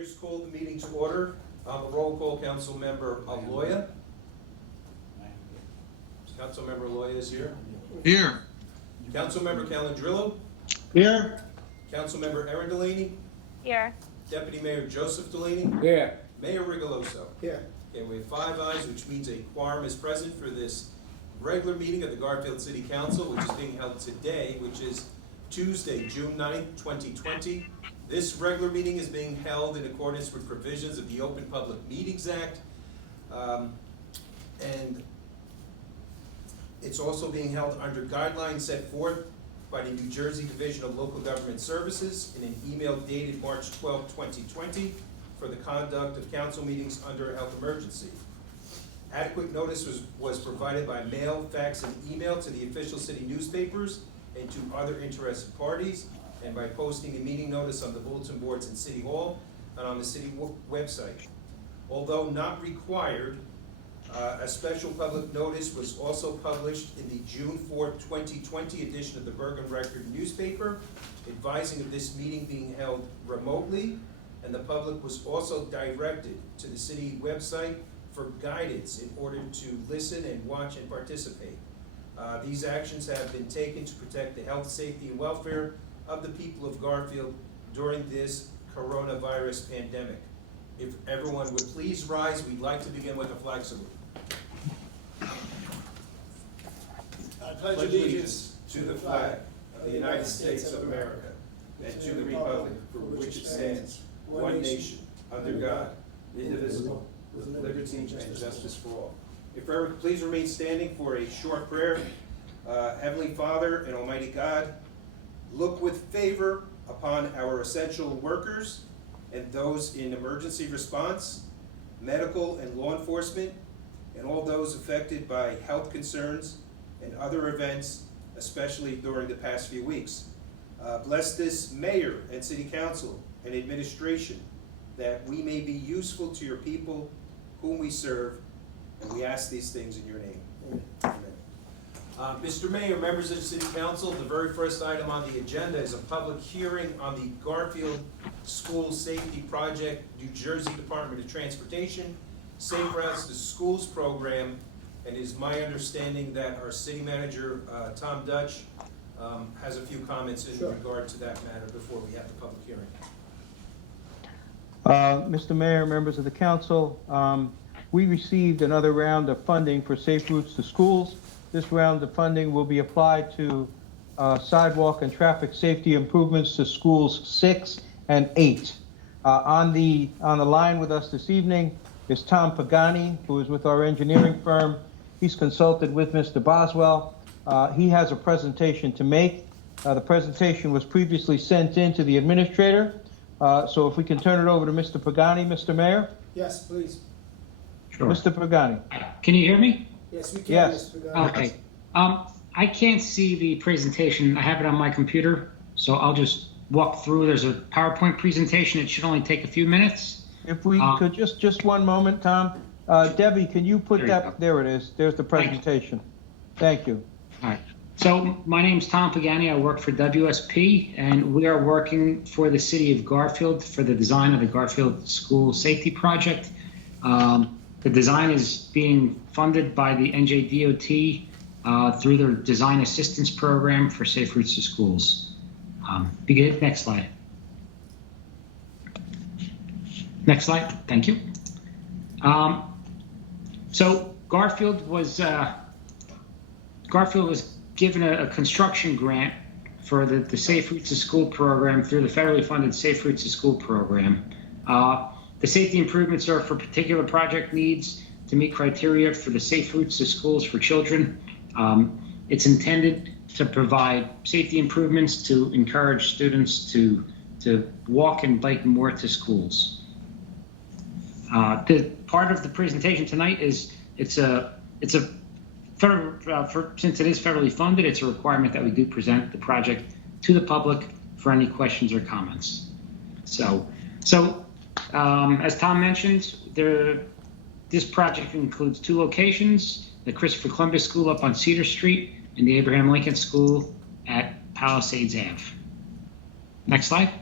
Mayor's called the meeting to order. On the roll call, Council Member Aloya. Council Member Aloya is here. Here. Council Member Calandrillo. Here. Council Member Erin Delaney. Here. Deputy Mayor Joseph Delaney. Here. Mayor Rigoloso. Here. Okay, we have 5 ayes, which means a quorum is present for this regular meeting of the Garfield City Council, which is being held today, which is Tuesday, June 9th, 2020. This regular meeting is being held in accordance with provisions of the Open Public Meetings Act. And it's also being held under guidelines set forth by the New Jersey Division of Local Government Services in an email dated March 12, 2020 for the conduct of council meetings under a health emergency. Adequate notice was provided by mail, fax, and email to the official city newspapers and to other interested parties, and by posting a meeting notice on the bulletin boards in City Hall and on the city website. Although not required, a special public notice was also published in the June 4, 2020 edition of the Bergen Record newspaper, advising of this meeting being held remotely, and the public was also directed to the city website for guidance in order to listen and watch and participate. These actions have been taken to protect the health, safety, and welfare of the people of Garfield during this coronavirus pandemic. If everyone would please rise, we'd like to begin with a flag salute. I pledge allegiance to the flag of the United States of America and to the republic for which it stands, one nation, under God, indivisible, with liberty and justice for all. If everyone could please remain standing for a short prayer. Heavenly Father and Almighty God, look with favor upon our essential workers and those in emergency response, medical and law enforcement, and all those affected by health concerns and other events, especially during the past few weeks. Bless this mayor and city council and administration, that we may be useful to your people whom we serve, and we ask these things in your name. Amen. Mr. Mayor, members of the City Council, the very first item on the agenda is a public hearing on the Garfield School Safety Project, New Jersey Department of Transportation, Safe Routes to Schools program, and it is my understanding that our city manager, Tom Dutch, has a few comments in regard to that matter before we have the public hearing. Mr. Mayor, members of the council, we received another round of funding for Safe Routes to Schools. This round of funding will be applied to sidewalk and traffic safety improvements to schools 6 and 8. On the line with us this evening is Tom Pagani, who is with our engineering firm. He's consulted with Mr. Boswell. He has a presentation to make. The presentation was previously sent in to the administrator. So if we can turn it over to Mr. Pagani, Mr. Mayor? Yes, please. Sure. Mr. Pagani. Can you hear me? Yes, we can. Yes. Mr. Pagani. Okay. I can't see the presentation. I have it on my computer, so I'll just walk through. There's a PowerPoint presentation. It should only take a few minutes. If we could just one moment, Tom. Debbie, can you put that? There it is. There's the presentation. Thank you. All right. So my name's Tom Pagani. I work for WSP, and we are working for the city of Garfield for the design of the Garfield School Safety Project. The design is being funded by the NJDOT through their Design Assistance Program for Safe Routes to Schools. Next slide. Next slide. Thank you. So Garfield was given a construction grant for the Safe Routes to School program through the federally funded Safe Routes to School program. The safety improvements are for particular project needs to meet criteria for the Safe Routes to Schools for children. It's intended to provide safety improvements to encourage students to walk and bike more to schools. The part of the presentation tonight is it's a federal, since it is federally funded, it's a requirement that we do present the project to the public for any questions or comments. So as Tom mentioned, this project includes 2 locations: the Christopher Columbus School up on Cedar Street and the Abraham Lincoln School at Palisades Ave. Next slide.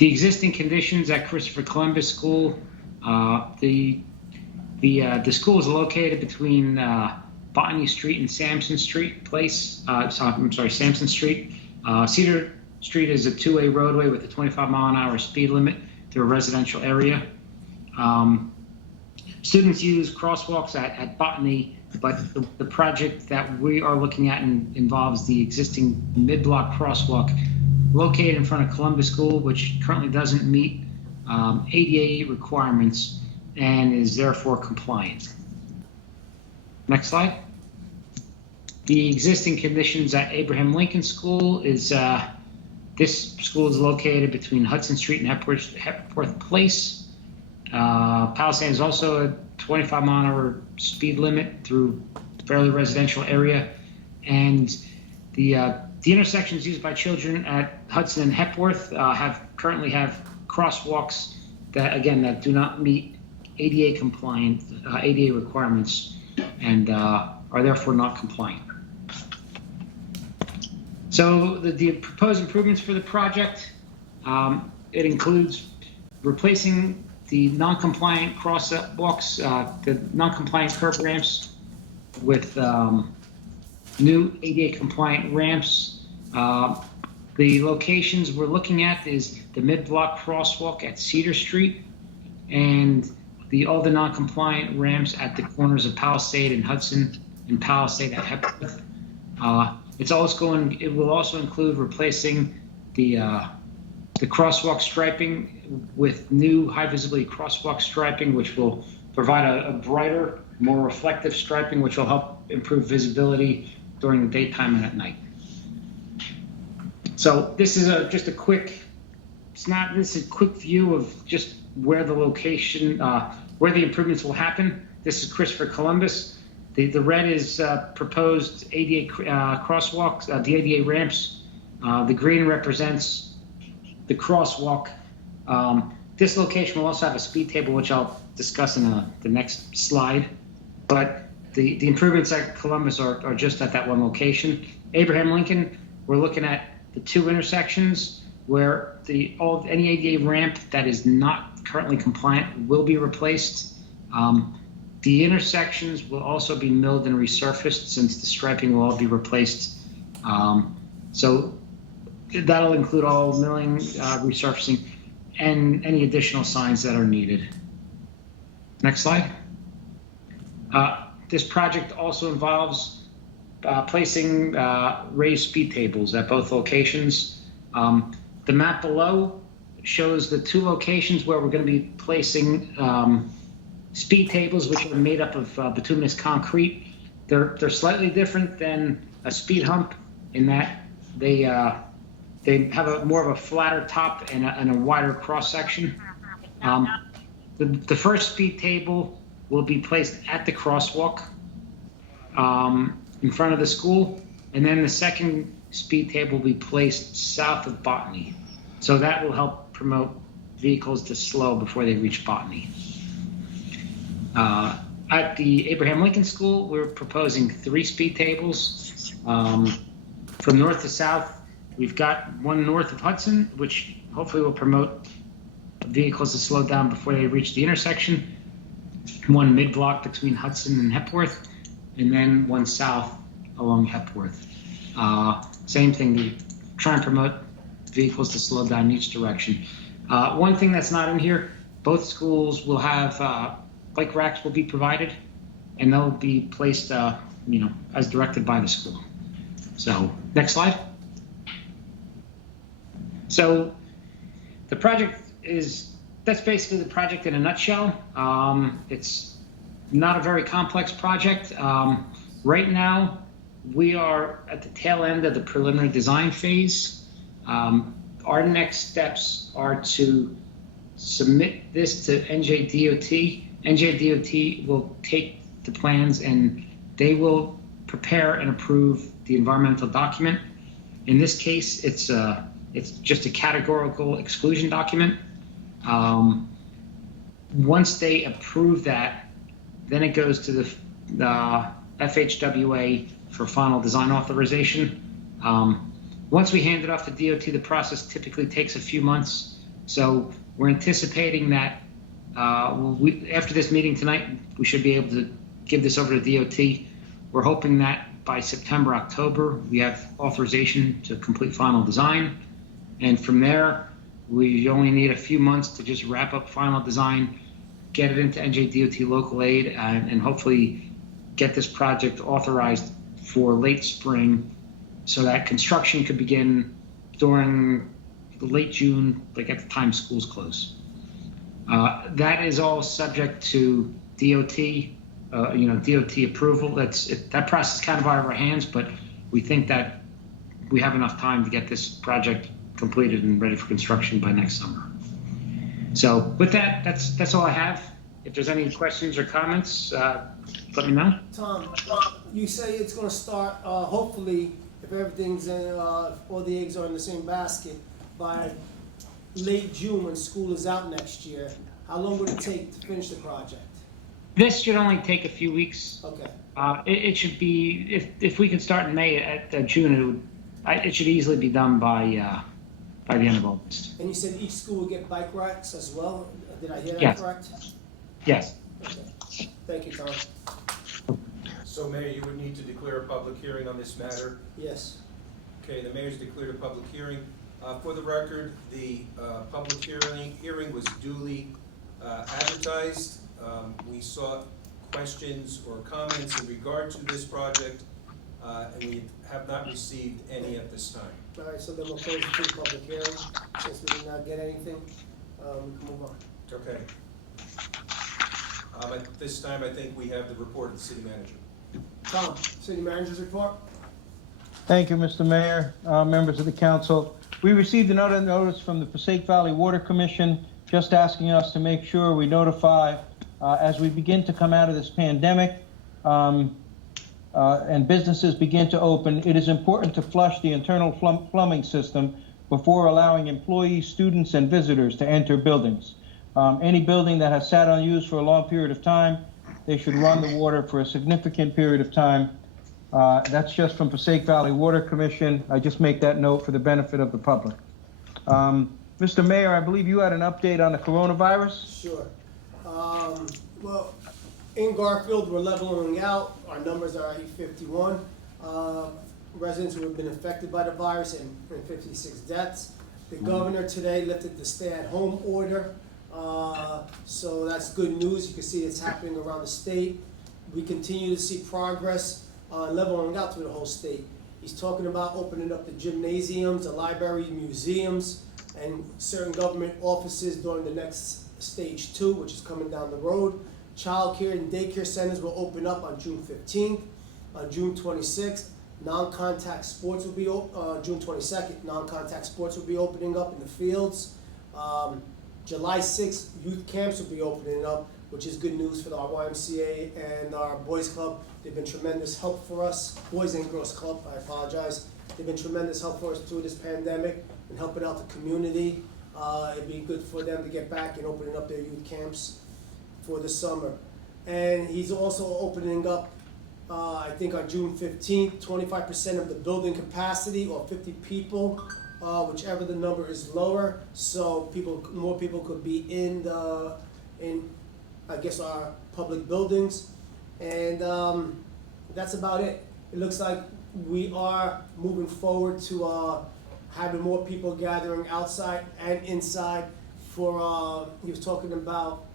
The existing conditions at Christopher Columbus School, the school is located between Botany Street and Sampson Street Place. Sampson Street. Cedar Street is a two-way roadway with a 25-mile-an-hour speed limit through a residential area. Students use crosswalks at Botany, but the project that we are looking at involves the existing mid-block crosswalk located in front of Columbus School, which currently doesn't meet ADA requirements and is therefore compliant. Next slide. The existing conditions at Abraham Lincoln School is this school is located between Hudson Street and Hepworth Place. Palisade is also a 25-mile-an-hour speed limit through fairly residential area, and the intersections used by children at Hudson and Hepworth currently have crosswalks that do not meet ADA compliant ADA requirements and are therefore not compliant. So the proposed improvements for the project, it includes replacing the non-compliant crosswalks, the non-compliant curb ramps with new ADA compliant ramps. The locations we're looking at is the mid-block crosswalk at Cedar Street and all the non-compliant ramps at the corners of Palisade and Hudson and Palisade at Hepworth. It will also include replacing the crosswalk striping with new high visibility crosswalk striping, which will provide a brighter, more reflective striping, which will help improve visibility during the daytime and at night. So this is just a quick view of just where the location, where the improvements will happen. This is Christopher Columbus. The red is proposed ADA crosswalks, the ADA ramps. The green represents the crosswalk. This location will also have a speed table, which I'll discuss in the next slide. But the improvements at Columbus are just at that one location. Abraham Lincoln, we're looking at the two intersections where any ADA ramp that is not currently compliant will be replaced. The intersections will also be milled and resurfaced since the striping will all be replaced. So that'll include all milling, resurfacing, and any additional signs that are needed. Next slide. This project also involves placing raised speed tables at both locations. The map below shows the two locations where we're going to be placing speed tables, which are made up of bituminous concrete. They're slightly different than a speed hump in that they have more of a flatter top and a wider cross section. The first speed table will be placed at the crosswalk in front of the school, and then the second speed table will be placed south of Botany. So that will help promote vehicles to slow before they reach Botany. At the Abraham Lincoln School, we're proposing 3 speed tables. From north to south, we've got one north of Hudson, which hopefully will promote vehicles to slow down before they reach the intersection. One mid-block between Hudson and Hepworth, and then one south along Hepworth. Same thing, to try and promote vehicles to slow down in each direction. One thing that's not in here, both schools will have bike racks will be provided, and they'll be placed, as directed by the school. So, next slide. So, the project that's basically the project in a nutshell. It's not a very complex project. Right now, we are at the tail end of the preliminary design phase. Our next steps are to submit this to NJDOT. NJDOT will take the plans and they will prepare and approve the environmental document. In this case, it's just a categorical exclusion document. Once they approve that, then it goes to the FHWA for final design authorization. Once we hand it off to DOT, the process typically takes a few months. So we're anticipating that after this meeting tonight, we should be able to give this over to DOT. We're hoping that by September, October, we have authorization to complete final design. And from there, we only need a few months to just wrap up final design, get it into NJDOT local aid, and hopefully get this project authorized for late spring so that construction could begin during late June, like at the time schools close. That is all subject to DOT, DOT approval. That process is kind of out of our hands, but we think that we have enough time to get this project completed and ready for construction by next summer. So with that, that's all I have. If there's any questions or comments, let me know. Tom, you say it's going to start, hopefully, if everything's in, all the eggs are in the same basket, by late June when school is out next year. How long would it take to finish the project? This should only take a few weeks. Okay. It should be, if we could start in May, at June, it should easily be done by the end of August. And you said each school will get bike racks as well? Did I hear that Yes. correct? Yes. Okay. Thank you, Tom. So Mayor, you would need to declare a public hearing on this matter. Yes. Okay, the mayor's declared a public hearing. For the record, the public hearing was duly advertised. We sought questions or comments in regard to this project, and we have not received any at this time. All right, so then we'll close the public hearing. Since we did not get anything, we can move on. Okay. At this time, I think we have the report of the city manager. Tom, city manager's report? Thank you, Mr. Mayor, members of the council. We received another notice from the Passaic Valley Water Commission just asking us to make sure we notify as we begin to come out of this pandemic and businesses begin to open, it is important to flush the internal plumbing system before allowing employees, students, and visitors to enter buildings. Any building that has sat unused for a long period of time, they should run the water for a significant period of time. That's just from Passaic Valley Water Commission. I just make that note for the benefit of the public. Mr. Mayor, I believe you had an update on the coronavirus? Sure. Well, in Garfield, we're leveling out. Our numbers are 851. Residents who have been infected by the virus and 56 deaths. The governor today lifted the stay-at-home order. So that's good news. You can see it's happening around the state. We continue to see progress leveling out through the whole state. He's talking about opening up the gymnasiums, the libraries, museums, and certain government offices during the next stage 2, which is coming down the road. Child care and daycare centers will open up on June 15th. On June 26th, non-contact sports will be June 22nd. Non-contact sports will be opening up in the fields. July 6th, youth camps will be opening up, which is good news for our YMCA and our Boys Club. They've been tremendous help for us. Boys and Girls Club, I apologize. They've been tremendous help for us through this pandemic and helping out the community. It'd be good for them to get back and opening up their youth camps for the summer. And he's also opening up, I think on June 15th, 25% of the building capacity, or 50 people, whichever the number is lower, so more people could be in I guess our public buildings. And that's about it. It looks like we are moving forward to having more people gathering outside and inside for, he was talking about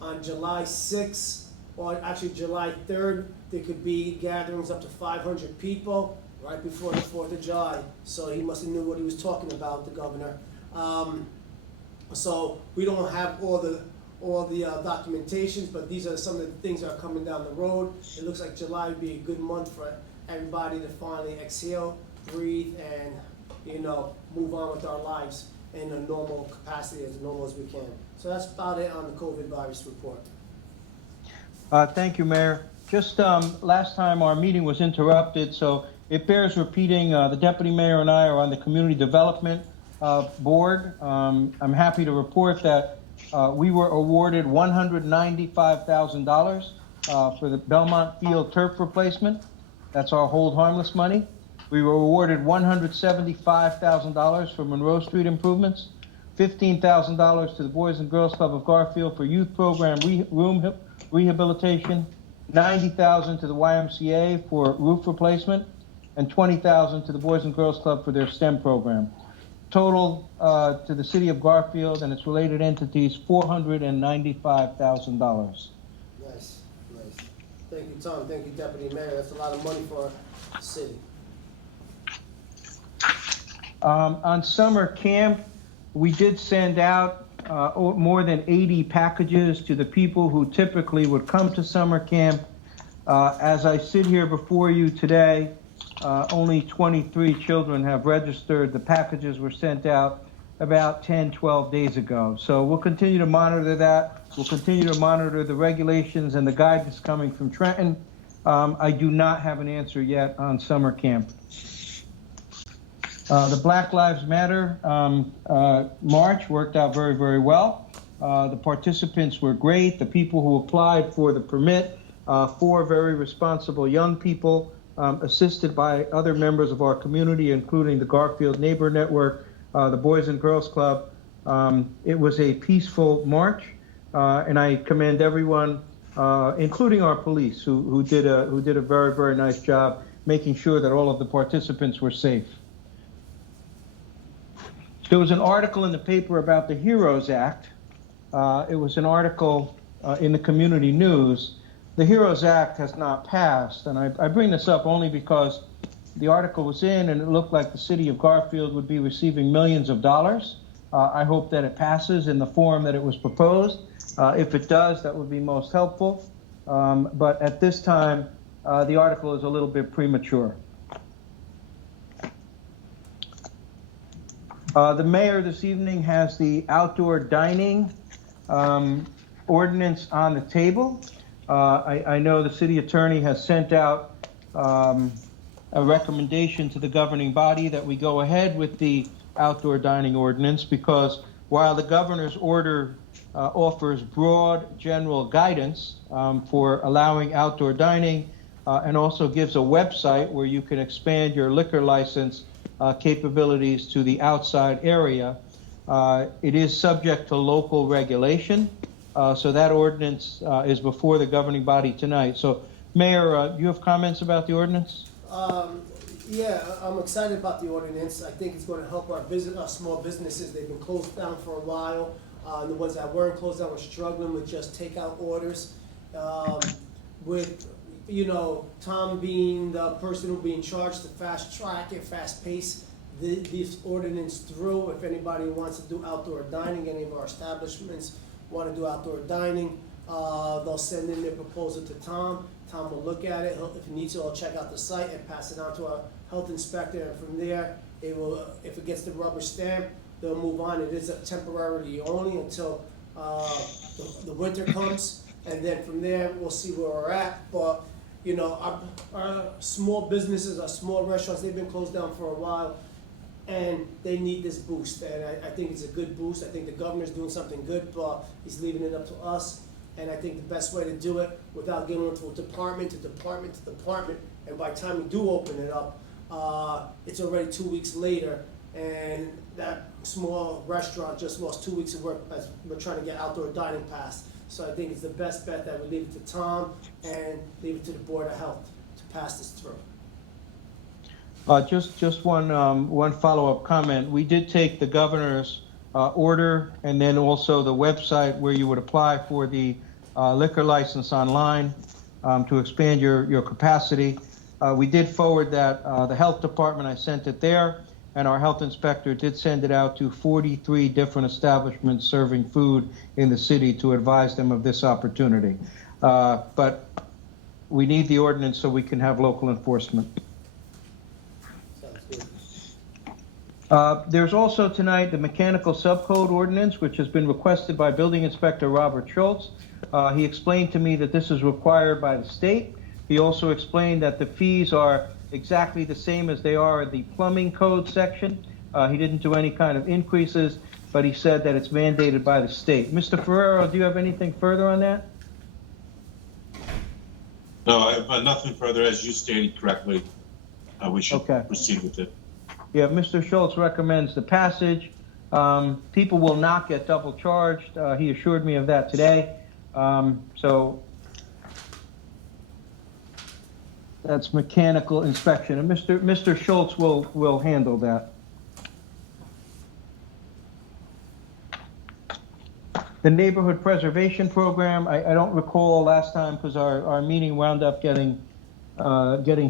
on July 6th, or actually July 3rd, there could be gatherings up to 500 people right before the 4th of July. So he must have knew what he was talking about, the governor. So we don't have all the documentations, but these are some of the things that are coming down the road. It looks like July would be a good month for everybody to finally exhale, breathe, and move on with our lives in a normal capacity, as normal as we can. So that's about it on the COVID virus report. Thank you, Mayor. Just last time our meeting was interrupted, so it bears repeating. The Deputy Mayor and I are on the Community Development Board. I'm happy to report that we were awarded $195,000 for the Belmont Field turf replacement. That's our hold harmless money. We were awarded $175,000 for Monroe Street improvements, $15,000 to the Boys and Girls Club of Garfield for youth program room rehabilitation, $90,000 to the YMCA for roof replacement, and $20,000 to the Boys and Girls Club for their STEM program. Total to the city of Garfield and its related entities, $495,000. Nice. Thank you, Tom. Thank you, Deputy Mayor. That's a lot of money for the city. On summer camp, we did send out more than 80 packages to the people who typically would come to summer camp. As I sit here before you today, only 23 children have registered. The packages were sent out about 10, 12 days ago. So we'll continue to monitor that. We'll continue to monitor the regulations and the guidance coming from Trenton. I do not have an answer yet on summer camp. The Black Lives Matter march worked out very, very well. The participants were great. The people who applied for the permit, 4 very responsible young people, assisted by other members of our community, including the Garfield Neighbor Network, the Boys and Girls Club. It was a peaceful march, and I commend everyone, including our police, who did a very, very nice job making sure that all of the participants were safe. There was an article in the paper about the HEROES Act. It was an article in the community news. The HEROES Act has not passed, and I bring this up only because the article was in and it looked like the city of Garfield would be receiving millions of dollars. I hope that it passes in the form that it was proposed. If it does, that would be most helpful. But at this time, the article is a little bit premature. The mayor this evening has the outdoor dining ordinance on the table. I know the city attorney has sent out a recommendation to the governing body that we go ahead with the outdoor dining ordinance, because while the governor's order offers broad general guidance for allowing outdoor dining and also gives a website where you can expand your liquor license capabilities to the outside area, it is subject to local regulation. So that ordinance is before the governing body tonight. So, Mayor, do you have comments about the ordinance? Yeah, I'm excited about the ordinance. I think it's going to help our small businesses. They've been closed down for a while. The ones that weren't closed down were struggling with just takeout orders. With Tom being the person who will be in charge to fast track it, fast pace this ordinance through. If anybody wants to do outdoor dining, any of our establishments want to do outdoor dining, they'll send in their proposal to Tom. Tom will look at it. If he needs to, he'll check out the site and pass it on to our health inspector. And from there, it will, if it gets the rubber stamp, they'll move on. It is a temporarily only until the winter comes, and then from there we'll see where we're at. But our small businesses, our small restaurants, they've been closed down for a while, and they need this boost. And I think it's a good boost. I think the governor's doing something good, but he's leaving it up to us. And I think the best way to do it, without going into department to department to department, and by the time we do open it up, it's already 2 weeks later, and that small restaurant just lost 2 weeks of work as we're trying to get outdoor dining passed. So I think it's the best bet that we leave it to Tom and leave it to the Board of Health to pass this through. Just one follow-up comment. We did take the governor's order and then also the website where you would apply for the liquor license online to expand your capacity. We did forward that. The health department, I sent it there, and our health inspector did send it out to 43 different establishments serving food in the city to advise them of this opportunity. But we need the ordinance so we can have local enforcement. There's also tonight the mechanical subcode ordinance, which has been requested by Building Inspector Robert Schultz. He explained to me that this is required by the state. He also explained that the fees are exactly the same as they are in the plumbing code section. He didn't do any kind of increases, but he said that it's mandated by the state. Mr. Ferrero, do you have anything further on that? No, I have nothing further. As you stated correctly, we should Okay. proceed with it. Yeah, Mr. Schultz recommends the passage. People will not get double charged. He assured me of that today. So that's mechanical inspection, and Mr. Schultz will handle that. The neighborhood preservation program, I don't recall last time because our meeting wound up getting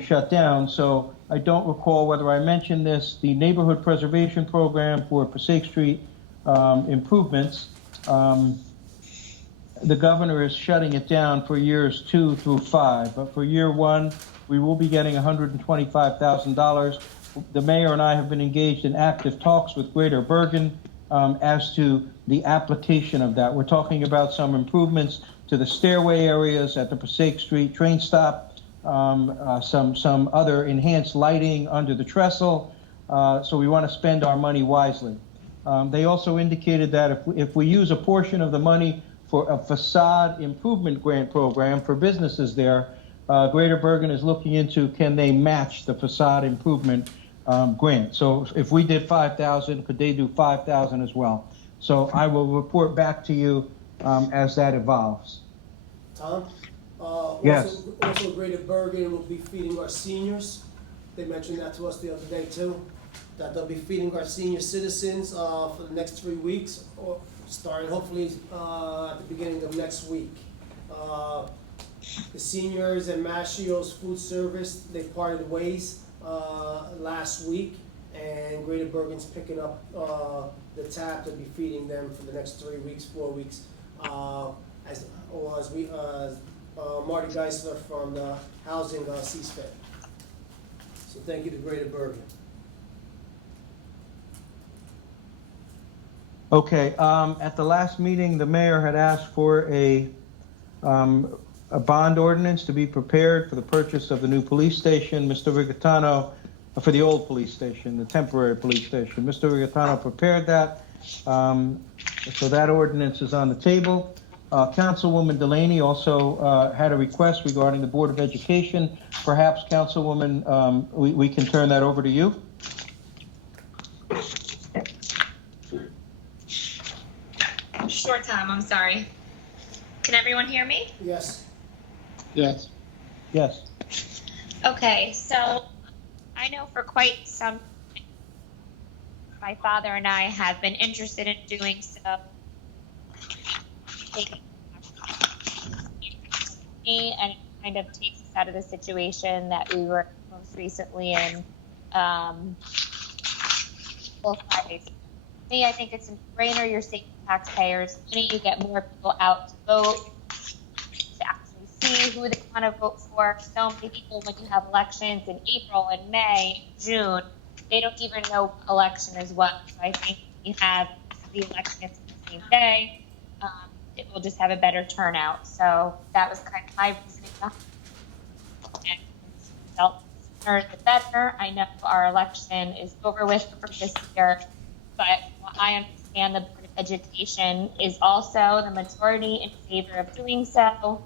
shut down, so I don't recall whether I mentioned this. The neighborhood preservation program for Passaic Street improvements, the governor is shutting it down for years 2 through 5, but for year 1, we will be getting $125,000. The mayor and I have been engaged in active talks with Greater Bergen as to the application of that. We're talking about some improvements to the stairway areas at the Passaic Street train stop, some other enhanced lighting under the trestle. So we want to spend our money wisely. They also indicated that if we use a portion of the money for a facade improvement grant program for businesses there, Greater Bergen is looking into can they match the facade improvement grant. So if we did 5,000, could they do 5,000 as well? So I will report back to you as that evolves. Tom? Yes. Also, Greater Bergen will be feeding our seniors. They mentioned that to us the other day too, that they'll be feeding our senior citizens for the next 3 weeks, or starting hopefully at the beginning of next week. The seniors and Maschio's food service, they parted ways last week, and Greater Bergen's picking up the tab to be feeding them for the next 3 weeks, 4 weeks, as Marty Geisler from the housing sees fit. So thank you to Greater Bergen. Okay, at the last meeting, the mayor had asked for a bond ordinance to be prepared for the purchase of the new police station. Mr. Rigatano, for the old police station, the temporary police station. Mr. Rigatano prepared that, so that ordinance is on the table. Councilwoman Delaney also had a request regarding the Board of Education. Perhaps, Councilwoman, we can turn that over to you. Sure, Tom, I'm sorry. Can everyone hear me? Yes. Yes. Yes. Okay, so I know for quite some time, my father and I have been interested in doing so. And it kind of takes us out of the situation that we were most recently in. Both Fridays. Me, I think it's a brainer. You're saving taxpayers money. You get more people out to vote, to actually see who they want to vote for. So many people, when you have elections in April and May, June, they don't even know election as well. So I think you have the elections on the same day. It will just have a better turnout. So that was kind of my reasoning behind it. And felt sooner the better. I know our election is over with for this year, but I understand the Board of Education is also the majority in favor of doing so.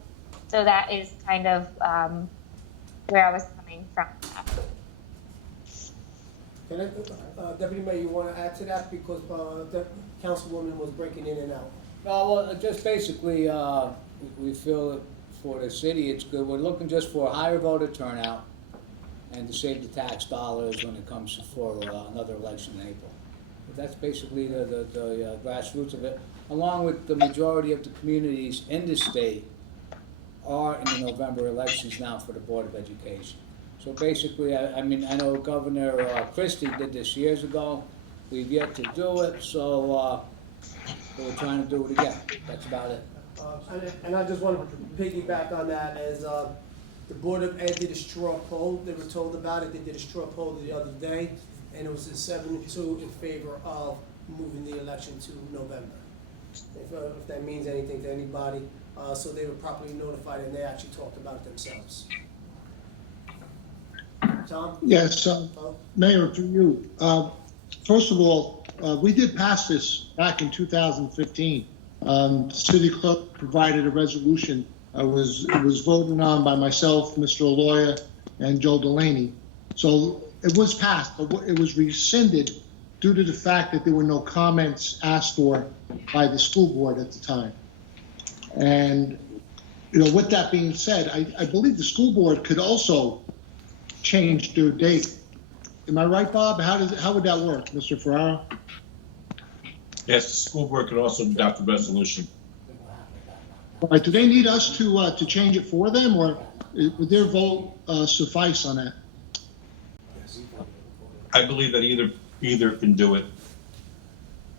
So that is kind of where I was coming from. Can I, Deputy Mayor, you want to add to that because the Councilwoman was breaking in and out. No, well, just basically, we feel for the city, it's good. We're looking just for a higher voter turnout and to save the tax dollars when it comes for another election in April. But that's basically the grassroots of it, along with the majority of the communities in the state are in the November elections now for the Board of Education. So basically, I mean, I know Governor Christie did this years ago. We've yet to do it, so we're trying to do it again. That's about it. And I just want to piggyback on that as the Board of Ed did a straw poll. They were told about it. They did a straw poll the other day, and it was a 7-2 in favor of moving the election to November. If that means anything to anybody. So they were properly notified, and they actually talked about it themselves. Tom? Yes, Mayor, to you. First of all, we did pass this back in 2015. The city clerk provided a resolution. It was voted on by myself, Mr. Aloya, and Joe Delaney. So it was passed, but it was rescinded due to the fact that there were no comments asked for by the school board at the time. And, with that being said, I believe the school board could also change their date. Am I right, Bob? How would that work, Mr. Ferraro? Yes, the school board could also adopt a resolution. All right, do they need us to change it for them, or would their vote suffice on that? I believe that either can do it.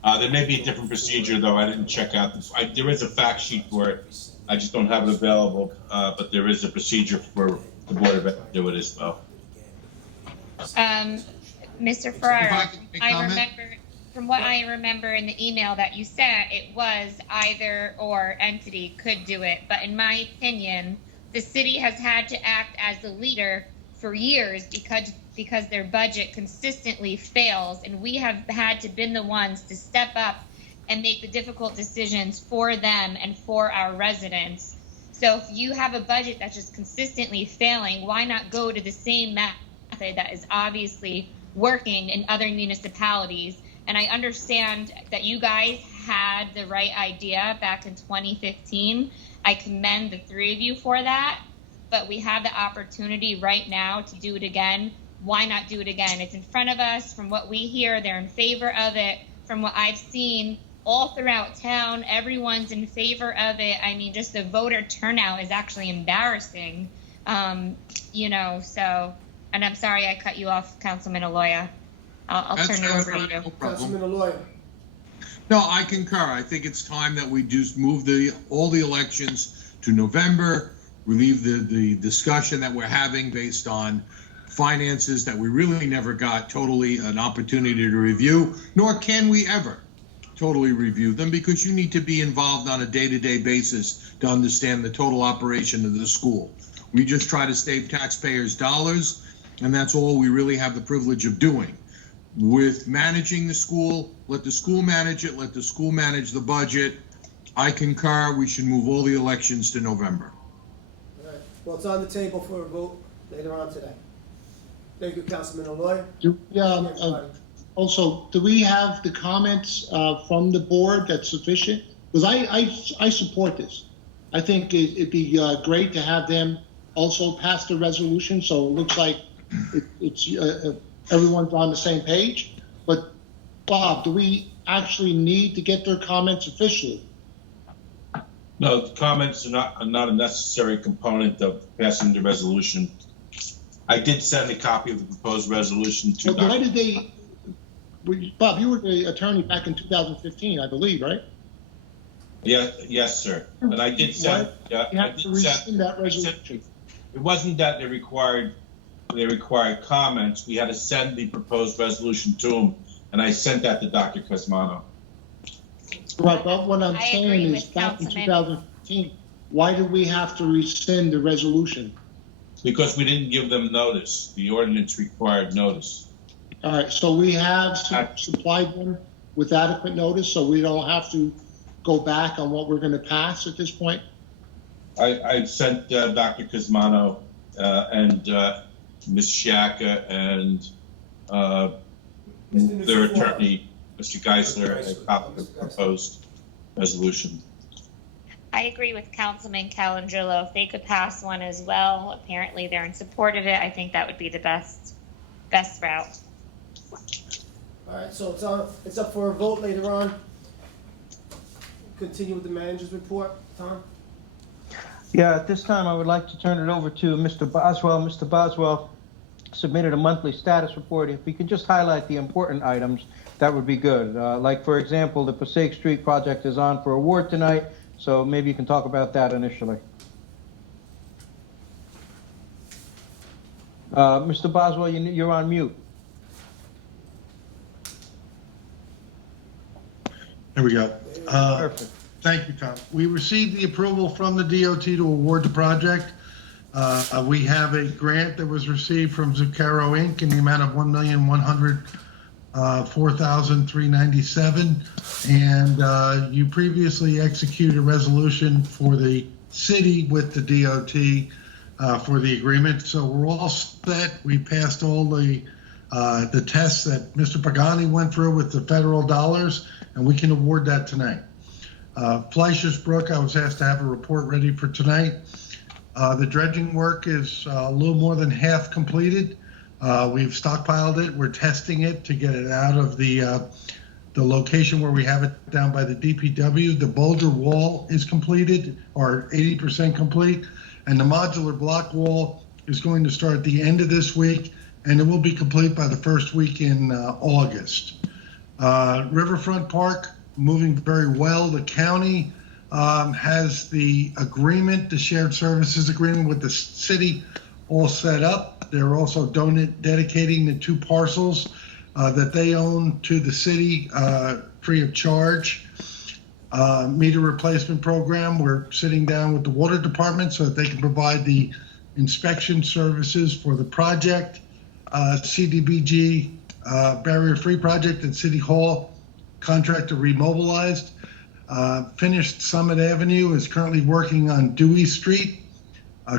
There may be a different procedure, though. I didn't check out. There is a fact sheet for it. I just don't have it available, but there is a procedure for the Board of Ed to do it as well. Mr. Ferraro, from what I remember in the email that you sent, it was either or entity could do it. But in my opinion, the city has had to act as the leader for years because their budget consistently fails, and we have had to been the ones to step up and make the difficult decisions for them and for our residents. So if you have a budget that's just consistently failing, why not go to the same method that is obviously working in other municipalities? And I understand that you guys had the right idea back in 2015. I commend the three of you for that, but we have the opportunity right now to do it again. Why not do it again? It's in front of us. From what we hear, they're in favor of it. From what I've seen all throughout town, everyone's in favor of it. I mean, just the voter turnout is actually embarrassing, so, and I'm sorry I cut you off, Councilman Aloya. I'll turn it over to you. No problem. Councilman Aloya. No, I concur. I think it's time that we do move all the elections to November, relieve the discussion that we're having based on finances that we really never got totally an opportunity to review, nor can we ever totally review them, because you need to be involved on a day-to-day basis to understand the total operation of the school. We just try to save taxpayers' dollars, and that's all we really have the privilege of doing. With managing the school, let the school manage it, let the school manage the budget. I concur, we should move all the elections to November. All right. Well, it's on the table for a vote later on today. Thank you, Councilman Aloya. Also, do we have the comments from the board that's sufficient? Because I support this. I think it'd be great to have them also pass the resolution, so it looks like it's everyone's on the same page. But Bob, do we actually need to get their comments officially? No, the comments are not a necessary component of passing the resolution. I did send a copy of the proposed resolution to Why did they? Bob, you were the attorney back in 2015, I believe, right? Yeah, yes, sir. But I did send. You have to rescind that resolution. It wasn't that they required comments. We had to send the proposed resolution to them, and I sent that to Dr. Cosmano. Right, but what I'm saying agree is with back in Councilman. 2015, why did we have to rescind the resolution? Because we didn't give them notice. The ordinance required notice. All right, so we have supplied them with adequate notice, so we don't have to go back on what we're going to pass at this point? I sent Dr. Cosmano and Ms. Shaka and their attorney, Mr. Geisler, a copy of the proposed resolution. I agree with Councilman Calangelo. If they could pass one as well, apparently they're in support of it. I think that would be the best route. All right, so it's up for a vote later on. Continue with the manager's report, Tom? Yeah, at this time, I would like to turn it over to Mr. Boswell. Mr. Boswell submitted a monthly status report. If we could just highlight the important items, that would be good. Like, for example, the Passaic Street project is on for award tonight, so maybe you can talk about that initially. Mr. Boswell, you're on mute. There we go. Perfect. Thank you, Tom. We received the approval from the DOT to award the project. We have a grant that was received from Zucchero Inc. in the amount of $1,104,397. And you previously executed a resolution for the city with the DOT for the agreement. So we're all set. We passed all the the tests that Mr. Pagani went through with the federal dollars, and we can award that tonight. Fleischer's Brook, I was asked to have a report ready for tonight. The dredging work is a little more than half completed. We've stockpiled it. We're testing it to get it out of the location where we have it down by the DPW. The boulder wall is completed, or 80% complete, and the modular block wall is going to start at the end of this week, and it will be complete by the first week in August. Riverfront Park, moving very well. The county has the agreement, the shared services agreement with the city all set up. They're also dedicating the 2 parcels that they own to the city free of charge. Meter replacement program, we're sitting down with the water department so that they can provide the inspection services for the project. CDBG barrier-free project at City Hall, contractor remobilized. Finished Summit Avenue, is currently working on Dewey Street,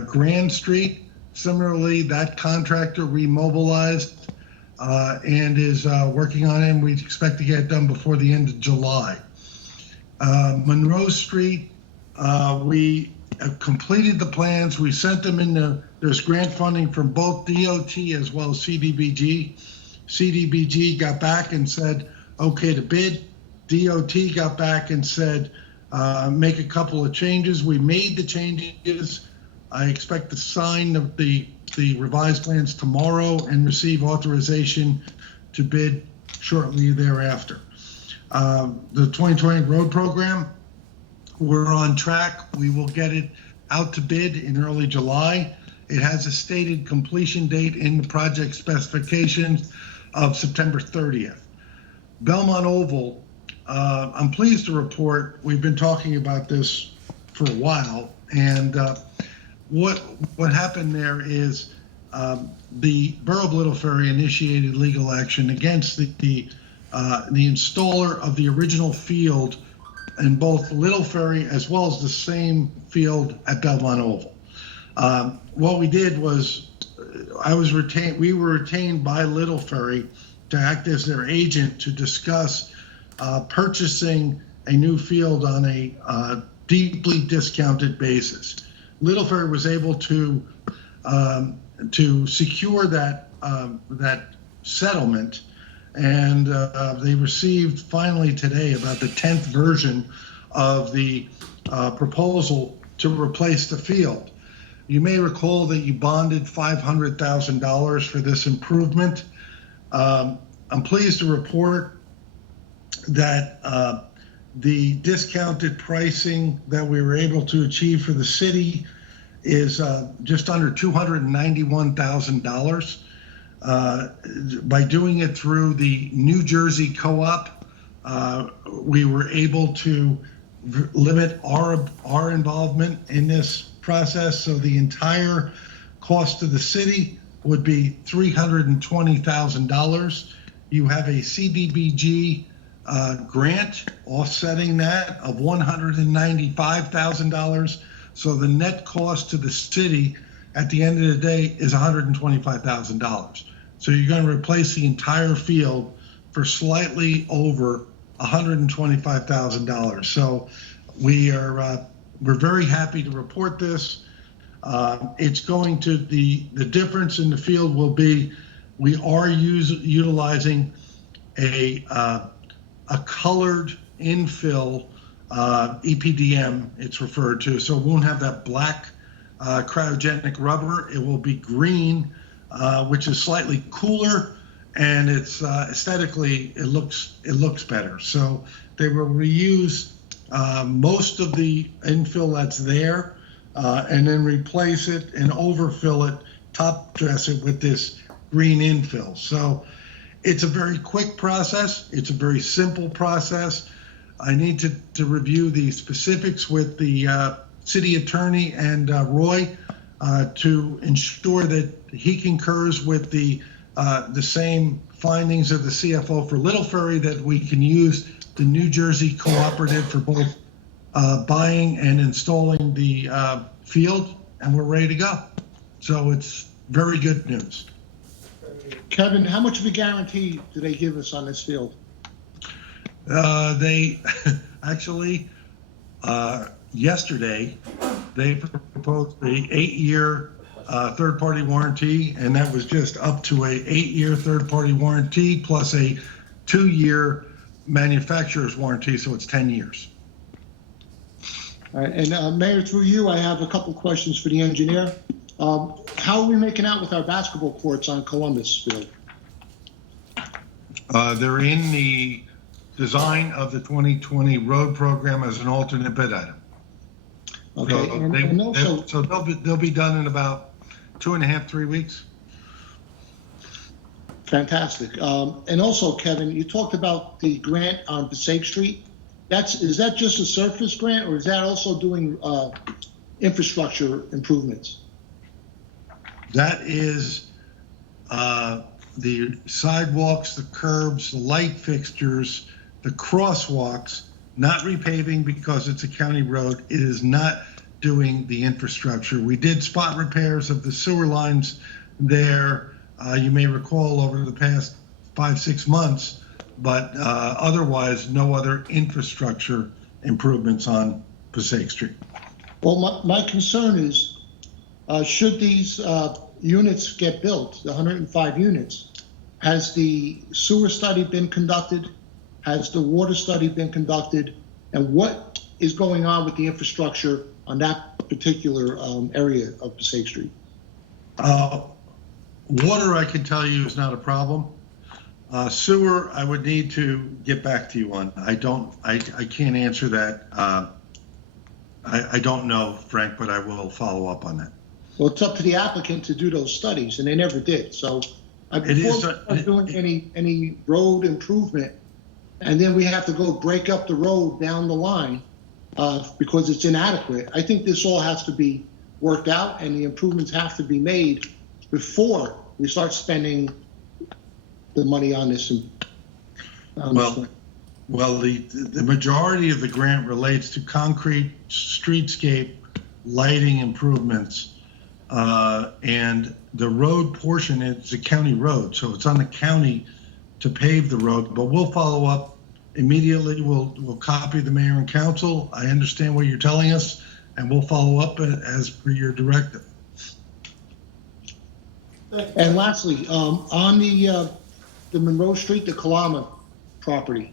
Grand Street. Similarly, that contractor remobilized and is working on it, and we expect to get it done before the end of July. Monroe Street, we have completed the plans. We sent them in. There's grant funding from both DOT as well as CDBG. CDBG got back and said, okay to bid. DOT got back and said, make a couple of changes. We made the changes. I expect to sign the revised plans tomorrow and receive authorization to bid shortly thereafter. The 2020 road program, we're on track. We will get it out to bid in early July. It has a stated completion date in the project specifications of September 30th. Belmont Oval, I'm pleased to report we've been talking about this for a while, and what happened there is the Borough of Little Ferry initiated legal action against the installer of the original field in both Little Ferry as well as the same field at Belmont Oval. What we did was we were retained by Little Ferry to act as their agent to discuss purchasing a new field on a deeply discounted basis. Little Ferry was able to secure that settlement, and they received finally today about the 10th version of the proposal to replace the field. You may recall that you bonded $500,000 for this improvement. I'm pleased to report that the discounted pricing that we were able to achieve for the city is just under $291,000. By doing it through the New Jersey Co-op, we were able to limit our involvement in this process, so the entire cost to the city would be $320,000. You have a CDBG grant offsetting that of $195,000. So the net cost to the city at the end of the day is $125,000. So you're going to replace the entire field for slightly over $125,000. So we're very happy to report this. It's going to the difference in the field will be we are utilizing a colored infill EPDM, it's referred to, so it won't have that black cryogenic rubber. It will be green, which is slightly cooler, and it's aesthetically it looks better. So they will reuse most of the infill that's there, and then replace it and overfill it, top dress it with this green infill. So it's a very quick process. It's a very simple process. I need to review the specifics with the city attorney and Roy to ensure that he concurs with the same findings of the CFO for Little Ferry, that we can use the New Jersey cooperative for both buying and installing the field, and we're ready to go. So it's very good news. Kevin, how much of a guarantee do they give us on this field? They actually, yesterday, they proposed a 8-year third-party warranty, and that was just up to a 8-year third-party warranty plus a 2-year manufacturer's warranty, so it's 10 years. All right, and Mayor, through you, I have a couple questions for the engineer. How are we making out with our basketball courts on Columbus Field? They're in the design of the 2020 road program as an alternate bid item. Okay, So and also, so they'll be done in about 2.5, 3 weeks. fantastic. And also, Kevin, you talked about the grant on Passaic Street. Is that just a surface grant, or is that also doing infrastructure improvements? That is the sidewalks, the curbs, the light fixtures, the crosswalks, not repaving because it's a county road. It is not doing the infrastructure. We did spot repairs of the sewer lines there. You may recall over the past 5-6 months, but otherwise no other infrastructure improvements on Passaic Street. Well, my concern is, should these units get built, the 105 units, has the sewer study been conducted? Has the water study been conducted? And what is going on with the infrastructure on that particular area of Passaic Street? Water, I can tell you, is not a problem. Sewer, I would need to get back to you on. I can't answer that. I don't know, Frank, but I will follow up on that. Well, it's up to the applicant to do those studies, and they never did. So before we start doing any road improvement, and then we have to go break up the road down the line because it's inadequate, I think this all has to be worked out, and the improvements have to be made before we start spending the money on this. Well, the majority of the grant relates to concrete, streetscape, lighting improvements, and the road portion is a county road, so it's on the county to pave the road. But we'll follow up immediately. We'll copy the mayor and council. I understand what you're telling us, and we'll follow up as per your directive. And lastly, on the Monroe Street, the Kalama property,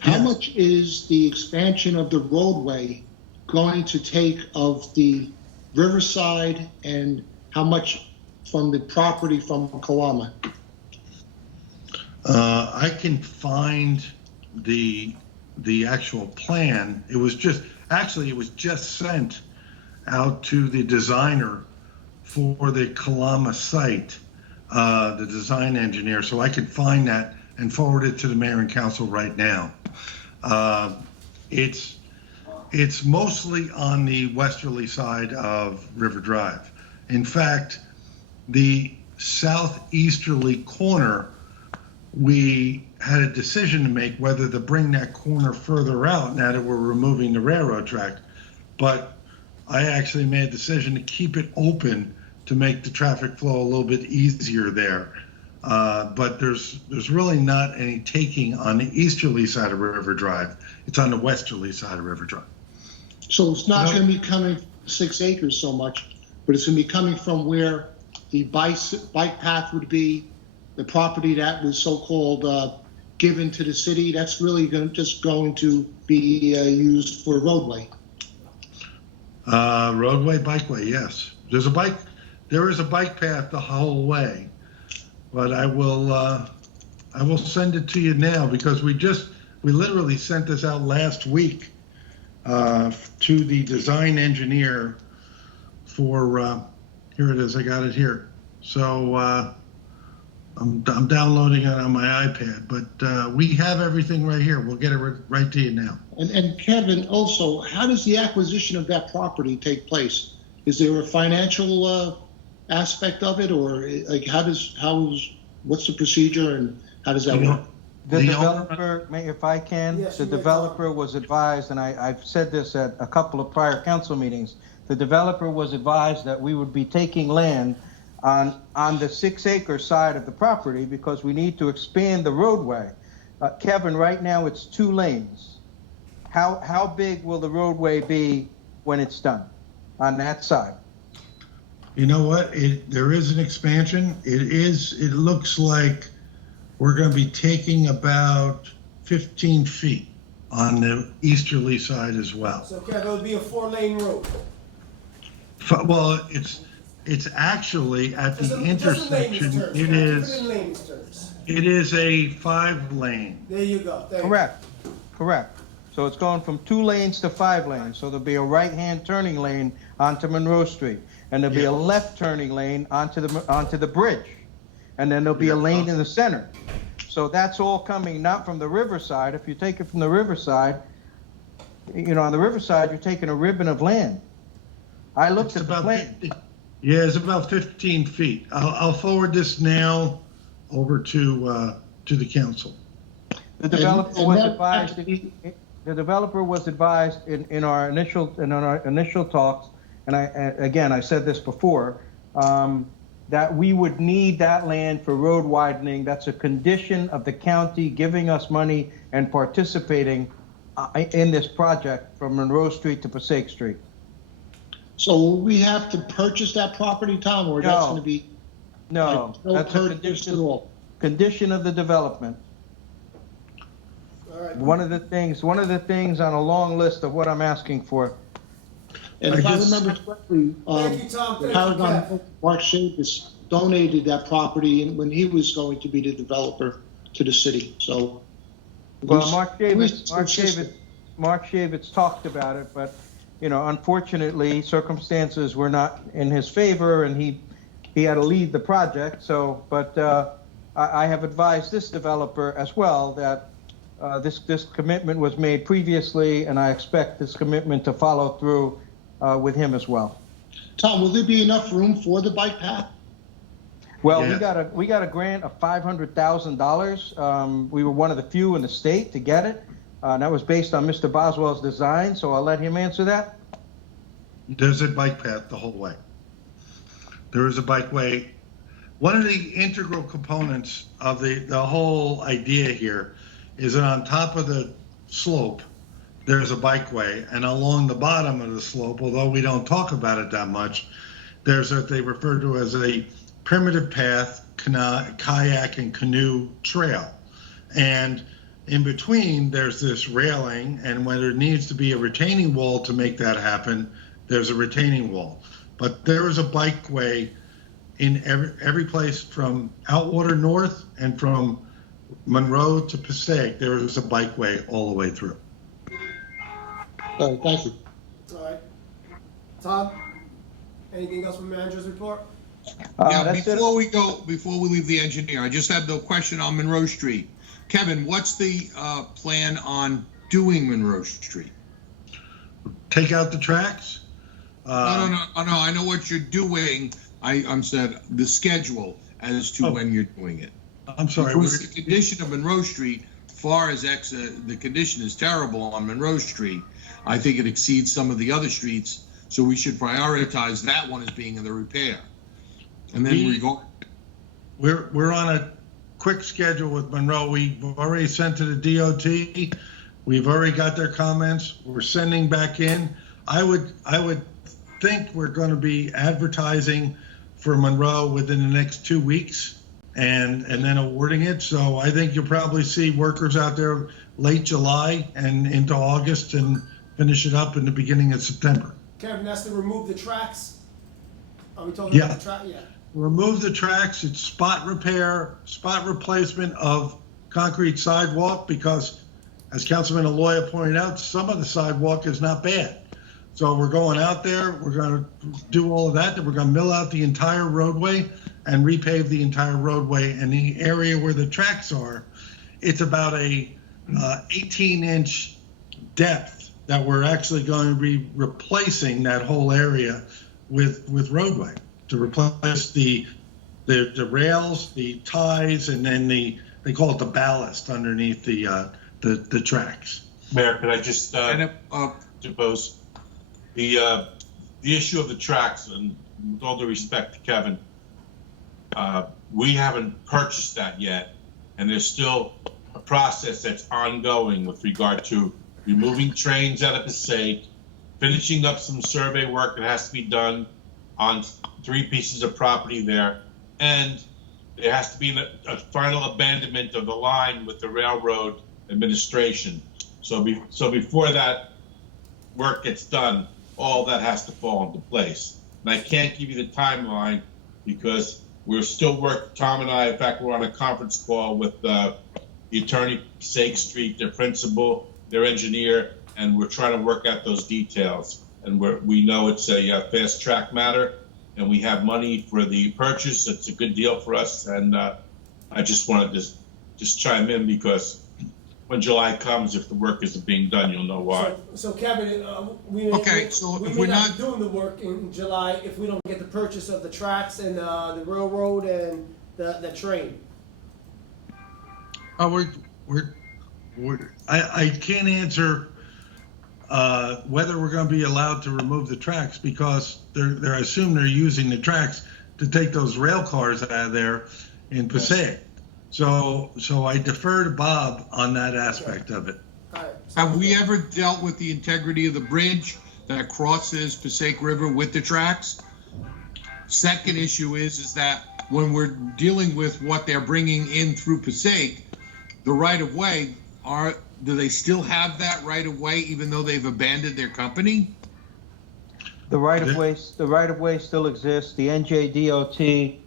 how much is the expansion of the roadway going to take of the riverside, and how much from the property from Kalama? I can find the actual plan. It was just sent out to the designer for the Kalama site, the design engineer, so I could find that and forward it to the mayor and council right now. It's mostly on the westerly side of River Drive. In fact, the southeasterly corner, we had a decision to make whether to bring that corner further out now that we're removing the railroad track. But I actually made a decision to keep it open to make the traffic flow a little bit easier there. But there's really not any taking on the easterly side of River Drive. It's on the westerly side of River Drive. So it's not going to be coming 6 acres so much, but it's going to be coming from where the bike path would be, the property that was so-called given to the city. That's really just going to be used for roadway. Roadway, bikeway, yes. There is a bike path the whole way, but I will send it to you now because we literally sent this out last week to the design engineer for, here it is, I got it here. So I'm downloading it on my iPad, but we have everything right here. We'll get it right to you now. And Kevin, also, how does the acquisition of that property take place? Is there a financial aspect of it, or like what's the procedure and how does that work? The developer, if I can, Yes, the developer was advised, and I've said this at a couple of prior council meetings, the developer was advised that we would be taking land on the 6-acre side of the property because we need to expand the roadway. Kevin, right now it's 2 lanes. How big will the roadway be when it's done on that side? You know what? There is an expansion. It looks like we're going to be taking about 15 feet on the easterly side as well. So Kevin, it'll be a 4-lane road. Well, it's actually at the intersection. It is a 5-lane. There you go. Thank you. Correct. So it's going from 2 lanes to 5 lanes. So there'll be a right-hand turning lane onto Monroe Street, and there'll be a left turning lane onto the bridge, and then there'll be a lane in the center. So that's all coming not from the riverside. If you take it from the riverside, on the riverside you're taking a ribbon of land. I looked at the plan. Yeah, it's about 15 feet. I'll forward this now over to the council. The developer was advised in our initial talks, and I said this before, that we would need that land for road widening. That's a condition of the county giving us money and participating in this project from Monroe Street to Passaic Street. So will we have to purchase that property, Tom, or that's going to be? No, that's a condition of the development. All right. One of the things on a long list of what I'm asking for. And if I remember correctly, Thank you, Tom. Thank you, Paragon, Kev. Mark Chavis donated that property when he was going to be the developer to the city. So, Well, Mark Chavis talked about it, but unfortunately, circumstances were not in his favor, and he had to leave the project. So, but I have advised this developer as well that this commitment was made previously, and I expect this commitment to follow through with him as well. Tom, will there be enough room for the bike path? Well, we got a grant of $500,000. We were one of the few in the state to get it. That was based on Mr. Boswell's design, so I'll let him answer that. There's a bike path the whole way. There is a bikeway. One of the integral components of the whole idea here is that on top of the slope, there's a bikeway, and along the bottom of the slope, although we don't talk about it that much, there's what they refer to as a primitive path, kayak and canoe trail. And in between, there's this railing, and when there needs to be a retaining wall to make that happen, there's a retaining wall. But there is a bikeway in every place from Outwater North and from Monroe to Passaic. There is a bikeway all the way through. All right, thank you. All right. Tom, anything else from manager's report? Before we leave the engineer, I just have the question on Monroe Street. Kevin, what's the plan on doing Monroe Street? Take out the tracks? No, I know what you're doing. I'm said the schedule as to when you're doing it. I'm sorry. Because the condition of Monroe Street, far as the condition is terrible on Monroe Street, I think it exceeds some of the other streets, so we should prioritize that one as being in the repair. And then we're on a quick schedule with Monroe. We've already sent to the DOT. We've already got their comments. We're sending back in. I would think we're going to be advertising for Monroe within the next 2 weeks and then awarding it. So I think you'll probably see workers out there late July and into August and finish it up in the beginning of September. Kevin, that's to remove the tracks? Are we talking about the track? Yeah. Remove the tracks. It's spot repair, spot replacement of concrete sidewalk because, as Councilman Aloya pointed out, some of the sidewalk is not bad. So we're going out there, we're going to do all of that, then we're going to mill out the entire roadway and repave the entire roadway. And the area where the tracks are, it's about a 18-inch depth that we're actually going to be replacing that whole area with roadway to replace the rails, the ties, and then they call it the ballast underneath the tracks. Mayor, could I just depose? The issue of the tracks, and with all due respect to Kevin, We haven't purchased that yet, and there's still a process that's ongoing with regard to removing trains out of Passaic, finishing up some survey work that has to be done on 3 pieces of property there, and there has to be a final abandonment of the line with the railroad administration. So before that work gets done, all that has to fall into place. And I can't give you the timeline because we're still Tom and I, in fact, we're on a conference call with the attorney, Passaic Street, their principal, their engineer, and we're trying to work out those details. And we know it's a fast track matter, and we have money for the purchase. It's a good deal for us, and I just wanted to just chime in because when July comes, if the work isn't being done, you'll know why. So Kevin, we Okay, so we if may we're not not- be doing the work in July if we don't get the purchase of the tracks and the railroad and the train. I can't answer whether we're going to be allowed to remove the tracks because I assume they're using the tracks to take those rail cars out of there in Passaic. So I defer to Bob on that aspect of it. All right. Have we ever dealt with the integrity of the bridge that crosses Passaic River with the tracks? Second issue is that when we're dealing with what they're bringing in through Passaic, the right-of-way, do they still have that right-of-way even though they've abandoned their company? The right-of-way still exists. The NJDOT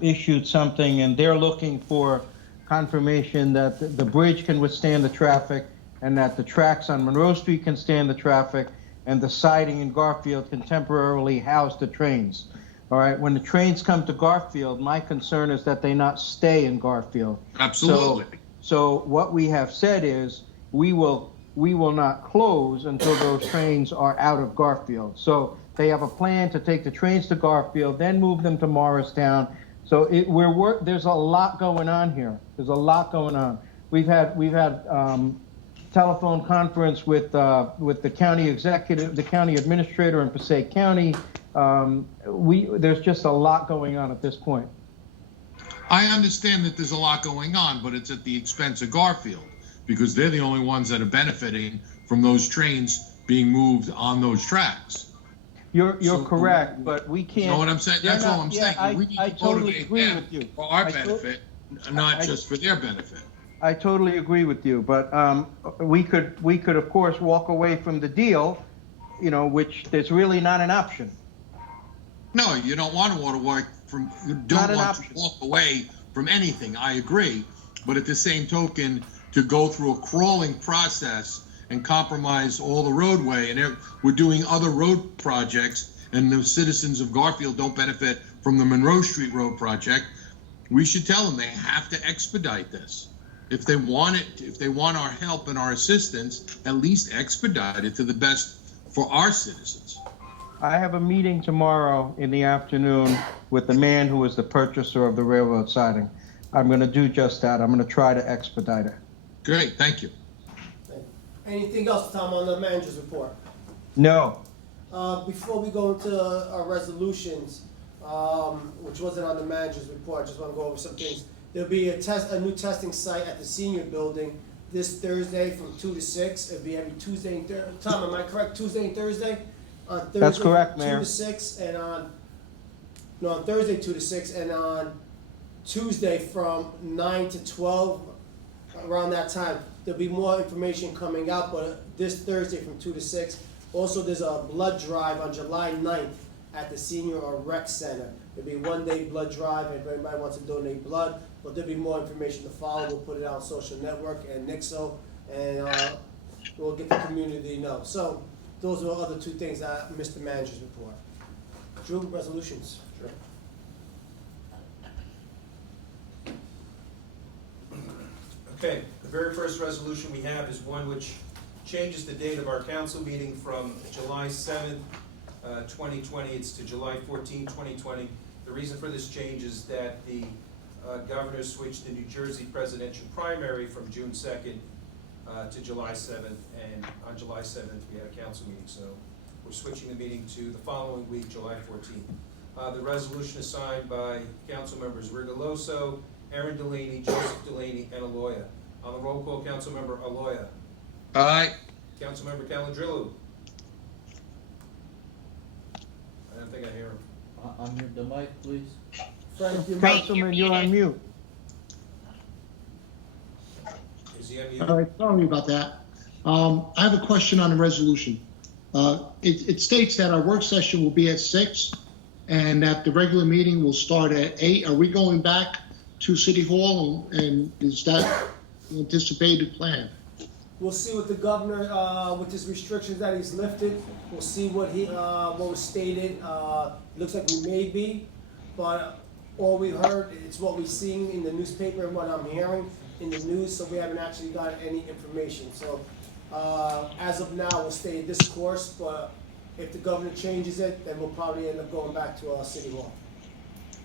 issued something, and they're looking for confirmation that the bridge can withstand the traffic and that the tracks on Monroe Street can stand the traffic and the siding in Garfield can temporarily house the trains. All right, when the trains come to Garfield, my concern is that they not stay in Garfield. Absolutely. So what we have said is we will not close until those trains are out of Garfield. So they have a plan to take the trains to Garfield, then move them to Morristown. So there's a lot going on here. There's a lot going on. We've had telephone conference with the county executive, the county administrator in Passaic County. There's just a lot going on at this point. I understand that there's a lot going on, but it's at the expense of Garfield because they're the only ones that are benefiting from those trains being moved on those tracks. You're correct, but we can't. You know what I'm saying? That's all I'm saying. We need I to totally motivate agree them with you. for our benefit, not just for their benefit. I totally agree with you, but we could of course walk away from the deal, which there's really not an option. No, you don't want to walk away from anything. I agree, but at the same token, to go through a crawling process and compromise all the roadway, and we're doing other road projects, and the citizens of Garfield don't benefit from the Monroe Street Road project. We should tell them they have to expedite this. If they want our help and our assistance, at least expedite it to the best for our citizens. I have a meeting tomorrow in the afternoon with the man who is the purchaser of the railroad siding. I'm going to do just that. I'm going to try to expedite it. Great, thank you. Anything else, Tom, on the manager's report? No. Before we go into our resolutions, which wasn't on the manager's report, I just want to go over some things. There'll be a new testing site at the senior building this Thursday from 2 to 6. It'll be every Tuesday and Thursday. Tom, am I correct? Tuesday and Thursday? On Thursday, That's correct, Mayor. 2 to 6, and on Thursday 2 to 6, and on Tuesday from 9 to 12, around that time. There'll be more information coming out, but this Thursday from 2 to 6. Also, there's a blood drive on July 9th at the Senior or Rec Center. There'll be one-day blood drive if anybody wants to donate blood, but there'll be more information to follow. We'll put it out on social network and Nixo, and we'll get the community to know. So those are the other two things that Mr. Manager's report. Drew, resolutions. Sure. Okay, the very first resolution we have is one which changes the date of our council meeting from July 7th, 2020, it's to July 14, 2020. The reason for this change is that the governor switched the New Jersey presidential primary from June 2nd to July 7th, and on July 7th we had a council meeting, so we're switching the meeting to the following week, July 14th. The resolution is signed by council members Rigoloso, Aaron Delaney, Joseph Delaney, and Aloya. On the roll call, Councilmember Aloya. Aye. Councilmember Calandrillo. I don't think I hear him. Unmute the mic, please. Frank, you Councilman, you're on mute. Is he on mute? All right, sorry about that. I have a question on the resolution. It states that our work session will be at 6 and that the regular meeting will start at 8. Are we going back to City Hall, and is that the anticipated plan? We'll see what the governor, with his restrictions that he's lifted, we'll see what what was stated. Looks like we may be, but all we heard, it's what we've seen in the newspaper and what I'm hearing in the news, so we haven't actually got any information. So, as of now, we'll stay this course, but if the governor changes it, then we'll probably end up going back to City Hall.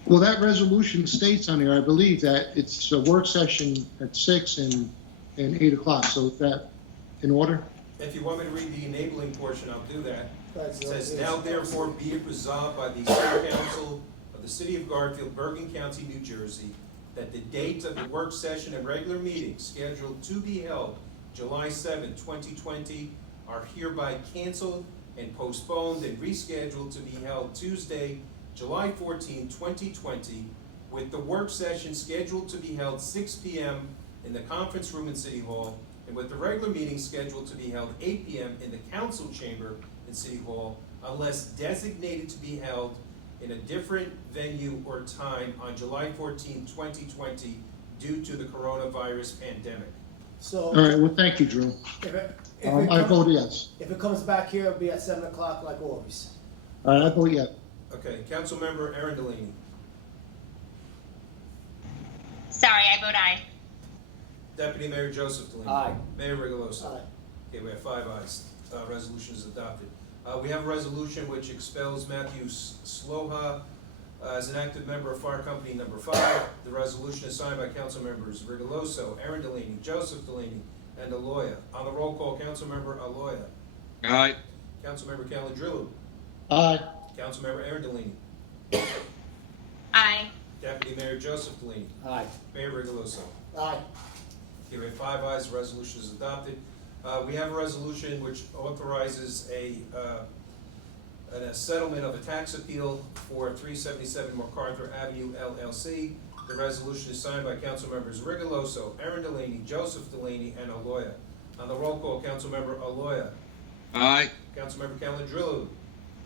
Well, that resolution states on there, I believe, that it's a work session at 6 and 8 o'clock. So is that in order? If you want me to read the enabling portion, I'll do that. Right, so It says, it's- now therefore be it resolved by the City Council of the City of Garfield, Bergen County, New Jersey, that the dates of the work session and regular meetings scheduled to be held July 7, 2020 are hereby canceled and postponed and rescheduled to be held Tuesday, July 14, 2020, with the work session scheduled to be held 6 p.m. in the conference room in City Hall, and with the regular meeting scheduled to be held 8 p.m. in the council chamber in City Hall, unless designated to be held in a different venue or time on July 14, 2020, due to the coronavirus pandemic. So, All right, well, thank you, Drew. I vote yes. if it comes back here, it'll be at 7 o'clock like always. All right, I vote yes. Okay, Councilmember Aaron Delaney. Sorry, I vote aye. Deputy Mayor Joseph Delaney. Aye. Mayor Rigoloso. Aye. Okay, we have 5 ayes. Resolution is adopted. We have a resolution which expels Matthew Sloha as an active member of Fire Company Number 5. The resolution is signed by council members Rigoloso, Aaron Delaney, Joseph Delaney, and Aloya. On the roll call, Councilmember Aloya. Aye. Councilmember Calandrillo. Aye. Councilmember Aaron Delaney. Aye. Deputy Mayor Joseph Delaney. Aye. Mayor Rigoloso. Aye. Okay, we have 5 ayes, the resolution is adopted. We have a resolution which authorizes a settlement of a tax appeal for 377 MacArthur Avenue LLC. The resolution is signed by council members Rigoloso, Aaron Delaney, Joseph Delaney, and Aloya. On the roll call, Councilmember Aloya. Aye. Councilmember Calandrillo.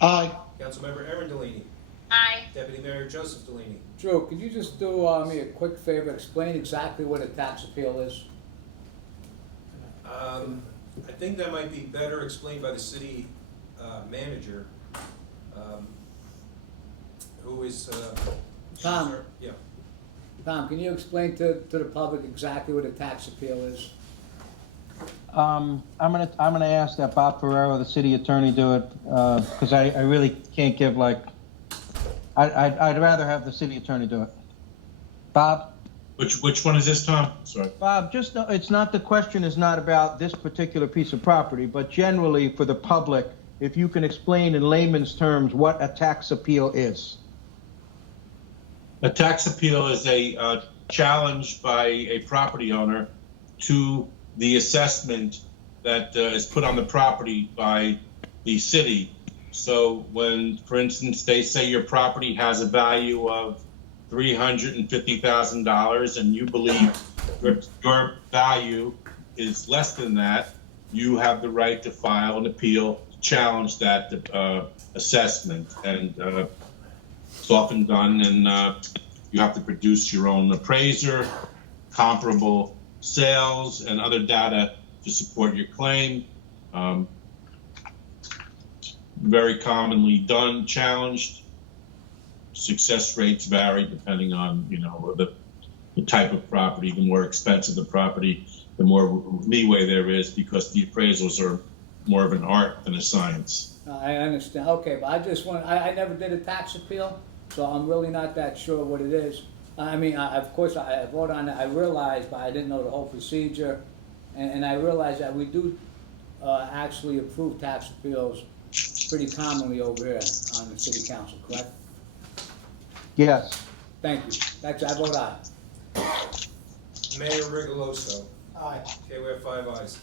Aye. Councilmember Aaron Delaney. Aye. Deputy Mayor Joseph Delaney. Drew, could you just do me a quick favor, explain exactly what a tax appeal is? I think that might be better explained by the city manager, who is. Tom. Yeah. Tom, can you explain to the public exactly what a tax appeal is? I'm gonna ask that Bob Ferrero, the city attorney, do it, because I really can't give I'd rather have the city attorney do it. Bob? Which one is this, Tom? Sorry. Bob, just, it's not, the question is not about this particular piece of property, but generally for the public, if you can explain in layman's terms what a tax appeal is. A tax appeal is a challenge by a property owner to the assessment that is put on the property by the city. So when, for instance, they say your property has a value of $350,000 and you believe your value is less than that, you have the right to file an appeal to challenge that assessment. And it's often done, and you have to produce your own appraiser, comparable sales, and other data to support your claim. Very commonly done, challenged. Success rates vary depending on, the type of property. The more expensive the property, the more leeway there is, because the appraisals are more of an art than a science. I understand. Okay, but I just I never did a tax appeal, so I'm really not that sure what it is. I mean, of course, I vote on it. I realized, but I didn't know the whole procedure. And I realized that we do actually approve tax appeals pretty commonly over here on the city council, correct? Yes. Thank you. That's, I vote aye. Mayor Rigoloso. Aye. Okay, we have 5 ayes.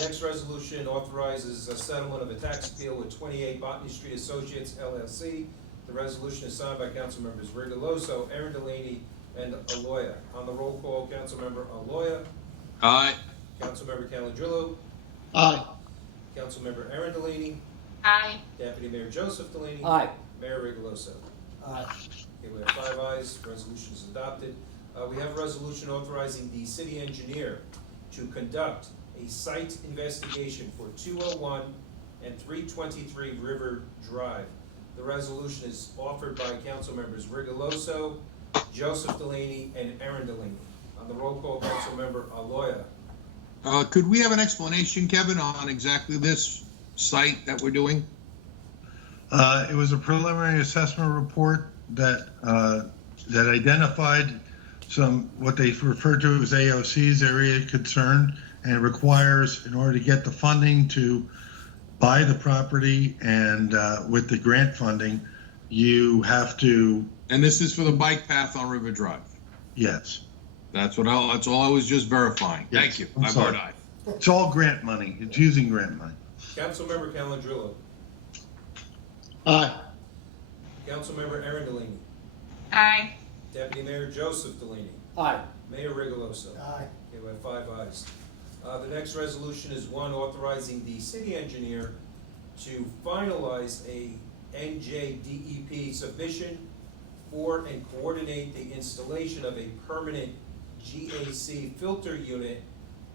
Next resolution authorizes a settlement of a tax appeal with 28 Botany Street Associates LLC. The resolution is signed by council members Rigoloso, Aaron Delaney, and Aloya. On the roll call, Councilmember Aloya, Aye. Councilmember Calendrillo, Aye. Councilmember Aaron Delaney, Aye. Deputy Mayor Joseph Delaney. Aye. Mayor Rigoloso. Aye. Okay, we have 5 ayes, resolution is adopted. We have a resolution authorizing the city engineer to conduct a site investigation for 201 and 323 River Drive. The resolution is offered by council members Rigoloso, Joseph Delaney, and Aaron Delaney. On the roll call, Councilmember Aloya. Could we have an explanation, Kevin, on exactly this site that we're doing? It was a preliminary assessment report that identified some, what they refer to as AOC's, area of concern, and it requires, in order to get the funding to buy the property and with the grant funding, you have to, And this is for the bike path on River Drive. yes. That's all I was just verifying. Yes, Thank you. I'm I sorry. vote aye. It's all grant money. It's using grant money. Councilmember Calendrillo. Aye. Councilmember Aaron Delaney. Aye. Deputy Mayor Joseph Delaney. Aye. Mayor Rigoloso. Aye. Okay, we have 5 ayes. The next resolution is one authorizing the city engineer to finalize a NJDEP submission for and coordinate the installation of a permanent GAC filter unit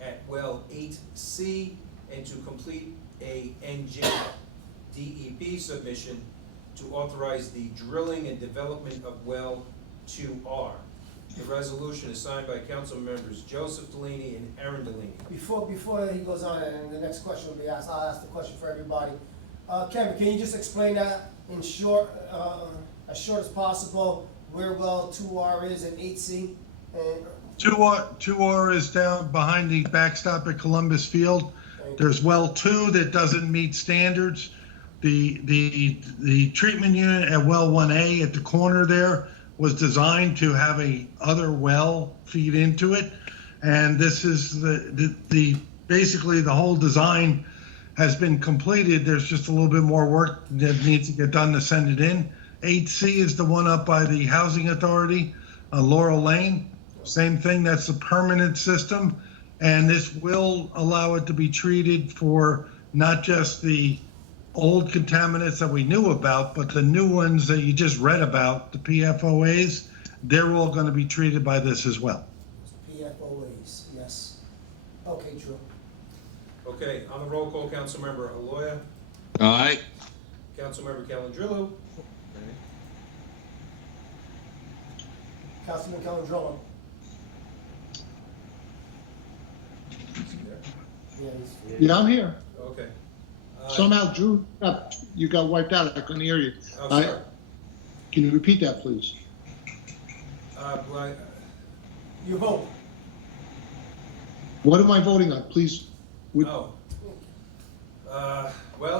at well 8C and to complete a NJDEP submission to authorize the drilling and development of well 2R. The resolution is signed by council members Joseph Delaney and Aaron Delaney. Before he goes on, and the next question will be asked, I'll ask the question for everybody. Kevin, can you just explain that in short, as short as possible, where well 2R is and 8C? And 2R is down behind the backstop at Columbus Field. There's well 2 that doesn't meet standards. The treatment unit at well 1A at the corner there was designed to have a other well feed into it. And this is the basically the whole design has been completed. There's just a little bit more work that needs to get done to send it in. 8C is the one up by the Housing Authority, Laurel Lane. Same thing, that's a permanent system. And this will allow it to be treated for not just the old contaminants that we knew about, but the new ones that you just read about, the PFOAs, they're all going to be treated by this as well. PFOAs, yes. Okay, Drew. Okay, on the roll call, Councilmember Aloya, Aye. Councilmember Calendrillo, Councilman Calendrillo. Yeah, he's. Yeah, I'm here. okay. Somehow, Drew, you got wiped out. I couldn't hear you. Oh, sorry. Can you repeat that, please? You vote. What am I voting on, please? Well,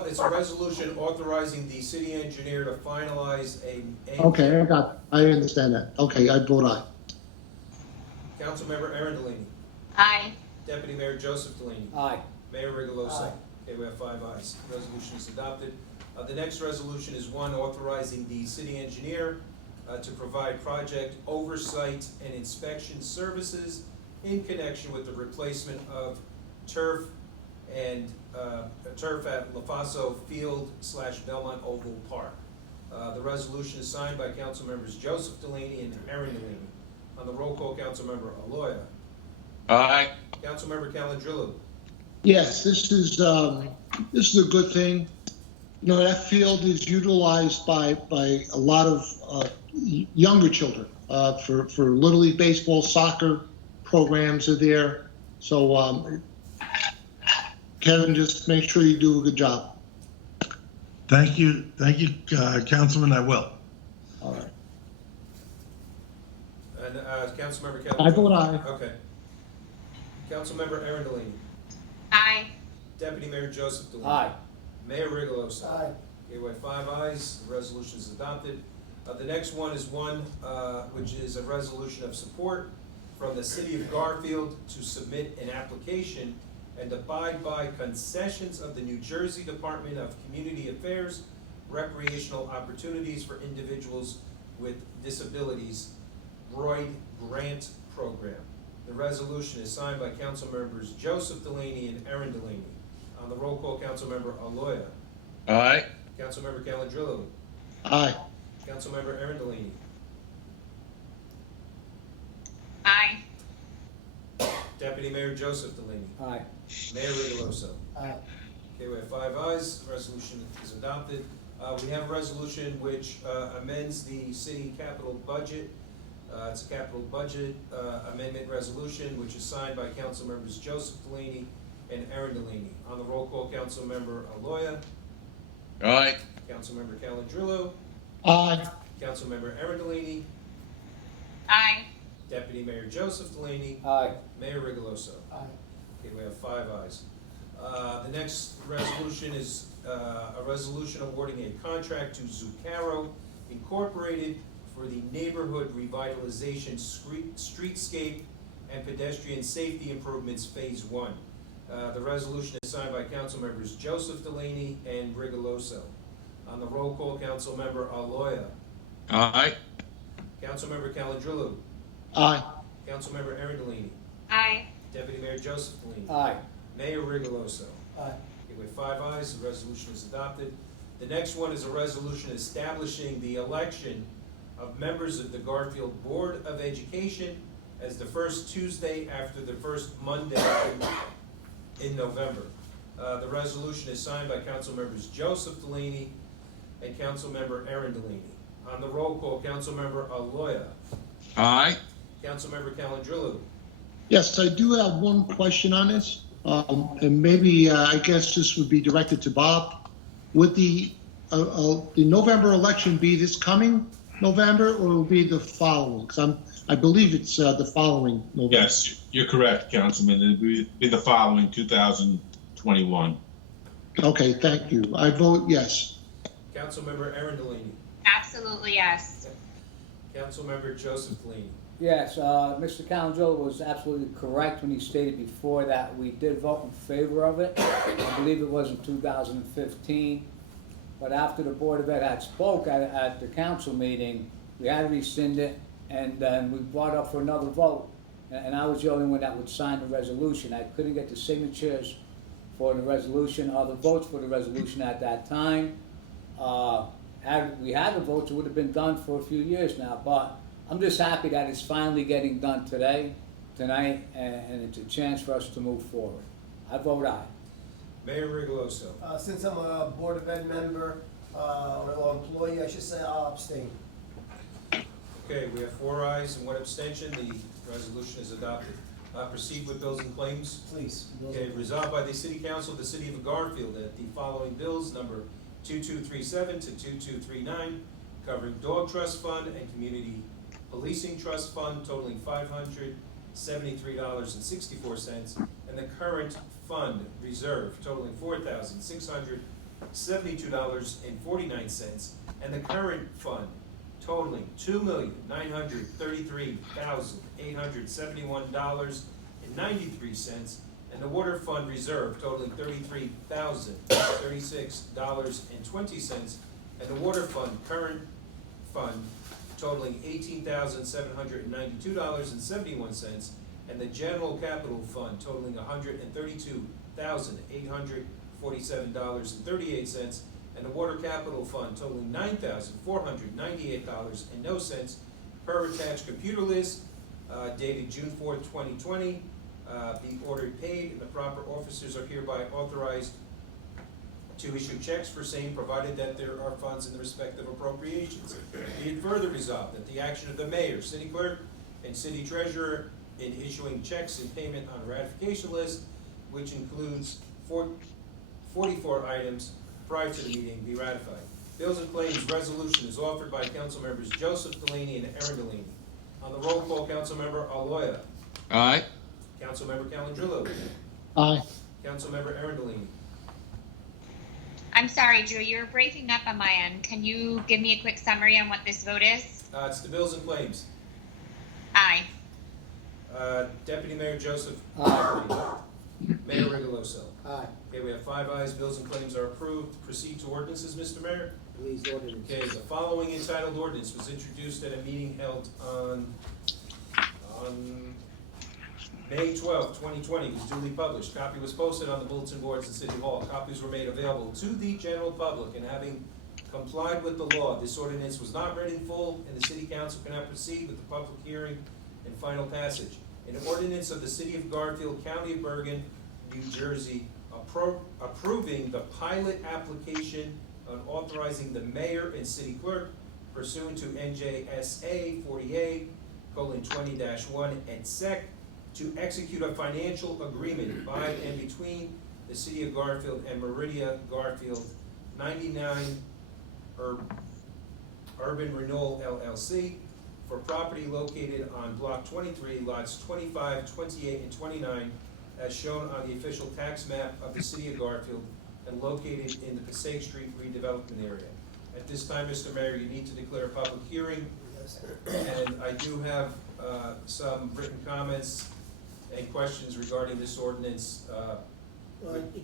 it's a resolution authorizing the city engineer to finalize a. Okay, I understand that. Okay, I vote aye. Councilmember Aaron Delaney, Aye. Deputy Mayor Joseph Delaney, Aye. Mayor Rigoloso. Aye. Okay, we have 5 ayes. Resolution is adopted. The next resolution is one authorizing the city engineer to provide project oversight and inspection services in connection with the replacement of turf and turf at LaFaso Field / Belmont Oval Park. The resolution is signed by council members Joseph Delaney and Aaron Delaney. On the roll call, Councilmember Aloya. Aye. Councilmember Calendrillo. Yes, this is a good thing. You know, that field is utilized by a lot of younger children for Little League baseball, soccer programs are there. So, Kevin, just make sure you do a good job. Thank you, Councilman, I will. All right. And Councilmember Calendrillo. I vote aye. Okay. Councilmember Aaron Delaney. Aye. Deputy Mayor Joseph Delaney. Aye. Mayor Rigoloso. Aye. Okay, we have 5 ayes. The resolution is adopted. The next one is one which is a resolution of support from the city of Garfield to submit an application and abide by concessions of the New Jersey Department of Community Affairs, Recreational Opportunities for Individuals with Disabilities, Broy Grant Program. The resolution is signed by council members Joseph Delaney and Aaron Delaney. On the roll call, Councilmember Aloya, Aye. Councilmember Calandrillo, Aye. Councilmember Aaron Delaney, Aye. Deputy Mayor Joseph Delaney, Aye. Mayor Rigoloso. Aye. Okay, we have 5 ayes, the resolution is adopted. We have a resolution which amends the city capital budget. It's a capital budget amendment resolution which is signed by council members Joseph Delaney and Aaron Delaney. On the roll call, Councilmember Aloya, Aye. Councilmember Calandrillo, Aye. Councilmember Aaron Delaney, Aye. Deputy Mayor Joseph Delaney, Aye. Mayor Rigoloso. Aye. Okay, we have 5 ayes. The next resolution is a resolution awarding a contract to Zucchero Incorporated for the Neighborhood Revitalization Streetscape and Pedestrian Safety Improvements Phase 1. The resolution is signed by council members Joseph Delaney and Rigoloso. On the roll call, Councilmember Aloya, Aye. Councilmember Calandrillo, Aye. Councilmember Aaron Delaney, Aye. Deputy Mayor Joseph Delaney, Aye. Mayor Rigoloso. Aye. Okay, with 5 ayes, the resolution is adopted. The next one is a resolution establishing the election of members of the Garfield Board of Education as the first Tuesday after the first Monday in November. The resolution is signed by council members Joseph Delaney and Councilmember Aaron Delaney. On the roll call, Councilmember Aloya, Aye. Councilmember Calandrillo, Yes, I do have one question on this, and maybe I guess this would be directed to Bob. Would the November election be this coming November, or will it be the following? Because I believe it's the following November. Yes, you're correct, Councilman. It'd be the following 2021. Okay, thank you. I vote yes. Councilmember Aaron Delaney, Absolutely yes. Councilmember Joseph Delaney. Yes, Mr. Calandrillo was absolutely correct when he stated before that we did vote in favor of it. I believe it was in 2015. But after the Board of Ed had spoke at the council meeting, we had to rescind it, and then we brought up for another vote. And I was the only one that would sign the resolution. I couldn't get the signatures for the resolution or the votes for the resolution at that time. Had we had the votes, it would have been done for a few years now, but I'm just happy that it's finally getting done tonight, and it's a chance for us to move forward. I vote aye. Mayor Rigoloso. Since I'm a Board of Ed member, or employee, I should say, I'll abstain. Okay, we have 4 ayes and 1 abstention. The resolution is adopted. Proceed with bills and claims. Please. Okay, resolved by the City Council of the City of Garfield that the following bills, number 2237 to 2239, covering Dog Trust Fund and Community Policing Trust Fund totaling $573.64, and the current fund reserve totaling $4,672.49, and the current fund totaling $2,933,871.93, and the water fund reserve totaling $33,036.20, and the water fund current fund totaling $18,792.71, and the general capital fund totaling $132,847.38, and the water capital fund totaling $9,498.00 per attached computer list dated June 4th, 2020. Be ordered paid, and the proper officers are hereby authorized to issue checks for same, provided that there are funds in the respective appropriations. Be it further resolved that the action of the mayor, city clerk, and city treasurer in issuing checks in payment on a ratification list, which includes 44 items prior to the meeting, be ratified. Bills and claims resolution is offered by council members Joseph Delaney and Aaron Delaney. On the roll call, Councilmember Aloya, Aye. Councilmember Calandrillo, Aye. Councilmember Aaron Delaney, I'm sorry, Drew, you're breaking up on my end. Can you give me a quick summary on what this vote is? It's the bills and claims. Aye. Deputy Mayor Joseph. Aye. Mayor Rigoloso. Aye. Okay, we have 5 ayes, bills and claims are approved. Proceed to ordinances, Mr. Mayor. Please, ordinance. Okay, the following entitled ordinance was introduced at a meeting held on May 12, 2020. It was duly published. Copy was posted on the bulletin boards in City Hall. Copies were made available to the general public, and having complied with the law, this ordinance was not read in full, and the City Council cannot proceed with the public hearing and final passage. An ordinance of the City of Garfield, County of Bergen, New Jersey, approving the pilot application on authorizing the mayor and city clerk pursuant to NJSA 48:20-1 and SEC to execute a financial agreement by and between the City of Garfield and Meridia Garfield 99 Urban Renewal LLC for property located on Block 23, lots 25, 28, and 29, as shown on the official tax map of the City of Garfield and located in the Passaic Street redevelopment area. At this time, Mr. Mayor, you need to declare a public hearing, and I do have some written comments and questions regarding this ordinance.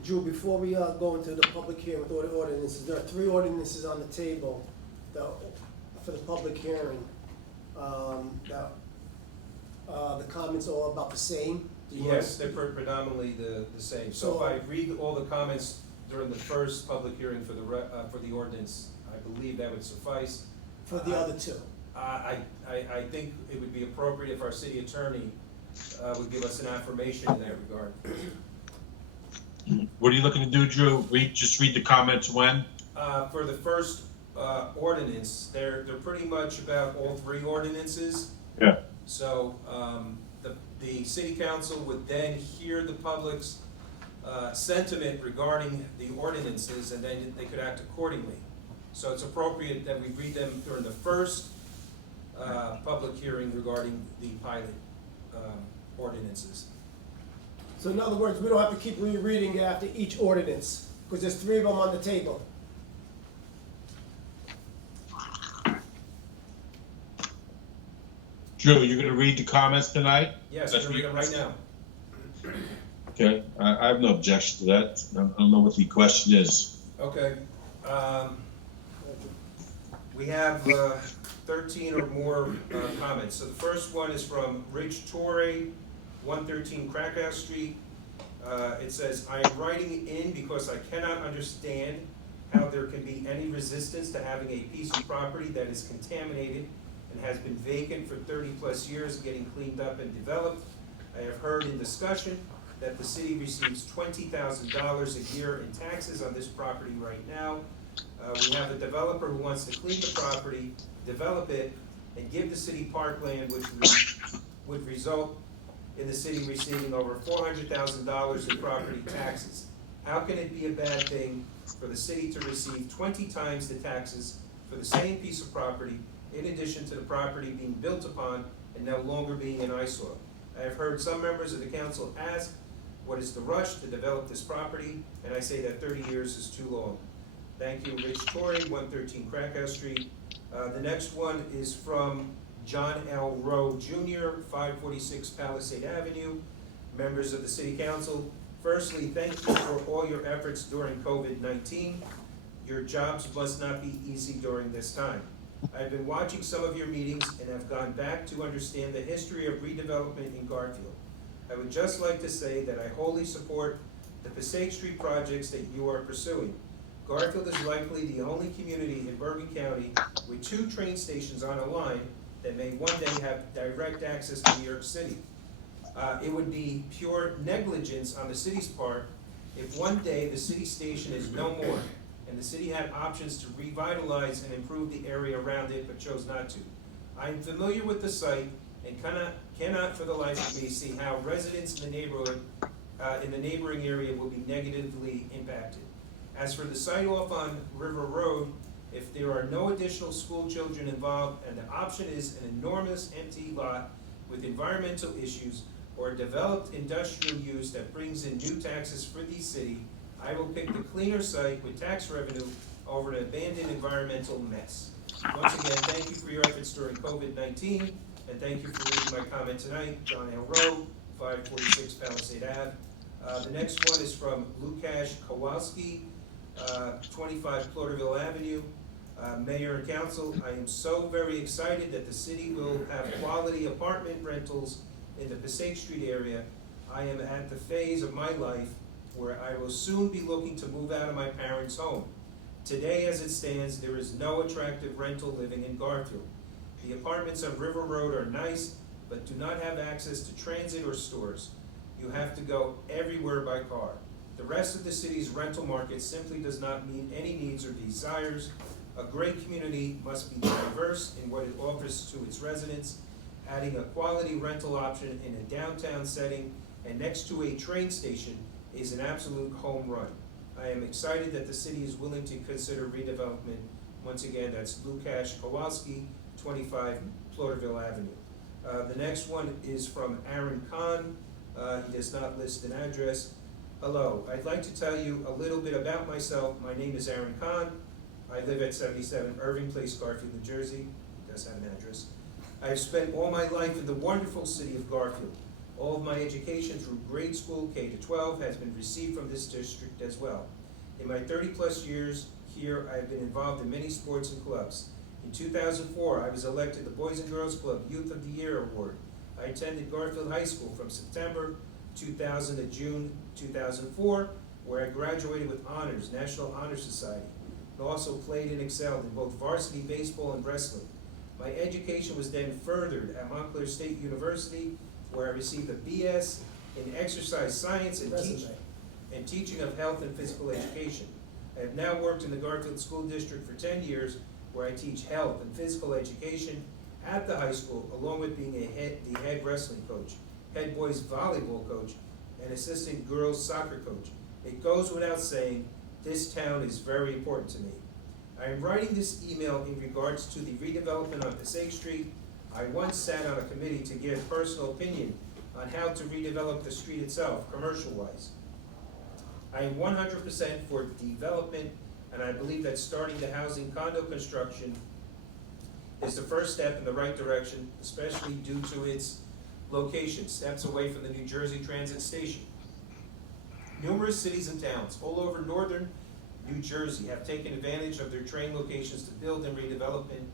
Drew, before we go into the public hearing with all the ordinances, there are 3 ordinances on the table for the public hearing. The comments are all about the same. Yes, they're predominantly the same. So if I read all the comments during the first public hearing for the ordinance, I believe that would suffice. For the other 2. I think it would be appropriate if our city attorney would give us an affirmation in that regard. What are you looking to do, Drew? Just read the comments when? For the first ordinance, they're pretty much about all 3 ordinances. Yeah. So the city council would then hear the public's sentiment regarding the ordinances, and then they could act accordingly. So it's appropriate that we read them during the first public hearing regarding the pilot ordinances. So in other words, we don't have to keep rereading it after each ordinance, because there's 3 of them on the table. Drew, you're gonna read the comments tonight? Yes, I'm reading them right now. Okay, I have no objection to that. I don't know what the question is. Okay. We have 13 or more comments. So the first one is from Rich Torre, 113 Krakow Street. It says, I am writing in because I cannot understand how there can be any resistance to having a piece of property that is contaminated and has been vacant for 30+ years, getting cleaned up and developed. I have heard in discussion that the city receives $20,000 a year in taxes on this property right now. We have a developer who wants to clean the property, develop it, and give the city parkland, which would result in the city receiving over $400,000 in property taxes. How can it be a bad thing for the city to receive 20 times the taxes for the same piece of property, in addition to the property being built upon and no longer being an eyesore? I have heard some members of the council ask, what is the rush to develop this property? And I say that 30 years is too long. Thank you, Rich Torrey, 113 Krakow Street. The next one is from John L. Rowe Jr., 546 Palisade Avenue. Members of the City Council, firstly, thank you for all your efforts during COVID-19. Your jobs must not be easy during this time. I've been watching some of your meetings and have gone back to understand the history of redevelopment in Garfield. I would just like to say that I wholly support the Passaic Street projects that you are pursuing. Garfield is likely the only community in Bergen County with 2 train stations on a line that may one day have direct access to New York City. It would be pure negligence on the city's part if one day the city station is no more and the city had options to revitalize and improve the area around it but chose not to. I am familiar with the site and cannot for the life of me see how residents in the neighborhood, in the neighboring area will be negatively impacted. As for the site off on River Road, if there are no additional school children involved and the option is an enormous empty lot with environmental issues or developed industrial use that brings in new taxes for the city, I will pick the cleaner site with tax revenue over an abandoned environmental mess. Once again, thank you for your efforts during COVID-19, and thank you for reading my comment tonight. John L. Road, 546 Palisade Ave. The next one is from Lukasz Kowalski, 25 Plorterville Avenue. Mayor and Council, I am so very excited that the city will have quality apartment rentals in the Passaic Street area. I am at the phase of my life where I will soon be looking to move out of my parents' home. Today, as it stands, there is no attractive rental living in Garfield. The apartments on River Road are nice, but do not have access to transit or stores. You have to go everywhere by car. The rest of the city's rental market simply does not meet any needs or desires. A great community must be diverse in what it offers to its residents. Adding a quality rental option in a downtown setting and next to a train station is an absolute home run. I am excited that the city is willing to consider redevelopment. Once again, that's Lukasz Kowalski, 25 Plorterville Avenue. The next one is from Aaron Kahn. He does not list an address. Hello, I'd like to tell you a little bit about myself. My name is Aaron Kahn. I live at 77 Irving Place, Garfield, New Jersey. He does have an address. I have spent all my life in the wonderful city of Garfield. All of my education through grade school, K to 12, has been received from this district as well. In my 30-plus years here, I have been involved in many sports and clubs. In 2004, I was elected the Boys and Girls Club Youth of the Year Award. I attended Garfield High School from September 2000 to June 2004, where I graduated with honors, National Honor Society, and also played and excelled in both varsity baseball and wrestling. My education was then furthered at Montclair State University, where I received a BS in exercise science and teaching of health and physical education. I have now worked in the Garfield School District for 10 years, where I teach health and physical education at the high school, along with being the head wrestling coach, head boys volleyball coach, and assistant girls soccer coach. It goes without saying, this town is very important to me. I am writing this email in regards to the redevelopment on Passaic Street. I once sat on a committee to give personal opinion on how to redevelop the street itself, commercial-wise. I am 100% for development, and I believe that starting the housing condo construction is the first step in the right direction, especially due to its location, steps away from the New Jersey Transit Station. Numerous cities and towns all over northern New Jersey have taken advantage of their train locations to build and redevelopment,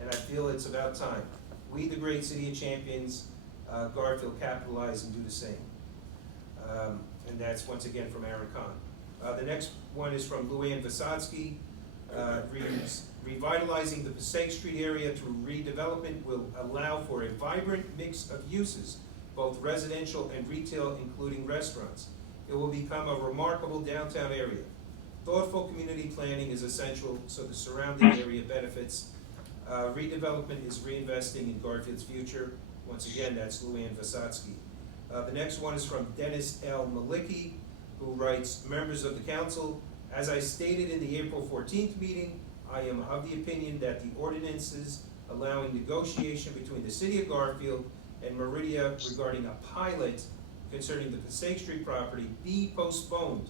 and I feel it's about time. We, the great city of champions, Garfield, capitalize and do the same. And that's once again from Aaron Kahn. The next one is from Luann Vysotsky. Reads, revitalizing the Passaic Street area through redevelopment will allow for a vibrant mix of uses, both residential and retail, including restaurants. It will become a remarkable downtown area. Thoughtful community planning is essential so the surrounding area benefits. Redevelopment is reinvesting in Garfield's future. Once again, that's Luann Vysotsky. The next one is from Dennis L. Malicki, who writes, members of the council, as I stated in the April 14th meeting, I am of the opinion that the ordinances allowing negotiation between the city of Garfield and Meridia regarding a pilot concerning the Passaic Street property be postponed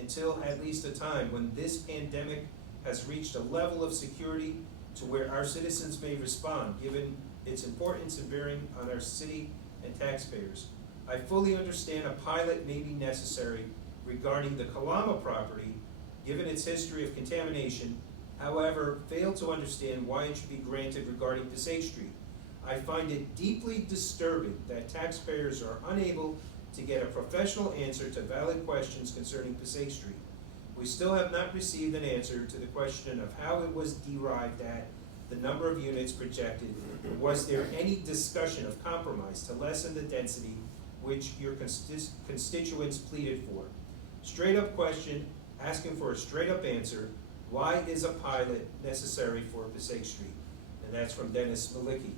until at least a time when this pandemic has reached a level of security to where our citizens may respond, given its importance and bearing on our city and taxpayers. I fully understand a pilot may be necessary regarding the Kalama property, given its history of contamination, however, fail to understand why it should be granted regarding Passaic Street. I find it deeply disturbing that taxpayers are unable to get a professional answer to valid questions concerning Passaic Street. We still have not received an answer to the question of how it was derived at, the number of units projected. Was there any discussion of compromise to lessen the density which your constituents pleaded for? Straight up question, asking for a straight up answer. Why is a pilot necessary for Passaic Street? And that's from Dennis Malicki.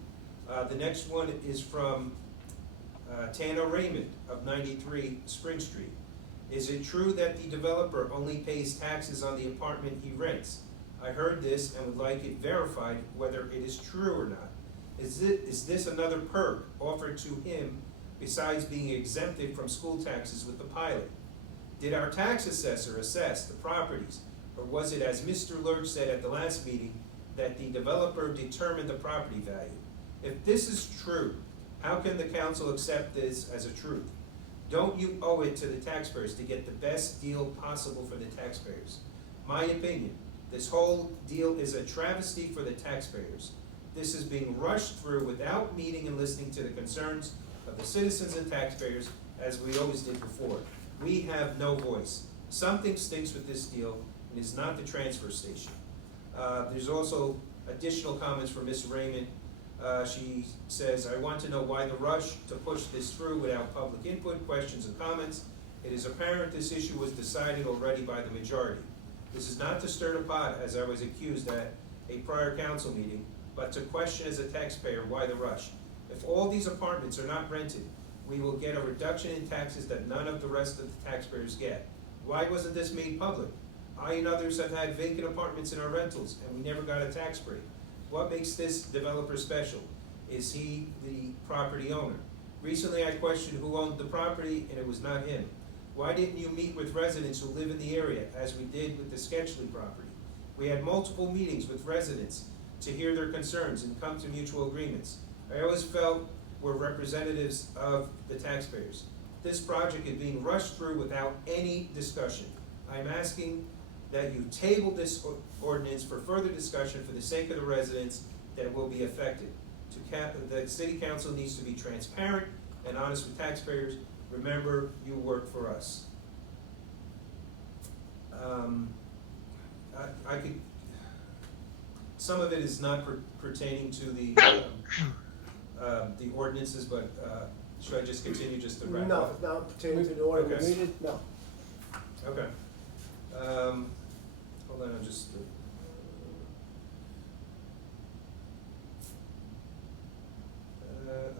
The next one is from Tanner Raymond of 93 Spring Street. Is it true that the developer only pays taxes on the apartment he rents? I heard this and would like it verified whether it is true or not. Is this another perk offered to him besides being exempted from school taxes with the pilot? Did our tax assessor assess the properties, or was it, as Mr. Lurch said at the last meeting, that the developer determined the property value? If this is true, how can the council accept this as a truth? Don't you owe it to the taxpayers to get the best deal possible for the taxpayers? My opinion, this whole deal is a travesty for the taxpayers. This is being rushed through without meeting and listening to the concerns of the citizens and taxpayers, as we always did before. We have no voice. Something stinks with this deal, and it's not the transfer station. There's also additional comments from Ms. Raymond. She says, I want to know why the rush to push this through without public input, questions, and comments. It is apparent this issue was decided already by the majority. This is not to stir the pot, as I was accused at a prior council meeting, but to question as a taxpayer why the rush. If all these apartments are not rented, we will get a reduction in taxes that none of the rest of the taxpayers get. Why wasn't this made public? I and others have had vacant apartments in our rentals, and we never got a tax break. What makes this developer special? Is he the property owner? Recently, I questioned who owned the property, and it was not him. Why didn't you meet with residents who live in the area, as we did with the Sketchley property? We had multiple meetings with residents to hear their concerns and come to mutual agreements. I always felt we're representatives of the taxpayers. This project is being rushed through without any discussion. I'm asking that you table this ordinance for further discussion for the sake of the residents that will be affected. The city council needs to be transparent and honest with taxpayers. Remember, you work for us. I could, some of it is not pertaining to the ordinances, but should I just continue just to wrap No, up? not pertaining to the order. Okay. Read it? No. Okay. Hold on, I'm just.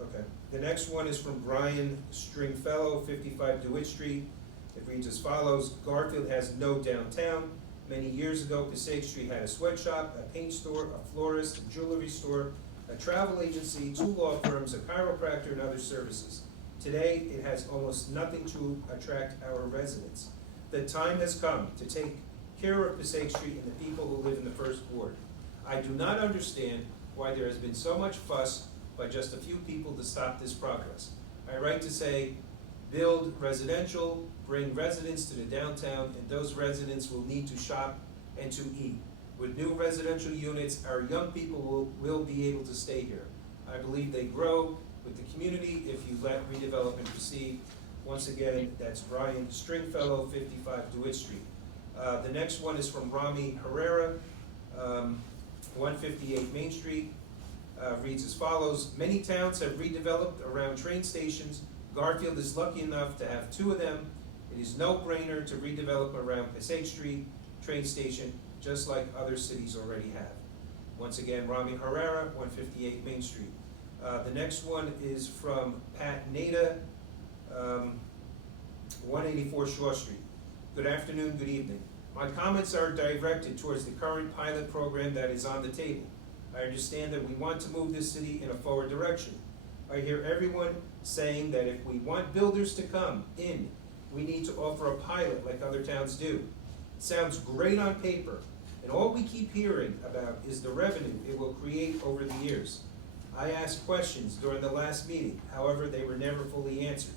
Okay. The next one is from Brian Stringfellow, 55 DeWitt Street. It reads as follows: Garfield has no downtown. Many years ago, Passaic Street had a sweatshop, a paint store, a florist, a jewelry store, a travel agency, 2 law firms, a chiropractor, and other services. Today, it has almost nothing to attract our residents. The time has come to take care of Passaic Street and the people who live in the first ward. I do not understand why there has been so much fuss by just a few people to stop this progress. I write to say, build residential, bring residents to the downtown, and those residents will need to shop and to eat. With new residential units, our young people will be able to stay here. I believe they grow with the community if you let redevelopment proceed. Once again, that's Brian Stringfellow, 55 DeWitt Street. The next one is from Rami Herrera, 158 Main Street. Reads as follows: many towns have redeveloped around train stations. Garfield is lucky enough to have 2 of them. It is no-brainer to redevelop around Passaic Street train station, just like other cities already have. Once again, Rami Herrera, 158 Main Street. The next one is from Pat Nada, 184 Shaw Street. Good afternoon, good evening. My comments are directed towards the current pilot program that is on the table. I understand that we want to move this city in a forward direction. I hear everyone saying that if we want builders to come in, we need to offer a pilot like other towns do. It sounds great on paper, and all we keep hearing about is the revenue it will create over the years. I asked questions during the last meeting, however, they were never fully answered.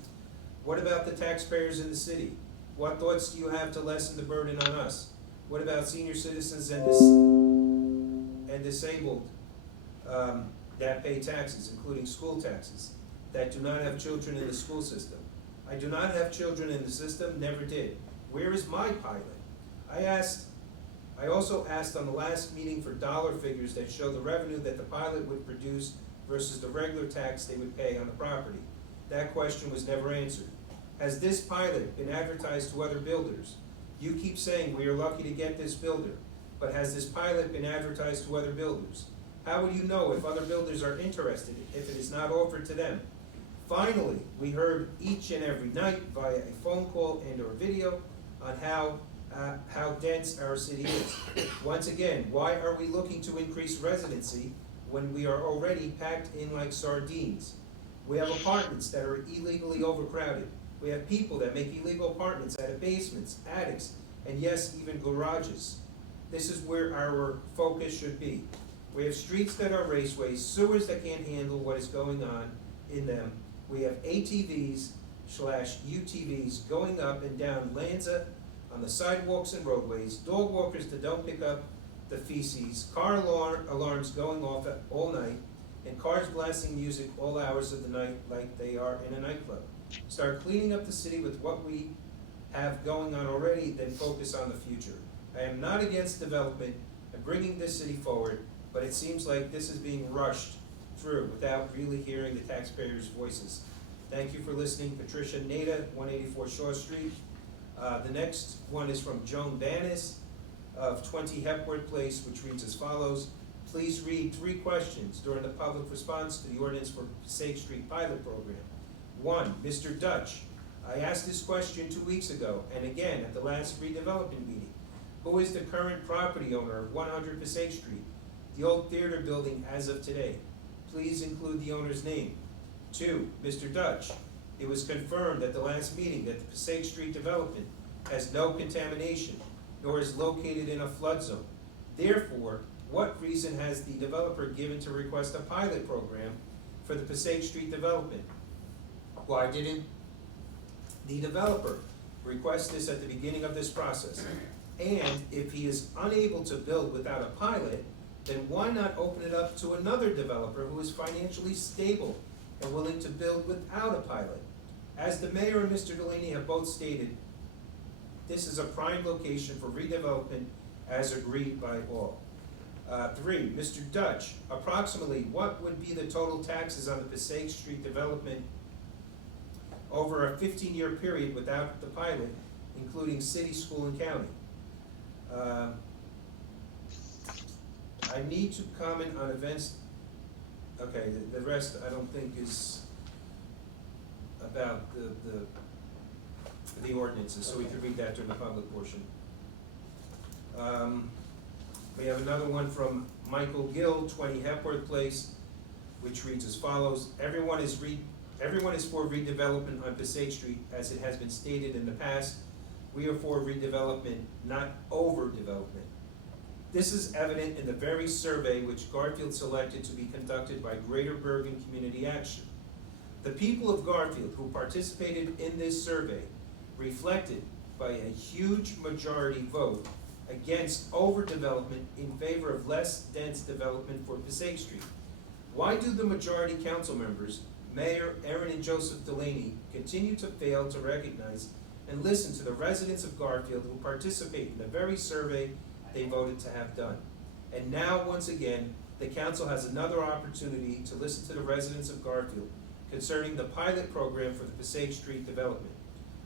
What about the taxpayers in the city? What thoughts do you have to lessen the burden on us? What about senior citizens and disabled that pay taxes, including school taxes, that do not have children in the school system? I do not have children in the system, never did. Where is my pilot? I also asked on the last meeting for dollar figures that show the revenue that the pilot would produce versus the regular tax they would pay on the property. That question was never answered. Has this pilot been advertised to other builders? You keep saying we are lucky to get this builder, but has this pilot been advertised to other builders? How would you know if other builders are interested if it is not offered to them? Finally, we heard each and every night via a phone call and or video on how dense our city is. Once again, why are we looking to increase residency when we are already packed in like sardines? We have apartments that are illegally overcrowded. We have people that make illegal apartments out of basements, attics, and yes, even garages. This is where our focus should be. We have streets that are raceways, sewers that can't handle what is going on in them. We have ATVs/UTVs going up and down Lanza on the sidewalks and roadways, dog walkers that don't pick up the feces, car alarms going off all night, and cars blasting music all hours of the night like they are in a nightclub. Start cleaning up the city with what we have going on already, then focus on the future. I am not against development and bringing this city forward, but it seems like this is being rushed through without really hearing the taxpayers' voices. Thank you for listening. Patricia Nada, 184 Shaw Street. The next one is from Joan Banis of 20 Hepworth Place, which reads as follows. Please read 3 questions during the public response to the ordinance for Passaic Street pilot program. 1, Mr. Dutch. I asked this question 2 weeks ago and again at the last redevelopment meeting. Who is the current property owner of 100 Passaic Street, the old theater building as of today? Please include the owner's name. 2, Mr. Dutch. It was confirmed at the last meeting that the Passaic Street development has no contamination, nor is located in a flood zone. Therefore, what reason has the developer given to request a pilot program for the Passaic Street development? Why didn't the developer request this at the beginning of this process? And if he is unable to build without a pilot, then why not open it up to another developer who is financially stable and willing to build without a pilot? As the mayor and Mr. Delaney have both stated, this is a prime location for redevelopment as agreed by all. 3, Mr. Dutch, approximately what would be the total taxes on the Passaic Street development over a 15-year period without the pilot, including city, school, and county? I need to comment on events. Okay, the rest I don't think is about the ordinances, so we can read that during the public portion. We have another one from Michael Gill, 20 Hepworth Place, which reads as follows. Everyone is for redevelopment on Passaic Street, as it has been stated in the past. We are for redevelopment, not overdevelopment. This is evident in the very survey which Garfield selected to be conducted by Greater Bergen Community Action. The people of Garfield who participated in this survey reflected by a huge majority vote against overdevelopment in favor of less dense development for Passaic Street. Why do the majority council members, Mayor Aaron and Joseph Delaney, continue to fail to recognize and listen to the residents of Garfield who participate in the very survey they voted to have done? And now, once again, the council has another opportunity to listen to the residents of Garfield concerning the pilot program for the Passaic Street development.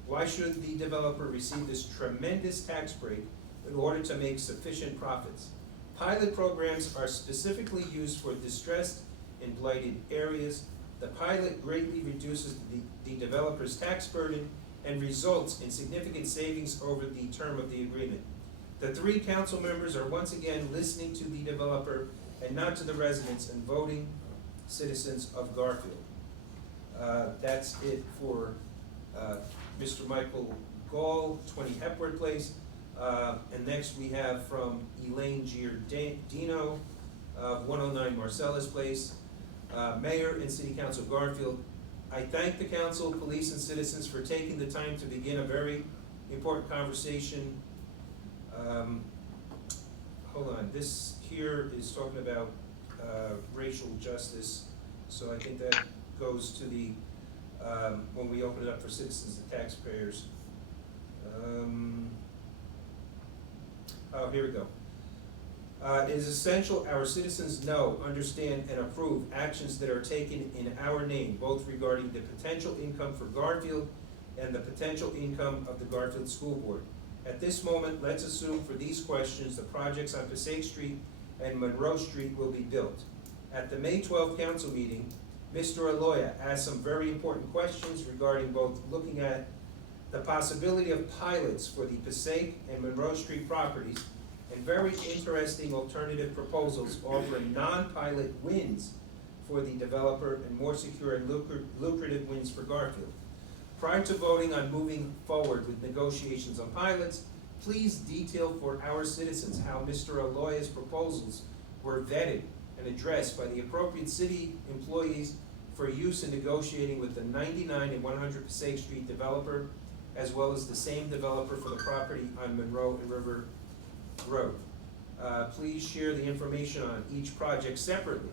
Why should the developer receive this tremendous tax break in order to make sufficient profits? Pilot programs are specifically used for distressed and blighted areas. The pilot greatly reduces the developer's tax burden and results in significant savings over the term of the agreement. The 3 council members are once again listening to the developer and not to the residents and voting citizens of Garfield. That's it for Mr. Michael Gall, 20 Hepworth Place. And next we have from Elaine Giordino of 109 Marcellus Place. Mayor and City Council Garfield, I thank the council, police, and citizens for taking the time to begin a very important conversation. Hold on, this here is talking about racial justice, so I think that goes to the, when we open it up for citizens and taxpayers. Oh, here we go. It is essential our citizens know, understand, and approve actions that are taken in our name, both regarding the potential income for Garfield and the potential income of the Garfield School Board. At this moment, let's assume for these questions the projects on Passaic Street and Monroe Street will be built. At the May 12th council meeting, Mr. Aloya asked some very important questions regarding both looking at the possibility of pilots for the Passaic and Monroe Street properties and very interesting alternative proposals offering non-pilot wins for the developer and more secure and lucrative wins for Garfield. Prior to voting on moving forward with negotiations on pilots, please detail for our citizens how Mr. Aloya's proposals were vetted and addressed by the appropriate city employees for use in negotiating with the 99 and 100 Passaic Street developer, as well as the same developer for the property on Monroe and River Road. Please share the information on each project separately.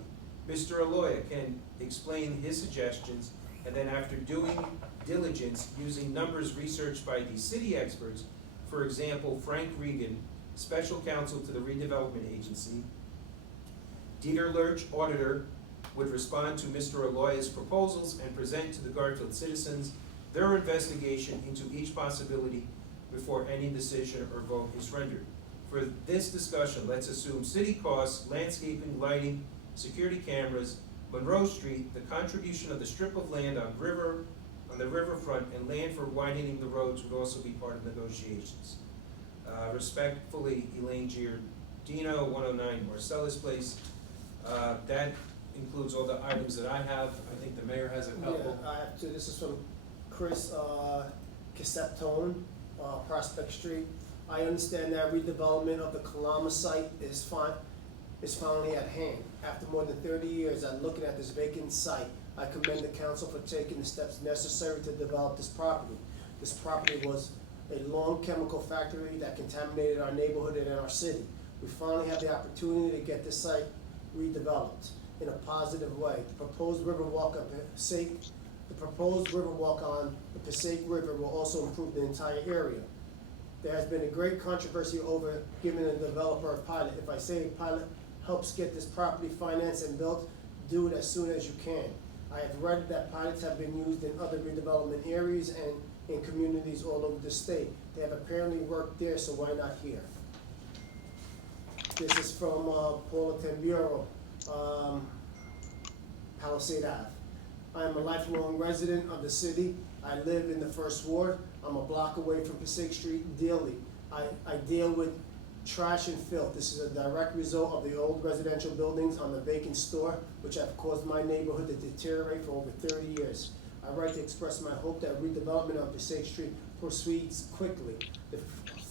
Mr. Aloya can explain his suggestions, and then after doing diligence using numbers researched by the city experts, for example, Frank Regan, special counsel to the redevelopment agency, Dieter Lurch, auditor, would respond to Mr. Aloya's proposals and present to the Garfield citizens their investigation into each possibility before any decision or vote is rendered. For this discussion, let's assume city costs, landscaping, lighting, security cameras, Monroe Street, the contribution of the strip of land on the riverfront, and land for widening the roads would also be part of negotiations. Respectfully, Elaine Giardino, 109 Marcellus Place. That includes all the items that I have. I think the mayor has a couple. Yeah, I have two. This is from Chris Cassetone, Prospect Street. I understand that redevelopment of the Kalama site is finally at hand. After more than 30 years of looking at this vacant site, I commend the council for taking the steps necessary to develop this property. This property was a long chemical factory that contaminated our neighborhood and our city. We finally have the opportunity to get this site redeveloped in a positive way. The proposed riverwalk on the Passaic River will also improve the entire area. There has been a great controversy over giving a developer a pilot. If I say a pilot helps get this property financed and built, do it as soon as you can. I have read that pilots have been used in other redevelopment areas and in communities all over the state. They have apparently worked there, so why not here? This is from Paula Tamburo, Palisade Ave. I am a lifelong resident of the city. I live in the First Ward. I'm a block away from Passaic Street daily. I deal with trash and filth. This is a direct result of the old residential buildings on the vacant store, which have caused my neighborhood to deteriorate for over 30 years. I write to express my hope that redevelopment of Passaic Street proceeds quickly. The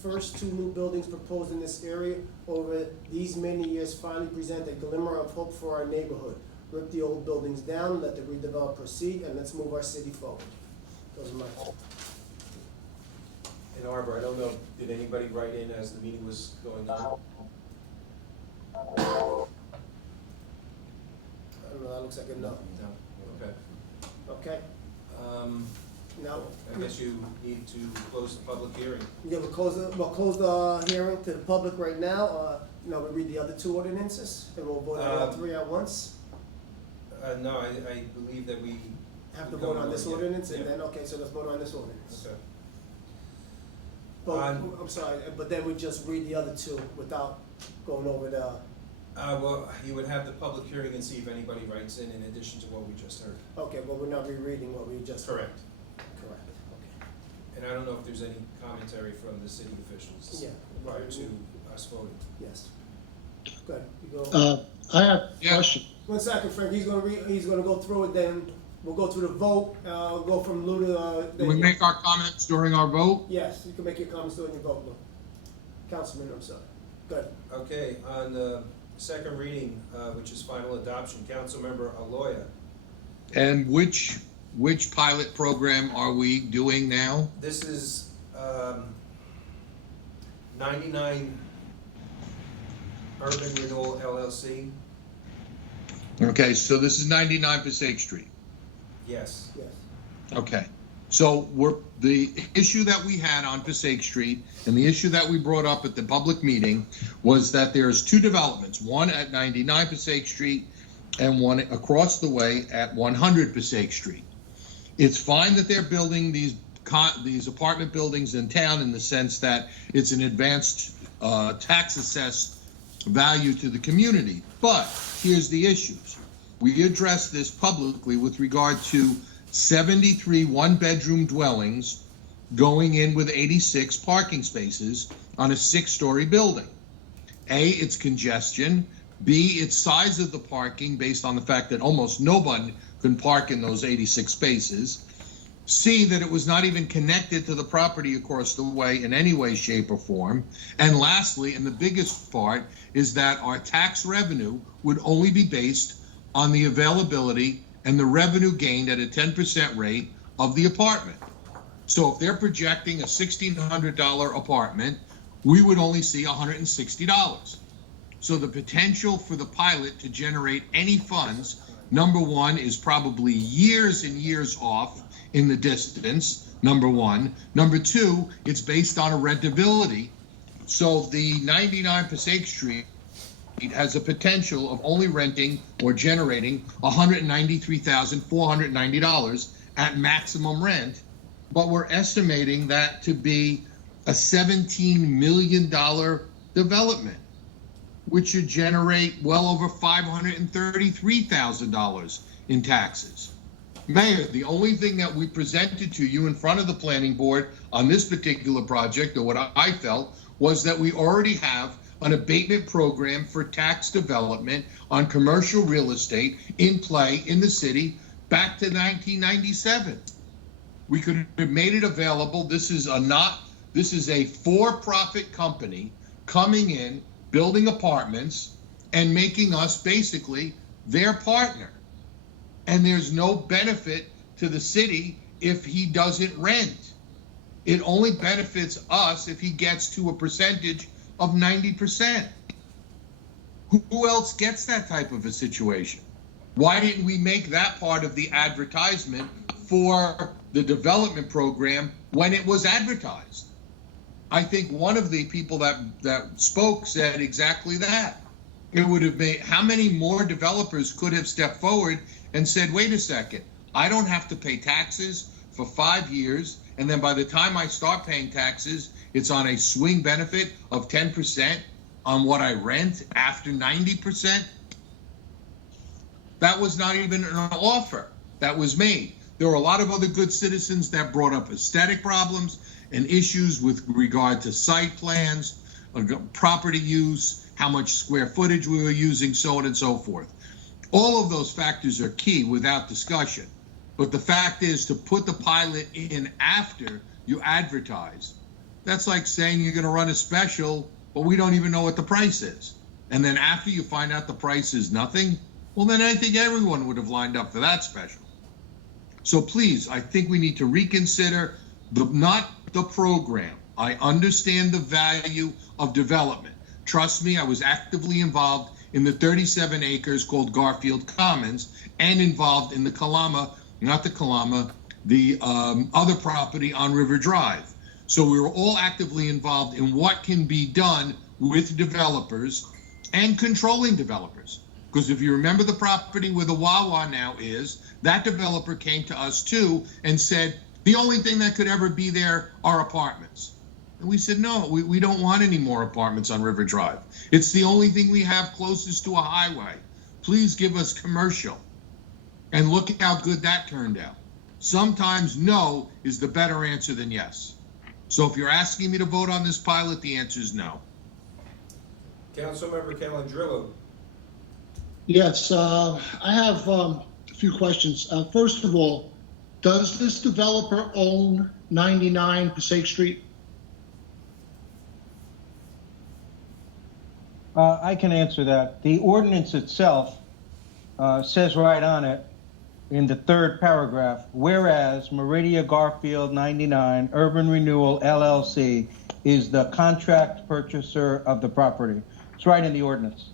first two new buildings proposed in this area over these many years finally present a glimmer of hope for our neighborhood. Rip the old buildings down, let the redevelop proceed, and let's move our city forward. Those are my hopes. And Arbor, I don't know, did anybody write in as the meeting was going on? I don't know, that looks like a no. No, okay. Okay, now, I guess you need to close the public hearing. yeah, we'll close the hearing to the public right now. Now we read the other two ordinances, and we'll vote on all three at once. No, I believe that we Have to vote on this Yeah. ordinance, and Yeah. then, okay, so let's vote on this ordinance. Okay. But, On- I'm sorry, but then we just read the other two without going over the, Well, you would have the public hearing and see if anybody writes in addition to what we just heard. okay, well, we're not rereading what we just. Correct. Correct, okay. And I don't know if there's any commentary from the city officials Yeah. prior to us voting. Yes. Good, you go. I have a Yeah. question. 1 second, Frank, he's gonna go through it, then we'll go through the vote, go from Lou to, Do we make our comments during our vote? yes, you can make your comments during your vote, Lou. Councilman, I'm sorry. Good. Okay, on the second reading, which is final adoption, Councilmember Aloya. And which pilot program are we doing now? This is 99 Urban Renewal LLC. Okay, so this is 99 Passaic Street. Yes. Yes. Okay, so the issue that we had on Passaic Street and the issue that we brought up at the public meeting was that there's two developments, one at 99 Passaic Street and one across the way at 100 Passaic Street. It's fine that they're building these apartment buildings in town in the sense that it's an advanced tax assessed value to the community, but here's the issues. We addressed this publicly with regard to 73 one-bedroom dwellings going in with 86 parking spaces on a 6-story building. A, it's congestion. B, it's size of the parking based on the fact that almost no one can park in those 86 spaces. C, that it was not even connected to the property across the way in any way, shape, or form. And lastly, and the biggest part, is that our tax revenue would only be based on the availability and the revenue gained at a 10% rate of the apartment. So if they're projecting a $1,600 apartment, we would only see $160. So the potential for the pilot to generate any funds, number one, is probably years and years off in the distance, number one. Number two, it's based on a rentability. So the 99 Passaic Street has a potential of only renting or generating $193,490 at maximum rent, but we're estimating that to be a $17 million development, which should generate well over $533,000 in taxes. Mayor, the only thing that we presented to you in front of the planning board on this particular project, or what I felt, was that we already have an abatement program for tax development on commercial real estate in play in the city back to 1997. We could have made it available. This is a for-profit company coming in, building apartments, and making us basically their partner. And there's no benefit to the city if he doesn't rent. It only benefits us if he gets to a percentage of 90%. Who else gets that type of a situation? Why didn't we make that part of the advertisement for the development program when it was advertised? I think one of the people that spoke said exactly that. It would have made, how many more developers could have stepped forward and said, wait a second, I don't have to pay taxes for 5 years, and then by the time I start paying taxes, it's on a swing benefit of 10% on what I rent after 90%. That was not even an offer that was made. There were a lot of other good citizens that brought up aesthetic problems and issues with regard to site plans, property use, how much square footage we were using, so on and so forth. All of those factors are key without discussion. But the fact is, to put the pilot in after you advertise, that's like saying you're going to run a special, but we don't even know what the price is. And then after you find out the price is nothing, well, then I think everyone would have lined up for that special. So please, I think we need to reconsider not the program. I understand the value of development. Trust me, I was actively involved in the 37 acres called Garfield Commons and involved in the other property on River Drive. So we were all actively involved in what can be done with developers and controlling developers. Because if you remember the property where the Wawa now is, that developer came to us too and said, the only thing that could ever be there are apartments. And we said, no, we don't want any more apartments on River Drive. It's the only thing we have closest to a highway. Please give us commercial. And look at how good that turned out. Sometimes no is the better answer than yes. So if you're asking me to vote on this pilot, the answer is no. Councilmember Calandrillo. Yes, I have a few questions. First of all, does this developer own 99 Passaic Street? I can answer that. The ordinance itself says right on it in the third paragraph, whereas Meridia Garfield 99 Urban Renewal LLC is the contract purchaser of the property. It's right in the ordinance.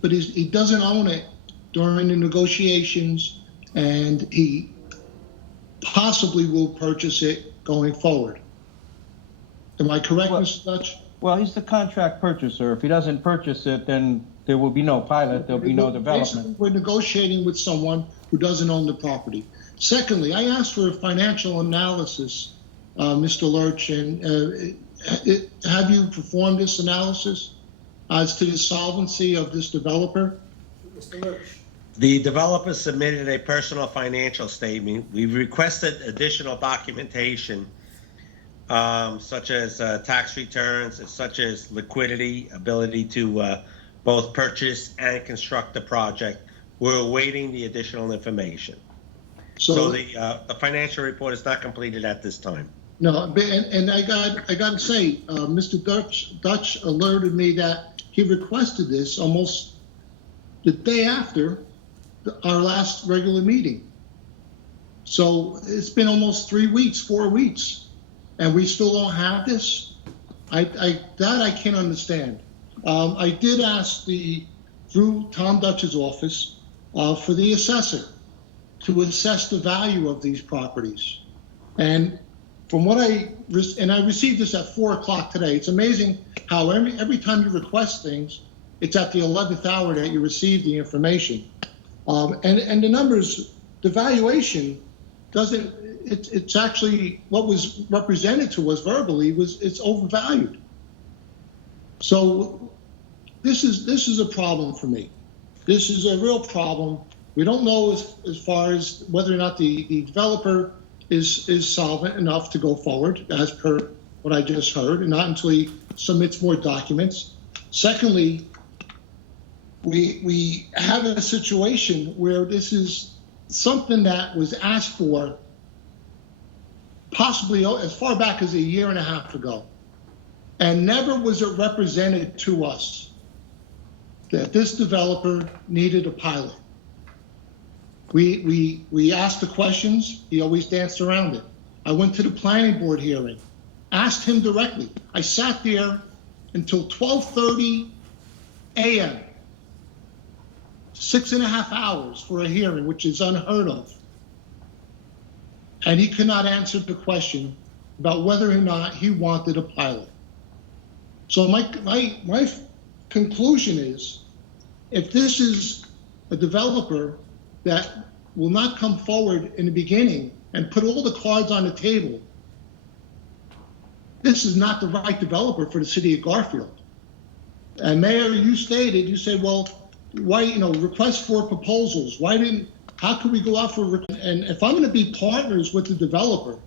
But he doesn't own it during the negotiations, and he possibly will purchase it going forward. Am I correct, Mr. Dutch? Well, he's the contract purchaser. If he doesn't purchase it, then there will be no pilot, there'll be no development. Basically, we're negotiating with someone who doesn't own the property. Secondly, I asked for a financial analysis, Mr. Lurch, and have you performed this analysis as to the solvency of this developer? Mr. Lurch. The developer submitted a personal financial statement. We've requested additional documentation, such as tax returns, such as liquidity, ability to both purchase and construct the project. We're awaiting the additional information. So the financial report is not completed at this time. No, and I got to say, Mr. Dutch alerted me that he requested this almost the day after our last regular meeting. So it's been almost 3 weeks, 4 weeks, and we still don't have this. I can't understand. I did ask through Tom Dutch's office for the assessor to assess the value of these properties. And from what I received this at 4 o'clock today. It's amazing how every time you request things, it's at the 11th hour that you receive the information. And the numbers, the valuation doesn't, it's actually what was represented to us verbally it's overvalued. So this is a problem for me. This is a real problem. We don't know as far as whether or not the developer is solvent enough to go forward, as per what I just heard, and not until he submits more documents. Secondly, we have a situation where this is something that was asked for possibly as far back as a year and a half ago, and never was it represented to us that this developer needed a pilot. We asked the questions, he always danced around it. I went to the planning board hearing, asked him directly. I sat there until 12:30 a.m., 6.5 hours for a hearing, which is unheard of. And he could not answer the question about whether or not he wanted a pilot. So my conclusion is, if this is a developer that will not come forward in the beginning and put all the cards on the table, this is not the right developer for the city of Garfield. And Mayor, you said, well, why, request for proposals. How could we go out for, and if I'm going to be partners with the developer,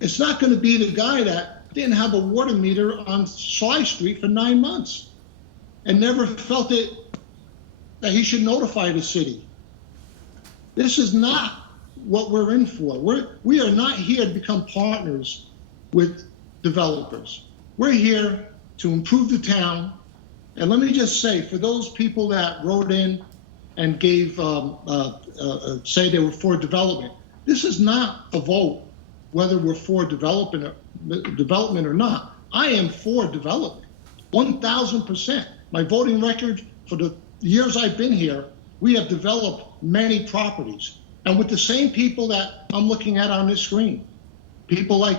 it's not going to be the guy that didn't have a water meter on Sly Street for 9 months and never felt it that he should notify the city. This is not what we're in for. We are not here to become partners with developers. We're here to improve the town. And let me just say, for those people that wrote in and gave, say they were for development, this is not a vote whether we're for development or not. I am for development, 1,000%. My voting record for the years I've been here, we have developed many properties, and with the same people that I'm looking at on this screen. People like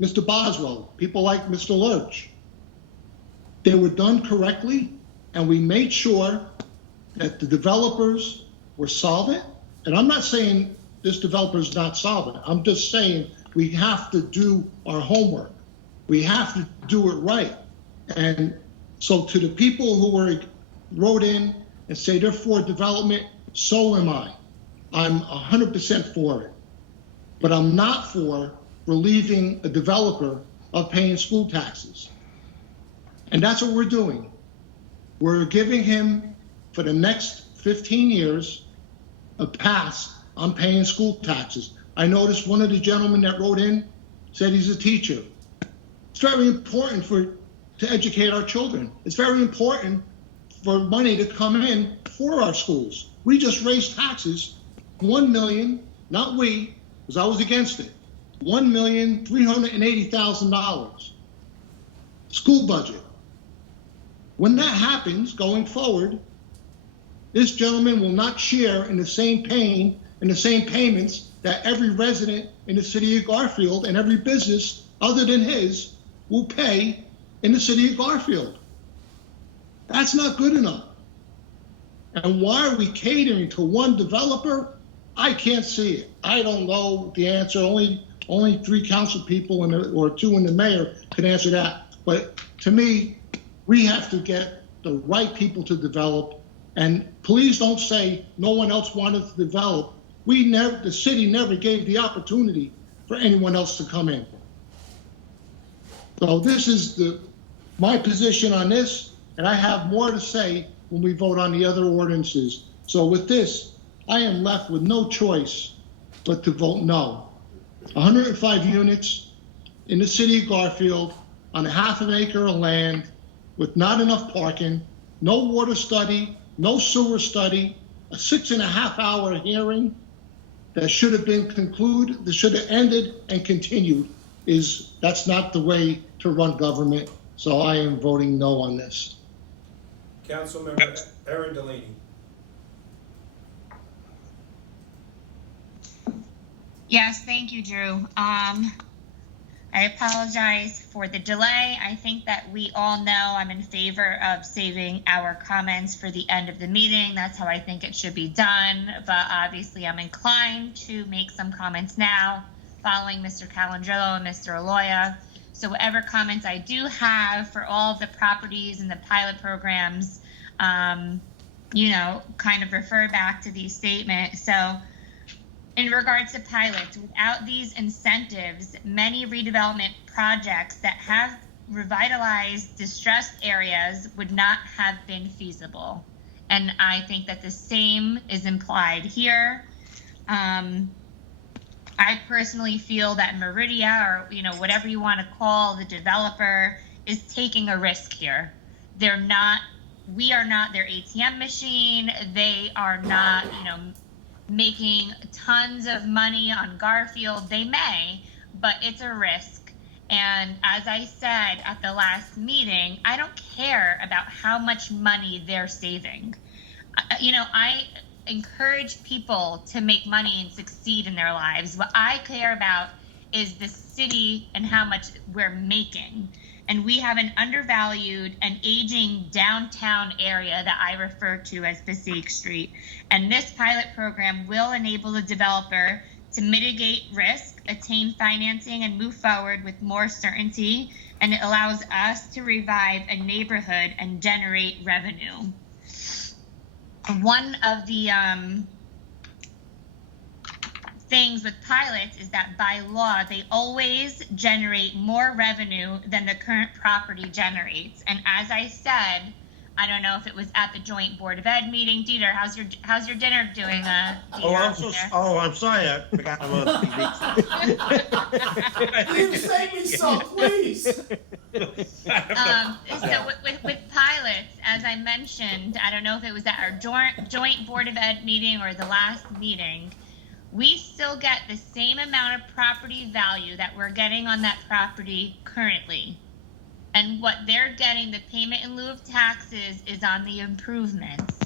Mr. Boswell, people like Mr. Lurch. They were done correctly, and we made sure that the developers were solvent. And I'm not saying this developer is not solvent. I'm just saying we have to do our homework. We have to do it right. And so to the people who wrote in and say they're for development, so am I. I'm 100% for it. But I'm not for relieving a developer of paying school taxes. And that's what we're doing. We're giving him, for the next 15 years, a pass on paying school taxes. I noticed one of the gentlemen that wrote in said he's a teacher. It's very important to educate our children. It's very important for money to come in for our schools. We just raised taxes, $1 million, not we, because I was against it, $1,380,000 school budget. When that happens going forward, this gentleman will not share in the same pain and the same payments that every resident in the city of Garfield and every business other than his will pay in the city of Garfield. That's not good enough. And why are we catering to one developer? I can't see it. I don't know the answer. Only 3 council people or 2 in the mayor can answer that. But to me, we have to get the right people to develop. And please don't say no one else wanted to develop. The city never gave the opportunity for anyone else to come in. So this is my position on this, and I have more to say when we vote on the other ordinances. So with this, I am left with no choice but to vote no. 105 units in the city of Garfield on a half an acre of land with not enough parking, no water study, no sewer study, a 6.5-hour hearing that should have been concluded, that should have ended and continued. That's not the way to run government. So I am voting no on this. Councilmember Erin Delaney. Yes, thank you, Drew. I apologize for the delay. I think that we all know I'm in favor of saving our comments for the end of the meeting. That's how I think it should be done. But obviously, I'm inclined to make some comments now, following Mr. Calandrillo and Mr. Aloya. So whatever comments I do have for all of the properties and the pilot programs, kind of refer back to these statements. So in regards to pilots, without these incentives, many redevelopment projects that have revitalized distressed areas would not have been feasible. And I think that the same is implied here. I personally feel that Meridia, or whatever you want to call the developer, is taking a risk here. We are not their ATM machine. They are not, making tons of money on Garfield. They may, but it's a risk. And as I said at the last meeting, I don't care about how much money they're saving. I encourage people to make money and succeed in their lives. What I care about is the city and how much we're making. And we have an undervalued and aging downtown area that I refer to as Passaic Street. And this pilot program will enable the developer to mitigate risk, attain financing, and move forward with more certainty. And it allows us to revive a neighborhood and generate revenue. One of the things with pilots is that by law, they always generate more revenue than the current property generates. And as I said, I don't know if it was at the joint Board of Ed meeting. Dieter, how's your dinner doing? I'm sorry, I forgot I'm on TV. You save me some, please. So with pilots, as I mentioned, I don't know if it was at our joint Board of Ed meeting or the last meeting, we still get the same amount of property value that we're getting on that property currently. And what they're getting, the payment in lieu of taxes, is on the improvements.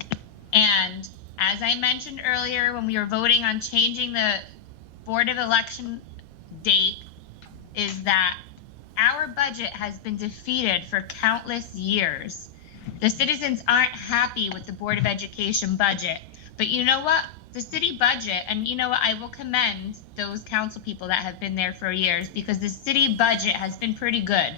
And as I mentioned earlier, when we were voting on changing the Board of Election date, is that our budget has been defeated for countless years. The citizens aren't happy with the Board of Education budget. But you know what? The city budget, and you know what, I will commend those council people that have been there for years, because the city budget has been pretty good.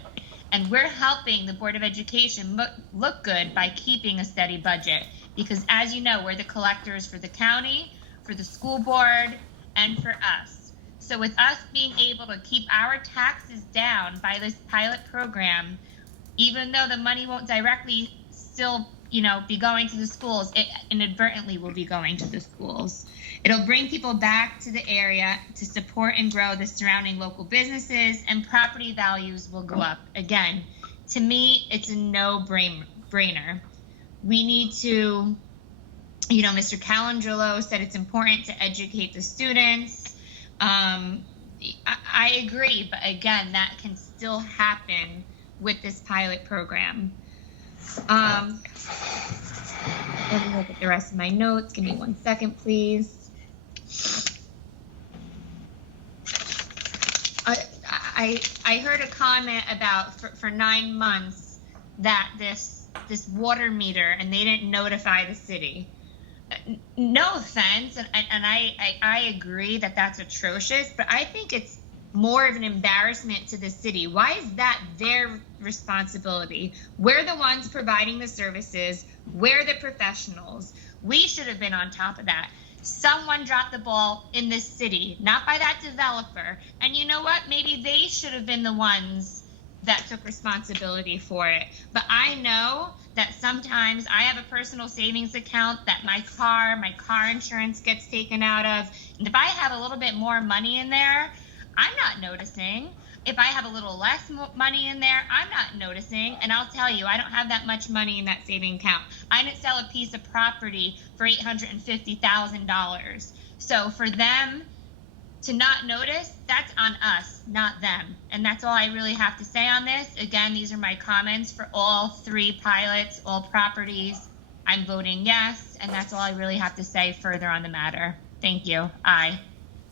And we're helping the Board of Education look good by keeping a steady budget. Because as you know, we're the collectors for the county, for the school board, and for us. So with us being able to keep our taxes down by this pilot program, even though the money won't directly still be going to the schools, it inadvertently will be going to the schools. It'll bring people back to the area to support and grow the surrounding local businesses, and property values will go up. Again, to me, it's a no-brainer. We need to, Mr. Calandrillo said it's important to educate the students. I agree, but again, that can still happen with this pilot program. Let me look at the rest of my notes. Give me 1 second, please. I heard a comment about for 9 months that this water meter, and they didn't notify the city. No offense, and I agree that that's atrocious, but I think it's more of an embarrassment to the city. Why is that their responsibility? We're the ones providing the services. We're the professionals. We should have been on top of that. Someone dropped the ball in this city, not by that developer. And you know what? Maybe they should have been the ones that took responsibility for it. But I know that sometimes I have a personal savings account that my car insurance gets taken out of. And if I have a little bit more money in there, I'm not noticing. If I have a little less money in there, I'm not noticing. And I'll tell you, I don't have that much money in that saving account. I didn't sell a piece of property for $850,000. So for them to not notice, that's on us, not them. And that's all I really have to say on this. Again, these are my comments for all 3 pilots, all properties. I'm voting yes, and that's all I really have to say further on the matter. Thank you. Aye.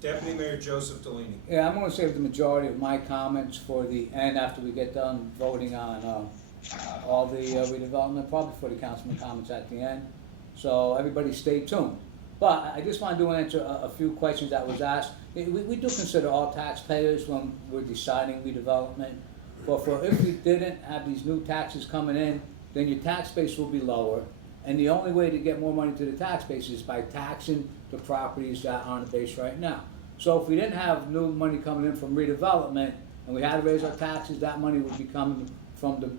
Deputy Mayor Joseph Delaney. Yeah, I'm gonna save the majority of my comments for the end after we get done voting on all the redevelopment, probably for the councilman comments at the end. So everybody stay tuned. But I just want to answer a few questions that was asked. We do consider all taxpayers when we're deciding redevelopment. But if we didn't have these new taxes coming in, then your tax base will be lower. And the only way to get more money to the tax base is by taxing the properties that are on the base right now. So if we didn't have new money coming in from redevelopment and we had to raise our taxes, that money would be coming from the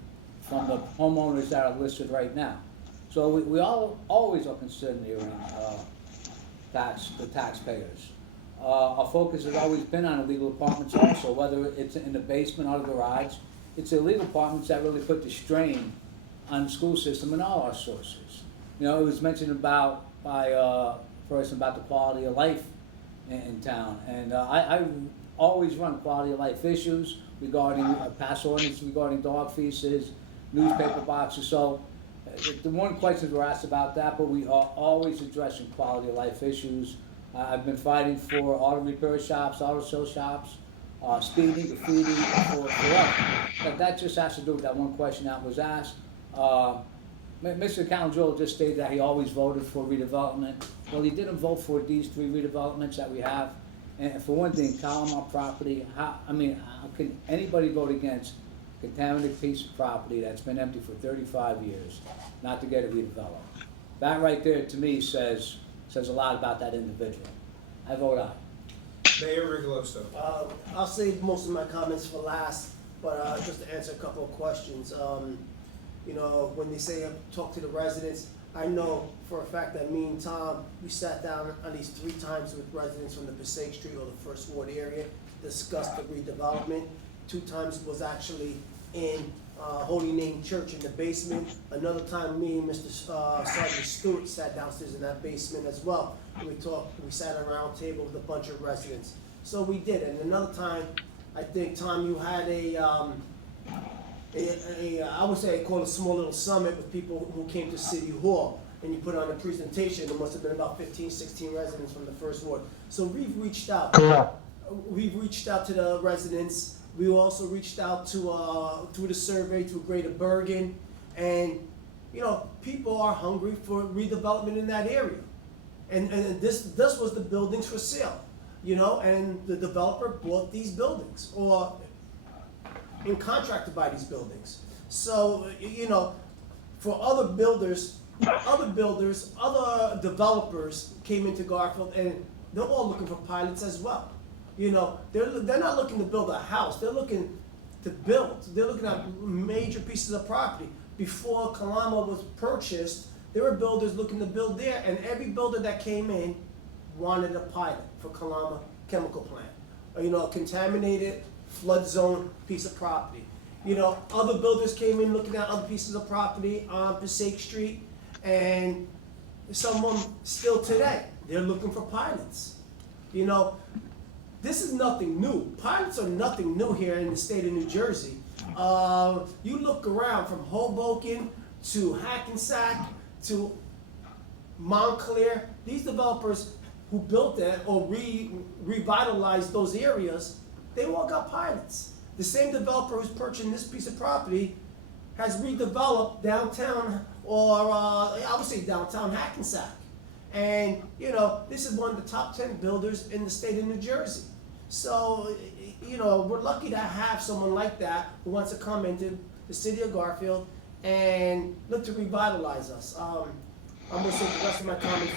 homeowners that are listed right now. So we always are considering the taxpayers. Our focus has always been on illegal apartments also, whether it's in the basement or the garage. It's illegal apartments that really put the strain on the school system and all our sources. You know, it was mentioned by a person about the quality of life in town. And I always run quality of life issues regarding past ordinance regarding dog feces, newspaper boxes. So the one questions were asked about that, but we are always addressing quality of life issues. I've been fighting for auto repair shops, auto sale shops, speeding, graffiti, forever. But that just has to do with that one question that was asked. Mr. Calangelo just stated that he always voted for redevelopment. Well, he didn't vote for these 3 redevelopments that we have. And for one thing, Calamar property, how can anybody vote against a contaminated piece of property that's been empty for 35 years, not to get it redeveloped? That right there, to me, says a lot about that individual. I vote aye. Mayor Rigoloso. I'll save most of my comments for last, but just to answer a couple of questions. You know, when they say talk to the residents, I know for a fact that me and Tom, we sat down at least 3 times with residents from the Passaic Street or the First Ward area, discussed the redevelopment. 2 times was actually in Holy Name Church in the basement. Another time, me and Mr. Sergeant Stewart sat downstairs in that basement as well. And we talked, we sat at a round table with a bunch of residents. So we did. And another time, I think, Tom, you had I would say I call it a small little summit with people who came to City Hall, and you put on a presentation. There must have been about 15, 16 residents from the First Ward. So we've reached out. Correct. We've reached out to the residents. We also reached out to through the survey to Greater Bergen, and you know, people are hungry for redevelopment in that area. And this was the buildings for sale, you know, and the developer bought these buildings or in contract to buy these buildings. So, you know, for other builders, other developers came into Garfield, and they're all looking for pilots as well. You know, they're not looking to build a house, they're looking to build. They're looking at major pieces of property. Before Kalama was purchased, there were builders looking to build there, and every builder that came in wanted a pilot for Kalama chemical plant. You know, a contaminated flood zone piece of property. You know, other builders came in looking at other pieces of property on Passaic Street, and some of them still today, they're looking for pilots. You know, this is nothing new. Pilots are nothing new here in the state of New Jersey. You look around from Hoboken to Hackensack to Montclair, these developers who built that or revitalized those areas, they all got pilots. The same developer who's purchasing this piece of property has redeveloped downtown, or I would say downtown Hackensack. And, you know, this is one of the top 10 builders in the state of New Jersey. So, you know, we're lucky to have someone like that who wants to come into the city of Garfield and look to revitalize us. I'm going to save the rest of my comments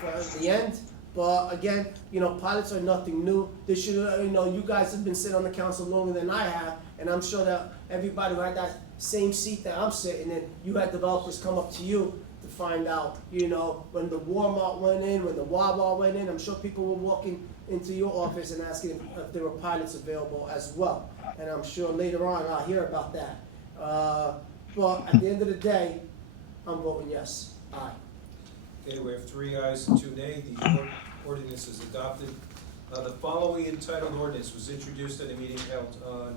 for the end. But again, you know, pilots are nothing new. They should, you know, you guys have been sitting on the council longer than I have, and I'm sure that everybody who had that same seat that I'm sitting in, you had developers come up to you to find out, you know, when the Walmart went in, when the Wawa went in, I'm sure people were walking into your office and asking if there were pilots available as well. And I'm sure later on I'll hear about that. But at the end of the day, I'm voting yes. Aye. Okay, we have 3 ayes and 2 nay. The ordinance is adopted. The following entitled ordinance was introduced at a meeting held on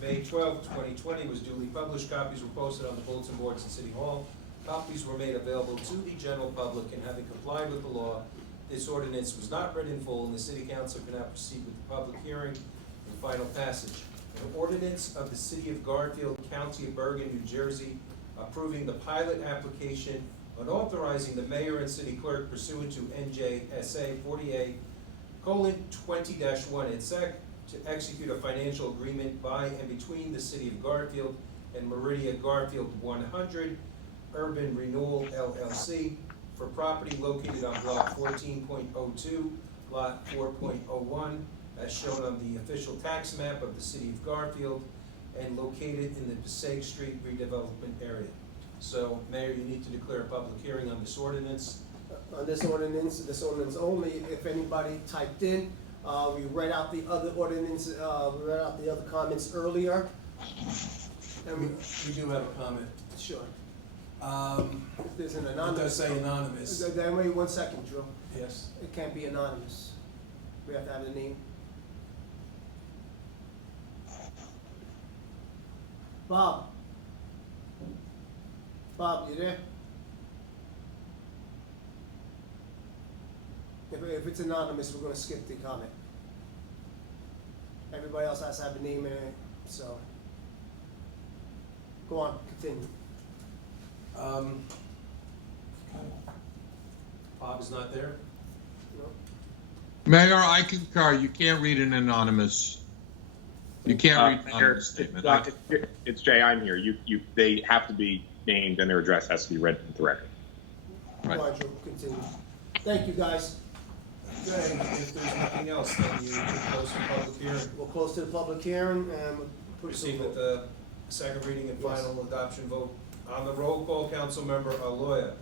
May 12, 2020, was duly published. Copies were posted on the bulletin boards in City Hall. Copies were made available to the general public, and having complied with the law, this ordinance was not read in full, and the City Council can now proceed with the public hearing and final passage. An ordinance of the City of Garfield, County of Bergen, New Jersey, approving the pilot application and authorizing the mayor and city clerk pursuant to NJSA 48:20-1 et sec. To execute a financial agreement by and between the City of Garfield and Meridia Garfield 100 Urban Renewal LLC for property located on block 14.02, lot 4.01, as shown on the official tax map of the City of Garfield and located in the Passaic Street redevelopment area. So, Mayor, you need to declare a public hearing on this ordinance. On this ordinance only, if anybody typed in, we read out the other ordinance, we read out the other comments earlier. And We do have a comment. sure, there's an It anonymous. does say anonymous. Then wait 1 second, Drew. Yes. It can't be anonymous. We have to have the name. Bob. Bob, you there? If it's anonymous, we're gonna skip the comment. Everybody else has to have a name in it, so. Go on, continue. Bob is not there. No? Mayor, I concur. You can't read an anonymous. You can't read an Mayor, anonymous statement. it's Jay, I'm here. They have to be named and their address has to be read into the record. Right. Go on, Drew, continue. Thank you, guys. Okay, if there's nothing else, then you can close the public hearing. We'll close to the public hearing and we'll Proceed with the second reading and final adoption vote. On the roll call, Councilmember Aloya.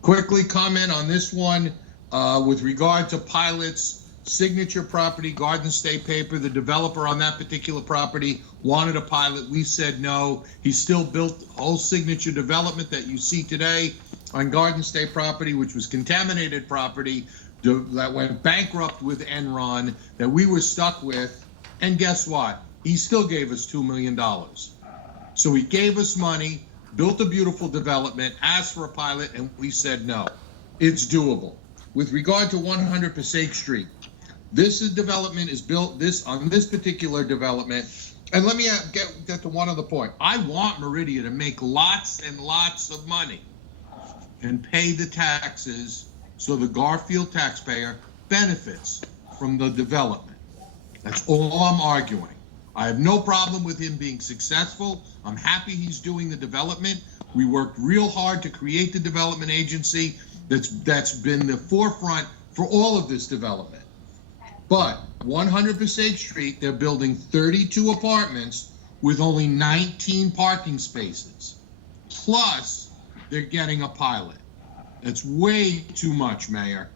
Quickly comment on this one, with regard to pilots, signature property, Garden State paper, the developer on that particular property wanted a pilot, we said no. He still built whole signature development that you see today on Garden State property, which was contaminated property, that went bankrupt with Enron, that we were stuck with, and guess what? He still gave us $2 million. So he gave us money, built a beautiful development, asked for a pilot, and we said no. It's doable. With regard to 100 Passaic Street, this development is built on this particular development, and let me get to one other point. I want Meridia to make lots and lots of money and pay the taxes so the Garfield taxpayer benefits from the development. That's all I'm arguing. I have no problem with him being successful. I'm happy he's doing the development. We worked real hard to create the development agency that's been the forefront for all of this development. But 100 Passaic Street, they're building 32 apartments with only 19 parking spaces. Plus, they're getting a pilot. That's way too much, Mayor.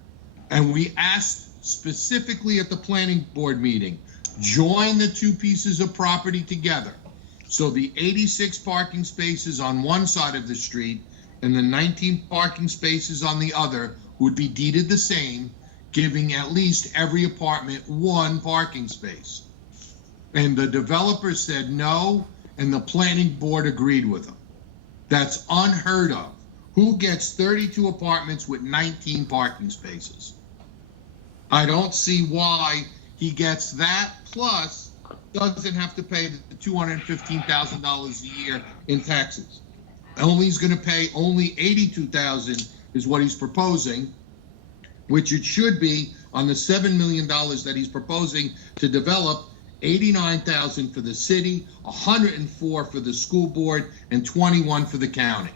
And we asked specifically at the planning board meeting, join the two pieces of property together. So the 86 parking spaces on one side of the street and the 19 parking spaces on the other would be deeded the same, giving at least every apartment one parking space. And the developer said no, and the planning board agreed with him. That's unheard of. Who gets 32 apartments with 19 parking spaces? I don't see why he gets that, plus doesn't have to pay the $215,000 a year in taxes. He's going to pay only $82,000 is what he's proposing, which it should be on the $7 million that he's proposing to develop. $89,000 for the city, $104,000 for the school board, and $21,000 for the county.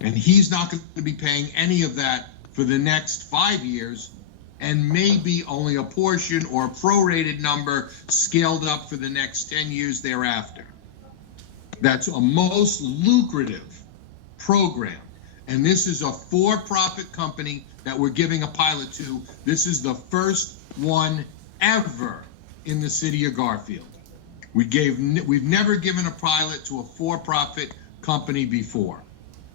And he's not going to be paying any of that for the next 5 years, and maybe only a portion or a prorated number scaled up for the next 10 years thereafter. That's a most lucrative program. And this is a for-profit company that we're giving a pilot to. This is the first one ever in the city of Garfield. We've never given a pilot to a for-profit company before.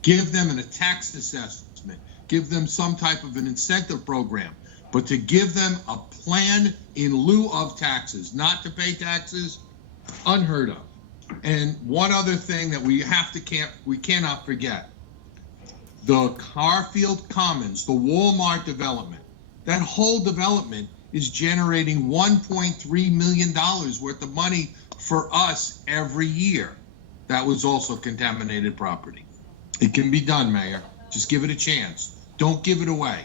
Give them a tax assessment, give them some type of an incentive program, but to give them a plan in lieu of taxes, not to pay taxes, unheard of. And one other thing that we cannot forget, the Garfield Commons, the Walmart development, that whole development is generating $1.3 million worth of money for us every year. That was also contaminated property. It can be done, Mayor. Just give it a chance. Don't give it away.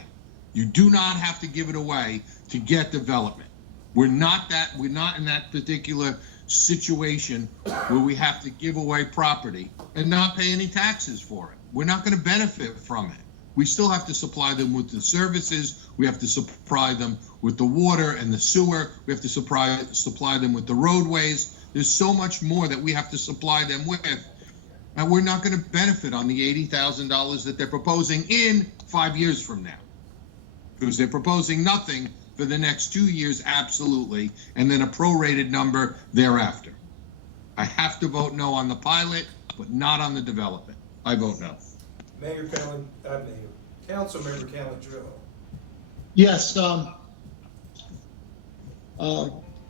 You do not have to give it away to get development. We're not in that particular situation where we have to give away property and not pay any taxes for it. We're not going to benefit from it. We still have to supply them with the services. We have to supply them with the water and the sewer. We have to supply them with the roadways. There's so much more that we have to supply them with. And we're not going to benefit on the $80,000 that they're proposing in 5 years from now. Because they're proposing nothing for the next 2 years, absolutely, and then a prorated number thereafter. I have to vote no on the pilot, but not on the development. I vote no. Councilmember Calendrillo. Yes,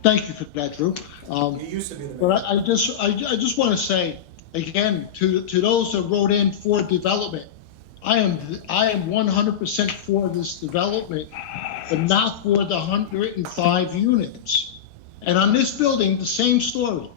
thank you for that, Drew. He used to be the mayor. But I just want to say again to those that wrote in for development, I am 100% for this development, but not for the 105 units. And on this building, the same story.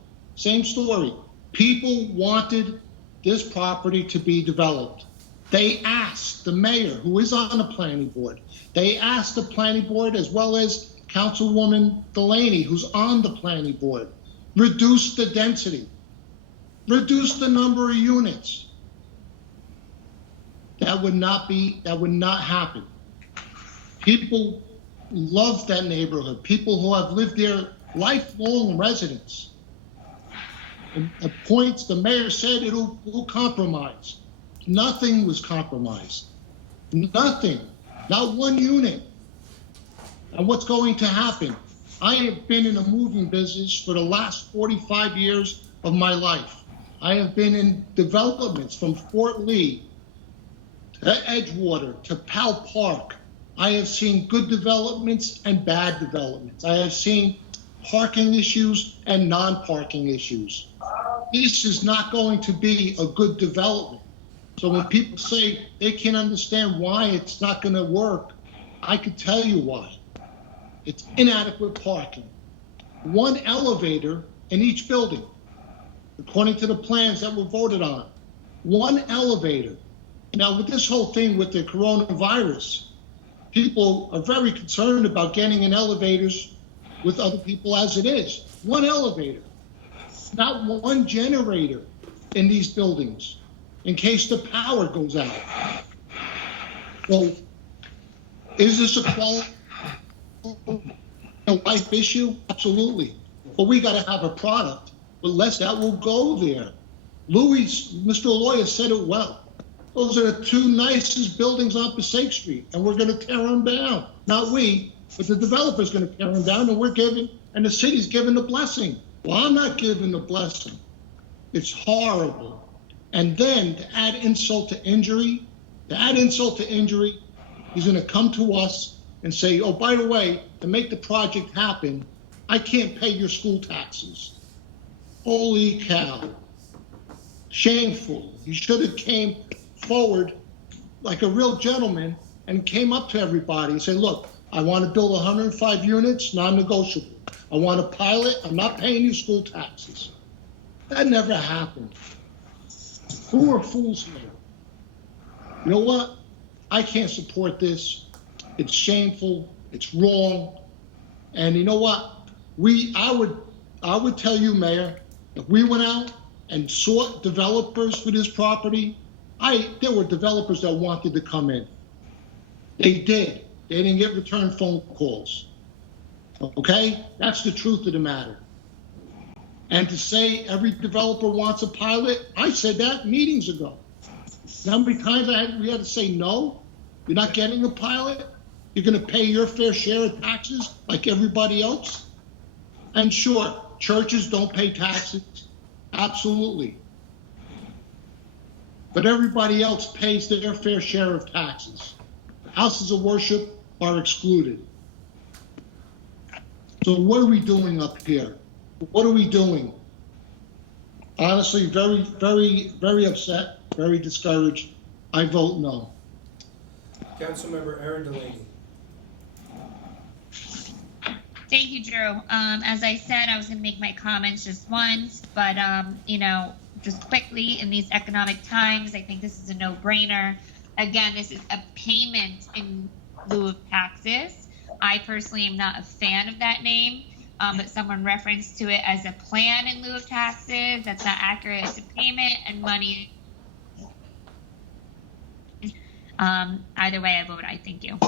People wanted this property to be developed. They asked the mayor, who is on the planning board. They asked the planning board, as well as Councilwoman Delaney, who's on the planning board, reduce the density, reduce the number of units. That would not happen. People love that neighborhood. People who have lived there, lifelong residents. And at points, the mayor said it'll compromise. Nothing was compromised. Nothing. Not one unit. And what's going to happen? I have been in the moving business for the last 45 years of my life. I have been in developments from Fort Lee to Edgewater to Powell Park. I have seen good developments and bad developments. I have seen parking issues and non-parking issues. This is not going to be a good development. So when people say they can't understand why it's not going to work, I could tell you why. It's inadequate parking. One elevator in each building, according to the plans that were voted on. One elevator. Now, with this whole thing with the coronavirus, people are very concerned about getting in elevators with other people as it is. One elevator, not one generator in these buildings in case the power goes out. Well, is this a quality of life issue? Absolutely. But we got to have a product, but less that will go there. Mr. Lawyer said it well. Those are the two nicest buildings on Passaic Street, and we're going to tear them down. Not we, but the developer's going to tear them down, and the city's giving the blessing. Well, I'm not giving the blessing. It's horrible. And then to add insult to injury, he's going to come to us and say, oh, by the way, to make the project happen, I can't pay your school taxes. Holy cow. Shameful. He should have came forward like a real gentleman and came up to everybody and said, look, I want to build 105 units, non-negotiable. I want a pilot, I'm not paying you school taxes. That never happened. Who are fools here? You know what? I can't support this. It's shameful, it's wrong. And you know what? I would tell you, Mayor, if we went out and sought developers for this property, there were developers that wanted to come in. They did. They didn't get return phone calls. Okay? That's the truth of the matter. And to say every developer wants a pilot, I said that meetings ago. How many times we had to say no? You're not getting a pilot? You're going to pay your fair share of taxes like everybody else? And sure, churches don't pay taxes. Absolutely. But everybody else pays their fair share of taxes. Houses of worship are excluded. So what are we doing up here? What are we doing? Honestly, very, very, very upset, very discouraged. I vote no. Councilmember Aaron Delaney. Thank you, Drew. As I said, I was going to make my comments just once, but, just quickly, in these economic times, I think this is a no-brainer. Again, this is a payment in lieu of taxes. I personally am not a fan of that name, but someone referenced to it as a plan in lieu of taxes. That's not accurate. It's a payment and money. Either way, I vote aye. Thank you.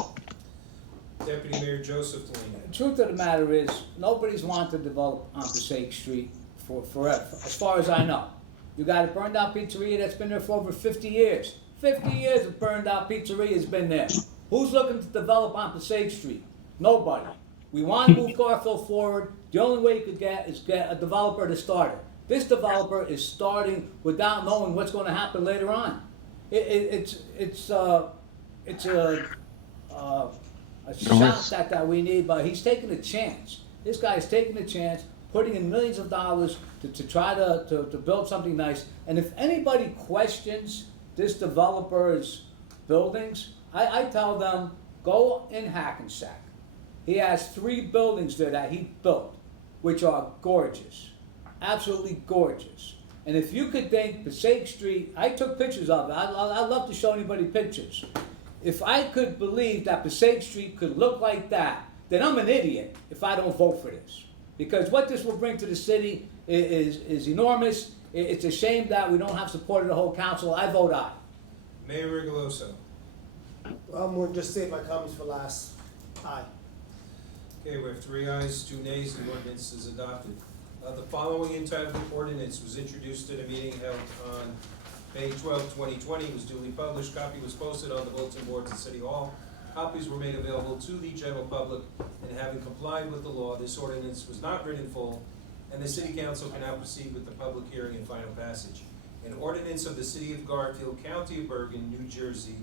Deputy Mayor Joseph Delaney. The truth of the matter is, nobody's wanted to develop on Passaic Street for forever, as far as I know. You got a burned out pizzeria that's been there for over 50 years. 50 years of burned out pizzeria has been there. Who's looking to develop on Passaic Street? Nobody. We want to move Garfield forward. The only way you could get is get a developer to start it. This developer is starting without knowing what's going to happen later on. It's a shot that we need, but he's taking a chance. This guy's taking a chance, putting in millions of dollars to try to build something nice. And if anybody questions this developer's buildings, I tell them, go in Hackensack. He has 3 buildings there that he built, which are gorgeous, absolutely gorgeous. And if you could think Passaic Street, I took pictures of it. I'd love to show anybody pictures. If I could believe that Passaic Street could look like that, then I'm an idiot if I don't vote for this. Because what this will bring to the city is enormous. It's a shame that we don't have support of the whole council. I vote aye. Mayor Rigoloso. Well, I'm going to just save my comments for last. Aye. Okay, we have 3 ayes, 2 nays, the ordinance is adopted. The following entitled ordinance was introduced at a meeting held on May 12, 2020. It was duly published. Copy was posted on the bulletin boards at City Hall. Copies were made available to the general public, and having complied with the law, this ordinance was not read in full, and the City Council can now proceed with the public hearing and final passage. An ordinance of the City of Garfield, County of Bergen, New Jersey,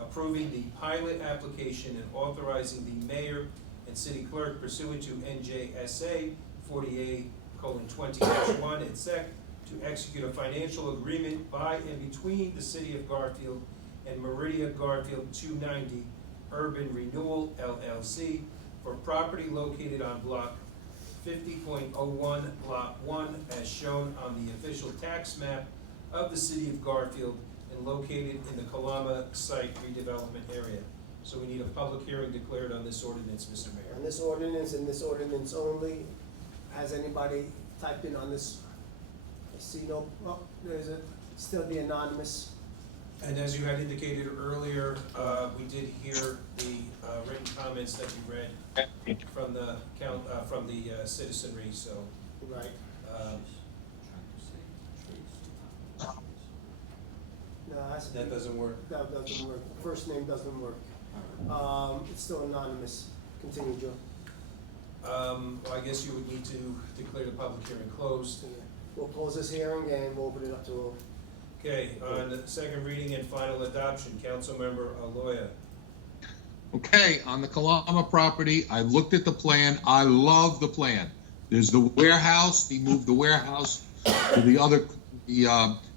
approving the pilot application and authorizing the mayor and city clerk pursuant to NJSA 48:20-1 et sec. to execute a financial agreement by and between the City of Garfield and Meridia Garfield 290 Urban Renewal LLC for property located on block 50.01 lot 1 as shown on the official tax map of the City of Garfield and located in the Kalama site redevelopment area. So we need a public hearing declared on this ordinance, Mr. Mayor. On this ordinance and this ordinance only, has anybody typed in on this? I see no, oh, there's still the anonymous. And as you had indicated earlier, we did hear the written comments that you read from the citizenry. So, right. No, that doesn't work. That doesn't work. The first name doesn't work. It's still anonymous. Continue, Joe. Well, I guess you would need to declare the public hearing closed. We'll close this hearing and we'll open it up to. Okay, on the second reading and final adoption, Councilmember Aloya. Okay, on the Kalama property, I looked at the plan. I love the plan. There's the warehouse. He moved the warehouse to the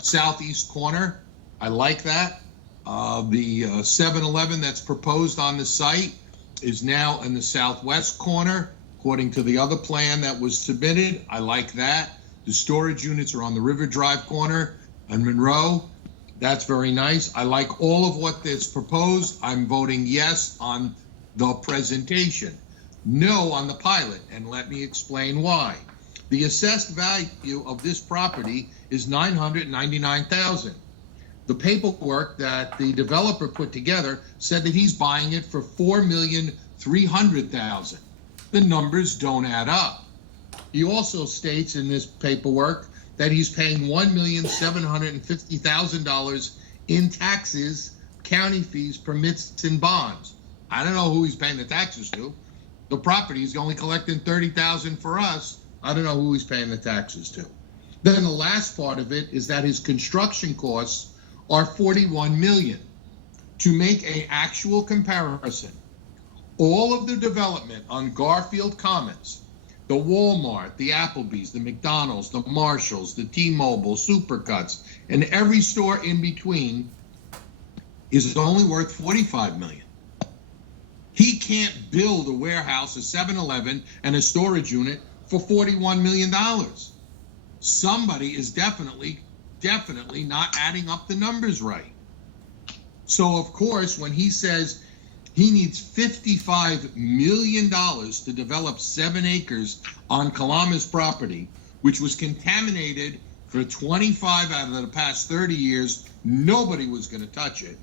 southeast corner. I like that. The 7-Eleven that's proposed on the site is now in the southwest corner, according to the other plan that was submitted. I like that. The storage units are on the River Drive corner and Monroe. That's very nice. I like all of what is proposed. I'm voting yes on the presentation, no on the pilot, and let me explain why. The assessed value of this property is $999,000. the paperwork that the developer put together said that he's buying it for $4,300,000. The numbers don't add up. He also states in this paperwork that he's paying $1,750,000 in taxes, county fees, permits, and bonds. I don't know who he's paying the taxes to. The property is only collecting $30,000 for us. I don't know who he's paying the taxes to. Then the last part of it is that his construction costs are $41 million. To make an actual comparison, all of the development on Garfield Commons, the Walmart, the Applebee's, the McDonald's, the Marshalls, the T-Mobile, Supercuts, and every store in between is only worth $45 million. He can't build a warehouse, a 7-Eleven, and a storage unit for $41 million. Somebody is definitely not adding up the numbers right. So, of course, when he says he needs $55 million to develop 7 acres on Kalama's property, which was contaminated for 25 out of the past 30 years, nobody was going to touch it.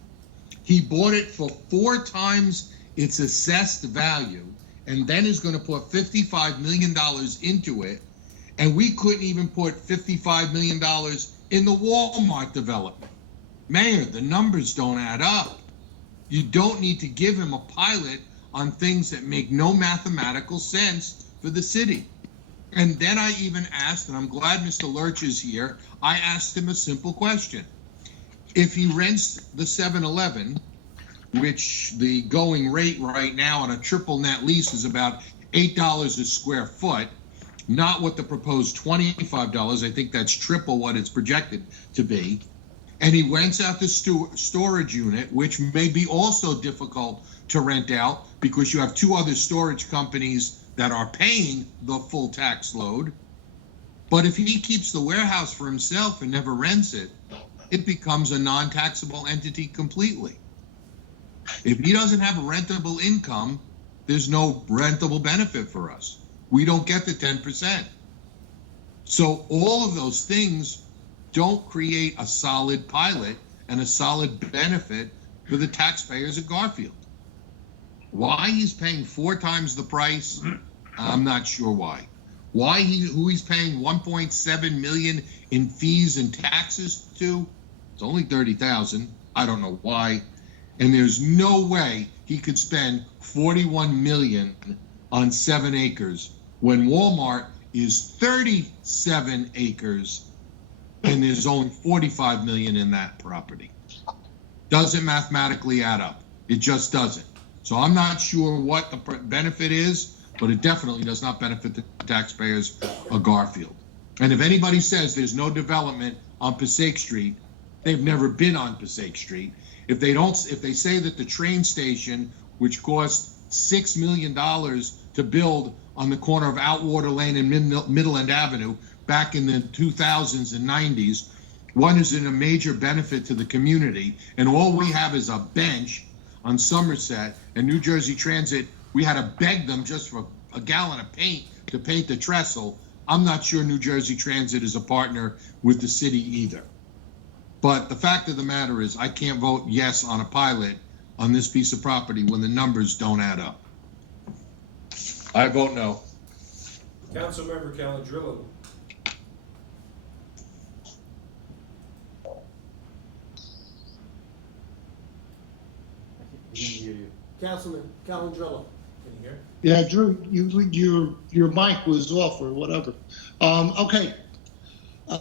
He bought it for 4 times its assessed value, and then is going to put $55 million into it, and we couldn't even put $55 million in the Walmart development. Mayor, the numbers don't add up. You don't need to give him a pilot on things that make no mathematical sense for the city. And then I even asked, and I'm glad Mr. Lurch is here, I asked him a simple question. If he rents the 7-Eleven, which the going rate right now on a triple net lease is about $8 a square foot, not what the proposed $25, I think that's triple what it's projected to be, and he rents out the storage unit, which may be also difficult to rent out because you have 2 other storage companies that are paying the full tax load. But if he keeps the warehouse for himself and never rents it, it becomes a non-taxable entity completely. If he doesn't have a rentable income, there's no rentable benefit for us. We don't get the 10%. So all of those things don't create a solid pilot and a solid benefit for the taxpayers of Garfield. Why he's paying 4 times the price, I'm not sure why. Who he's paying $1.7 million in fees and taxes to, it's only $30,000. I don't know why. And there's no way he could spend $41 million on 7 acres when Walmart is 37 acres and there's only $45 million in that property. Doesn't mathematically add up. It just doesn't. So I'm not sure what the benefit is, but it definitely does not benefit the taxpayers of Garfield. And if anybody says there's no development on Passaic Street, they've never been on Passaic Street. If they say that the train station, which cost $6 million to build on the corner of Outwater Lane and Midland Avenue back in the 2000s and 90s, one is in a major benefit to the community, and all we have is a bench on Somerset, and New Jersey Transit, we had to beg them just for a gallon of paint to paint the trestle. I'm not sure New Jersey Transit is a partner with the city either. But the fact of the matter is, I can't vote yes on a pilot on this piece of property when the numbers don't add up. I vote no. Councilmember Calandrillo. Councilman Calandrillo. Can you hear? Yeah, Drew, your mic was off or whatever. Okay. A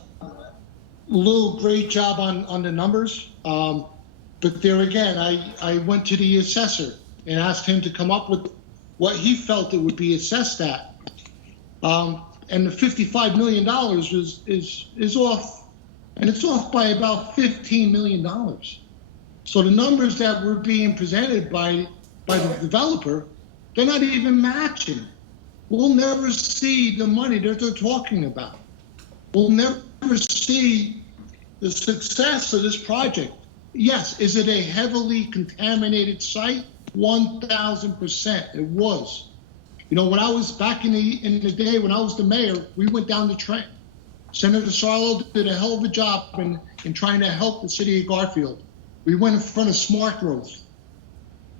little great job on the numbers. But there again, I went to the assessor and asked him to come up with what he felt it would be assessed at. And the $55 million is off, and it's off by about $15 million. So the numbers that were being presented by the developer, they're not even matching. We'll never see the money that they're talking about. We'll never see the success of this project. Yes, is it a heavily contaminated site? 1,000% it was. You know, when I was back in the day when I was the mayor, we went down the Trent Senator Sarlo did a hell of a job in trying to help the city of Garfield. We went in front of Smart Growth.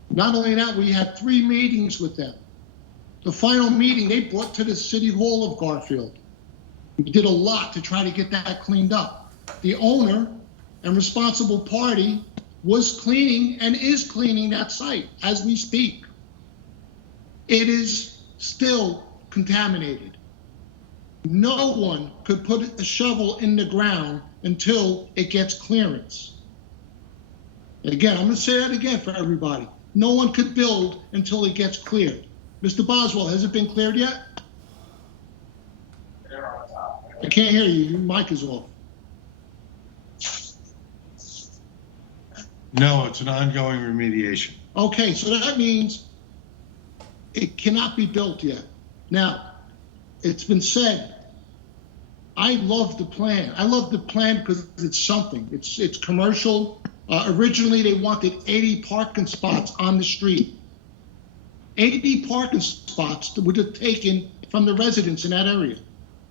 Not only that, we had 3 meetings with them. The final meeting they brought to the City Hall of Garfield. We did a lot to try to get that cleaned up. The owner and responsible party was cleaning and is cleaning that site as we speak. It is still contaminated. No one could put a shovel in the ground until it gets clearance. Again, I'm going to say that again for everybody. No one could build until it gets cleared. Mr. Boswell, has it been cleared yet? I can't hear you. Your mic is off. No, it's an ongoing remediation. Okay, so that means it cannot be built yet. Now, it's been said, I love the plan. I love the plan because it's something. It's commercial. Originally, they wanted 80 parking spots on the street. 80 parking spots that would have taken from the residents in that area.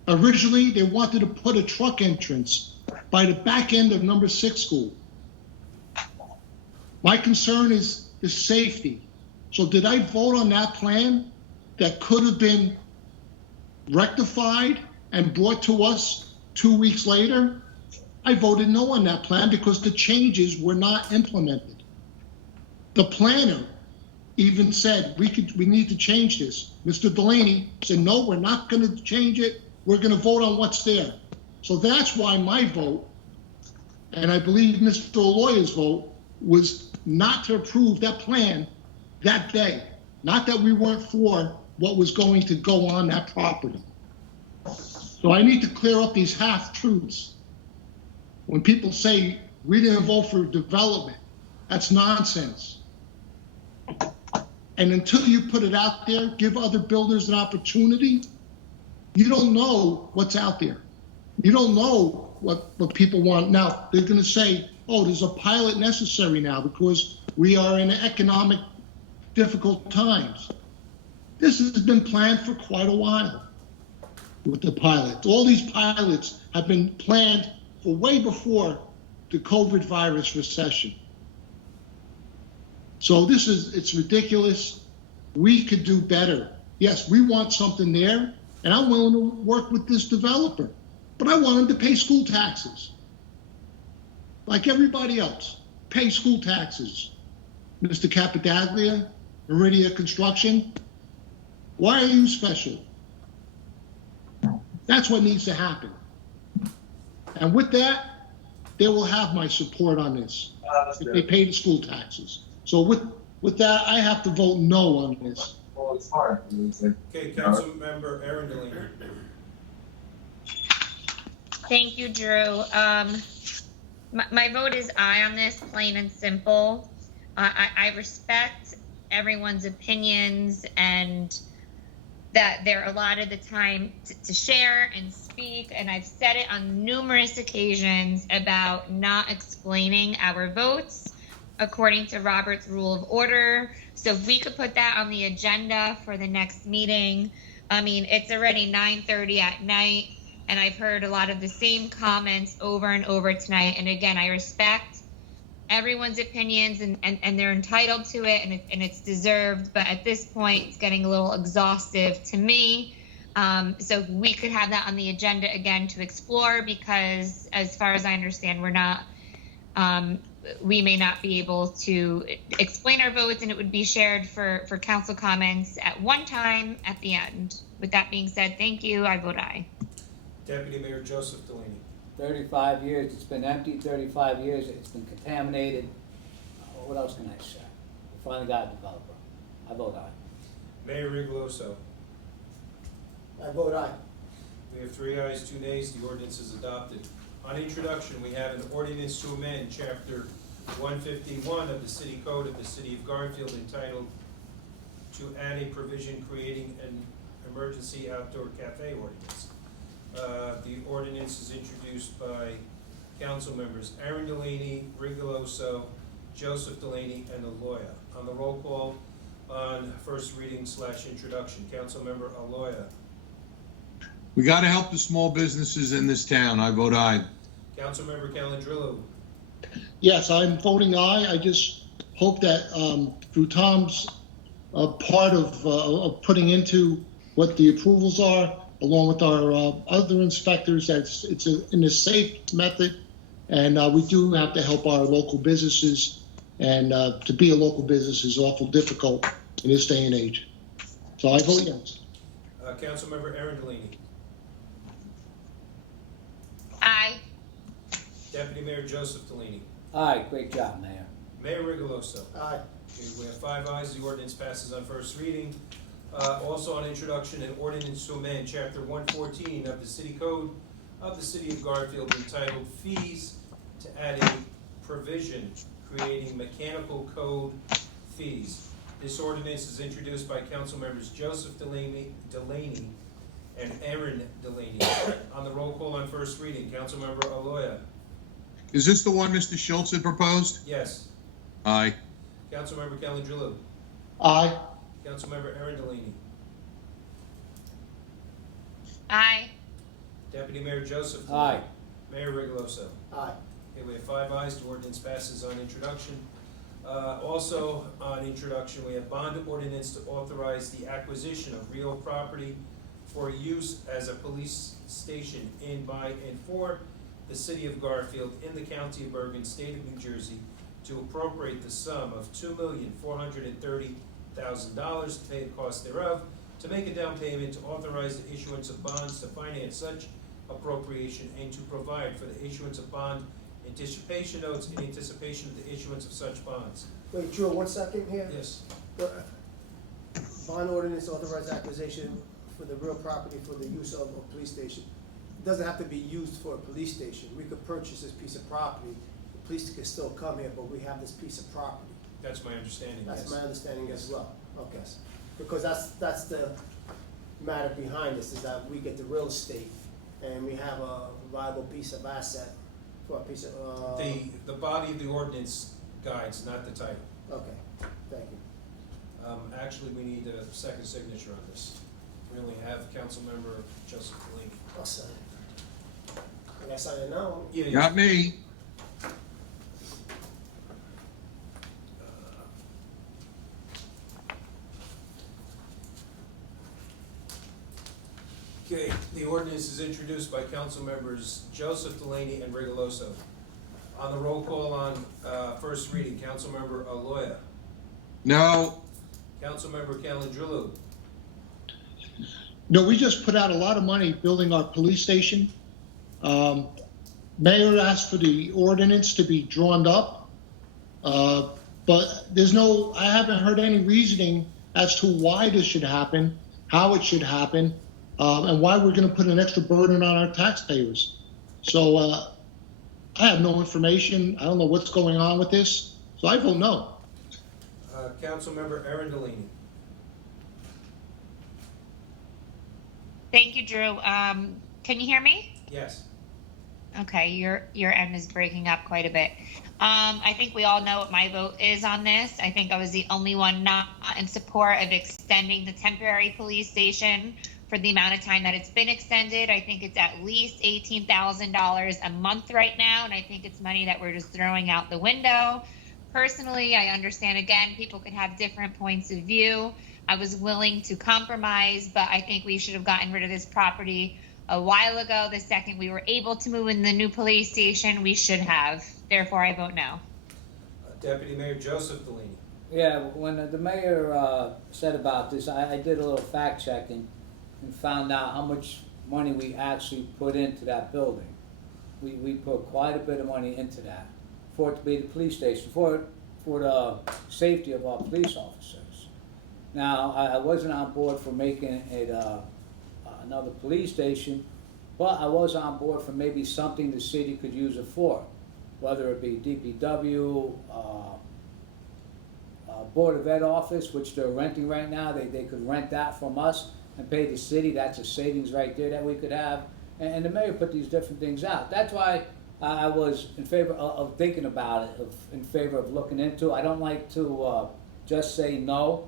Originally, they wanted to put a truck entrance by the back end of number 6 school. My concern is the safety. So did I vote on that plan that could have been rectified and brought to us 2 weeks later? I voted no on that plan because the changes were not implemented. The planner even said we need to change this. Mr. Delaney said, no, we're not going to change it. We're going to vote on what's there. So that's why my vote, and I believe Mr. Aloya's vote, was not to approve that plan that day. Not that we weren't for what was going to go on that property. So I need to clear up these half-truths. When people say we didn't vote for development, that's nonsense. And until you put it out there, give other builders an opportunity, you don't know what's out there. You don't know what people want. Now, they're going to say, oh, there's a pilot necessary now because we are in economic difficult times. This has been planned for quite a while with the pilots. All these pilots have been planned for way before the COVID virus recession. So it's ridiculous. We could do better. Yes, we want something there, and I'm willing to work with this developer, but I want him to pay school taxes. Like everybody else, pay school taxes. Mr. Capadaglia, Meridia Construction, why are you special? That's what needs to happen. And with that, they will have my support on this if they pay the school taxes. So with that, I have to vote no on this. Well, it's hard. Okay, Councilmember Aaron Delaney. Thank you, Drew. My vote is aye on this, plain and simple. I respect everyone's opinions and that they're allotted the time to share and speak. And I've said it on numerous occasions about not explaining our votes according to Robert's Rule of Order. So if we could put that on the agenda for the next meeting. I mean, it's already 9:30 at night, and I've heard a lot of the same comments over and over tonight. And again, I respect everyone's opinions and they're entitled to it and it's deserved. But at this point, it's getting a little exhaustive to me. So we could have that on the agenda again to explore, because as far as I understand, we may not be able to explain our votes, and it would be shared for council comments at one time at the end. With that being said, thank you. I vote aye. Deputy Mayor Joseph Delaney. 35 years, it's been empty 35 years, it's been contaminated. What else can I say? We finally got a developer. I vote aye. Mayor Rigoloso. I vote aye. We have 3 ayes, 2 nays. The ordinance is adopted. On introduction, we have an ordinance to amend Chapter 151 of the City Code of the City of Garfield entitled to add a provision creating an emergency outdoor cafe ordinance. The ordinance is introduced by council members Aaron Delaney, Rigoloso, Joseph Delaney, and Aloya. On the roll call on first reading / introduction, Councilmember Aloya. We got to help the small businesses in this town. I vote aye. Councilmember Calandrillo. Yes, I'm voting aye. I just hope that through Tom's part of putting into what the approvals are, along with our other inspectors, that it's in a safe method. And we do have to help our local businesses. And to be a local business is awful difficult in this day and age. So I vote yes. Councilmember Arundellini. Aye. Deputy Mayor Joseph Delaney. Aye, great job, Mayor. Mayor Rigoloso. Aye. Okay, we have 5 ayes, the ordinance passes on first reading. Also on introduction, an ordinance to amend Chapter 114 of the City Code of the City of Garfield entitled Fees to add a provision creating mechanical code fees. This ordinance is introduced by council members Joseph Delaney and Aaron Delaney. On the roll call on first reading, Councilmember Aloya. Is this the one Mr. Schultz had proposed? Yes. Aye. Councilmember Calandrillo. Aye. Councilmember Aaron Delaney. Aye. Deputy Mayor Joseph Delaney. Aye. Mayor Rigoloso. Aye. Okay, we have 5 ayes, the ordinance passes on introduction. Also on introduction, we have bond ordinance to authorize the acquisition of real property for use as a police station in, by, and for the City of Garfield in the County of Bergen, State of New Jersey, to appropriate the sum of $2,430,000 to pay the cost thereof, to make a down payment, to authorize the issuance of bonds to finance such appropriation, and to provide for the issuance of bond anticipation notes in anticipation of the issuance of such bonds. Wait, Drew, 1 second here. Yes. Bond ordinance authorized acquisition for the real property for the use of a police station. It doesn't have to be used for a police station. We could purchase this piece of property. The police could still come here, but we have this piece of property. That's my understanding, yes. That's my understanding as well. Okay. Because that's the matter behind this, is that we get the real estate and we have a viable piece of asset for a piece of, The body of the ordinance guides, not the title. okay, thank you. Actually, we need a second signature on this. We only have Councilmember Joseph Delaney. I'll sign it. I gotta sign it now. Yeah, Got me. Okay, the ordinance is introduced by council members Joseph Delaney and Rigoloso. On the roll call on first reading, Councilmember Aloya. No. Councilmember Calandrillo. No, we just put out a lot of money building our police station. Mayor asked for the ordinance to be drawn up, but I haven't heard any reasoning as to why this should happen, how it should happen, and why we're going to put an extra burden on our taxpayers. So I have no information. I don't know what's going on with this, so I vote no. Councilmember Aaron Delaney. Thank you, Drew. Can you hear me? Yes. Okay, your end is breaking up quite a bit. I think we all know what my vote is on this. I think I was the only one not in support of extending the temporary police station for the amount of time that it's been extended. I think it's at least $18,000 a month right now, and I think it's money that we're just throwing out the window. Personally, I understand, again, people could have different points of view. I was willing to compromise, but I think we should have gotten rid of this property a while ago. The second we were able to move in the new police station, we should have. Therefore, I vote no. Deputy Mayor Joseph Delaney. Yeah, when the mayor said about this, I did a little fact checking and found out how much money we actually put into that building. We put quite a bit of money into that for it to be the police station, for the safety of our police officers. Now, I wasn't on board for making it another police station, but I was on board for maybe something the city could use it for, whether it be DPW, Board of Ed office, which they're renting right now. They could rent that from us and pay the city. That's a savings right there that we could have. And the mayor put these different things out. That's why I was in favor of thinking about it, in favor of looking into it. I don't like to just say no.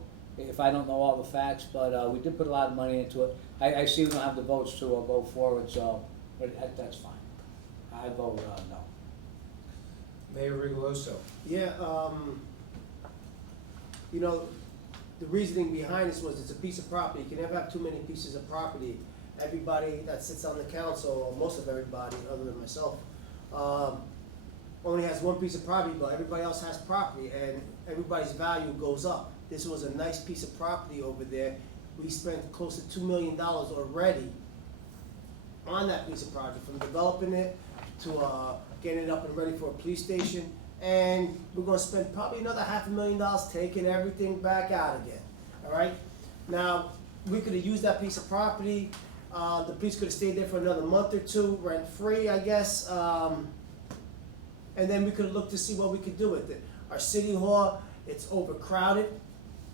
if I don't know all the facts, but we did put a lot of money into it. I see we don't have the votes to go forward, so, but that's fine. I vote no. Mayor Rigoloso. Yeah, you know, the reasoning behind this was it's a piece of property. You can never have too many pieces of property. Everybody that sits on the council, or most of everybody, other than myself, only has one piece of property, but everybody else has property, and everybody's value goes up. This was a nice piece of property over there. We spent close to $2 million already on that piece of property, from developing it to getting it up and ready for a police station. And we're gonna spend probably another $500,000 taking everything back out again, all right? Now, we could have used that piece of property. The police could have stayed there for another month or two, rent-free, I guess. And then we could have looked to see what we could do with it. Our city hall, it's overcrowded,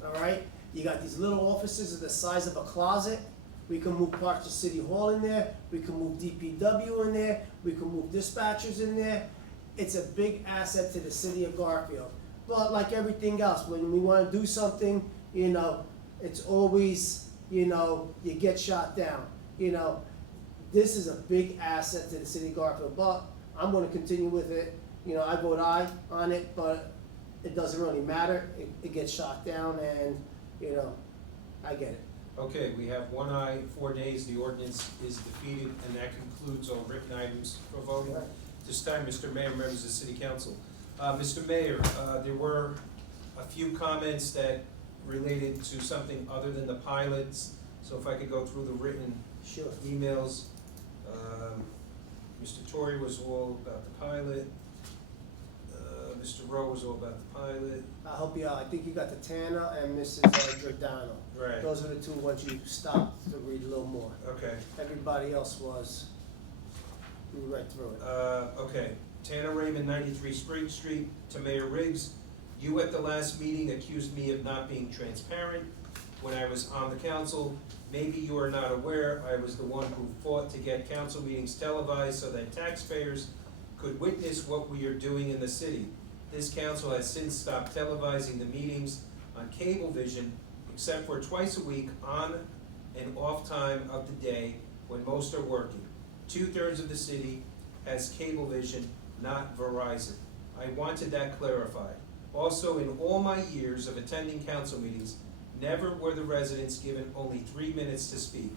all right? You got these little offices the size of a closet. We can move parts of City Hall in there. We can move DPW in there. We can move dispatchers in there. It's a big asset to the city of Garfield. But like everything else, when we want to do something, you know, it's always, you know, you get shot down. You know, this is a big asset to the city of Garfield. But I'm going to continue with it. You know, I vote aye on it, but it doesn't really matter. It gets shot down, and, you know, I get it. Okay, we have 1 aye, 4 nays. The ordinance is defeated, and that concludes all written items for voting. This time, Mr. Mayor, members of the City Council. Mr. Mayor, there were a few comments that related to something other than the pilots. So if I could go through the written emails. Mr. Torrey was all about the pilot. Mr. Rowe was all about the pilot. I'll help you out. I think you got the Tana and Mrs. Giordano. Right. Those are the two ones you stopped to read a little more. Okay. Everybody else was, we read through it. Okay. Tana Raymond, 93 Spring Street, to Mayor Riggs. You at the last meeting accused me of not being transparent when I was on the council. Maybe you are not aware, I was the one who fought to get council meetings televised so that taxpayers could witness what we are doing in the city. This council has since stopped televising the meetings on Cablevision, except for twice a week on and off time of the day when most are working. 2/3 of the city has Cablevision, not Verizon. I wanted that clarified. Also, in all my years of attending council meetings, never were the residents given only 3 minutes to speak.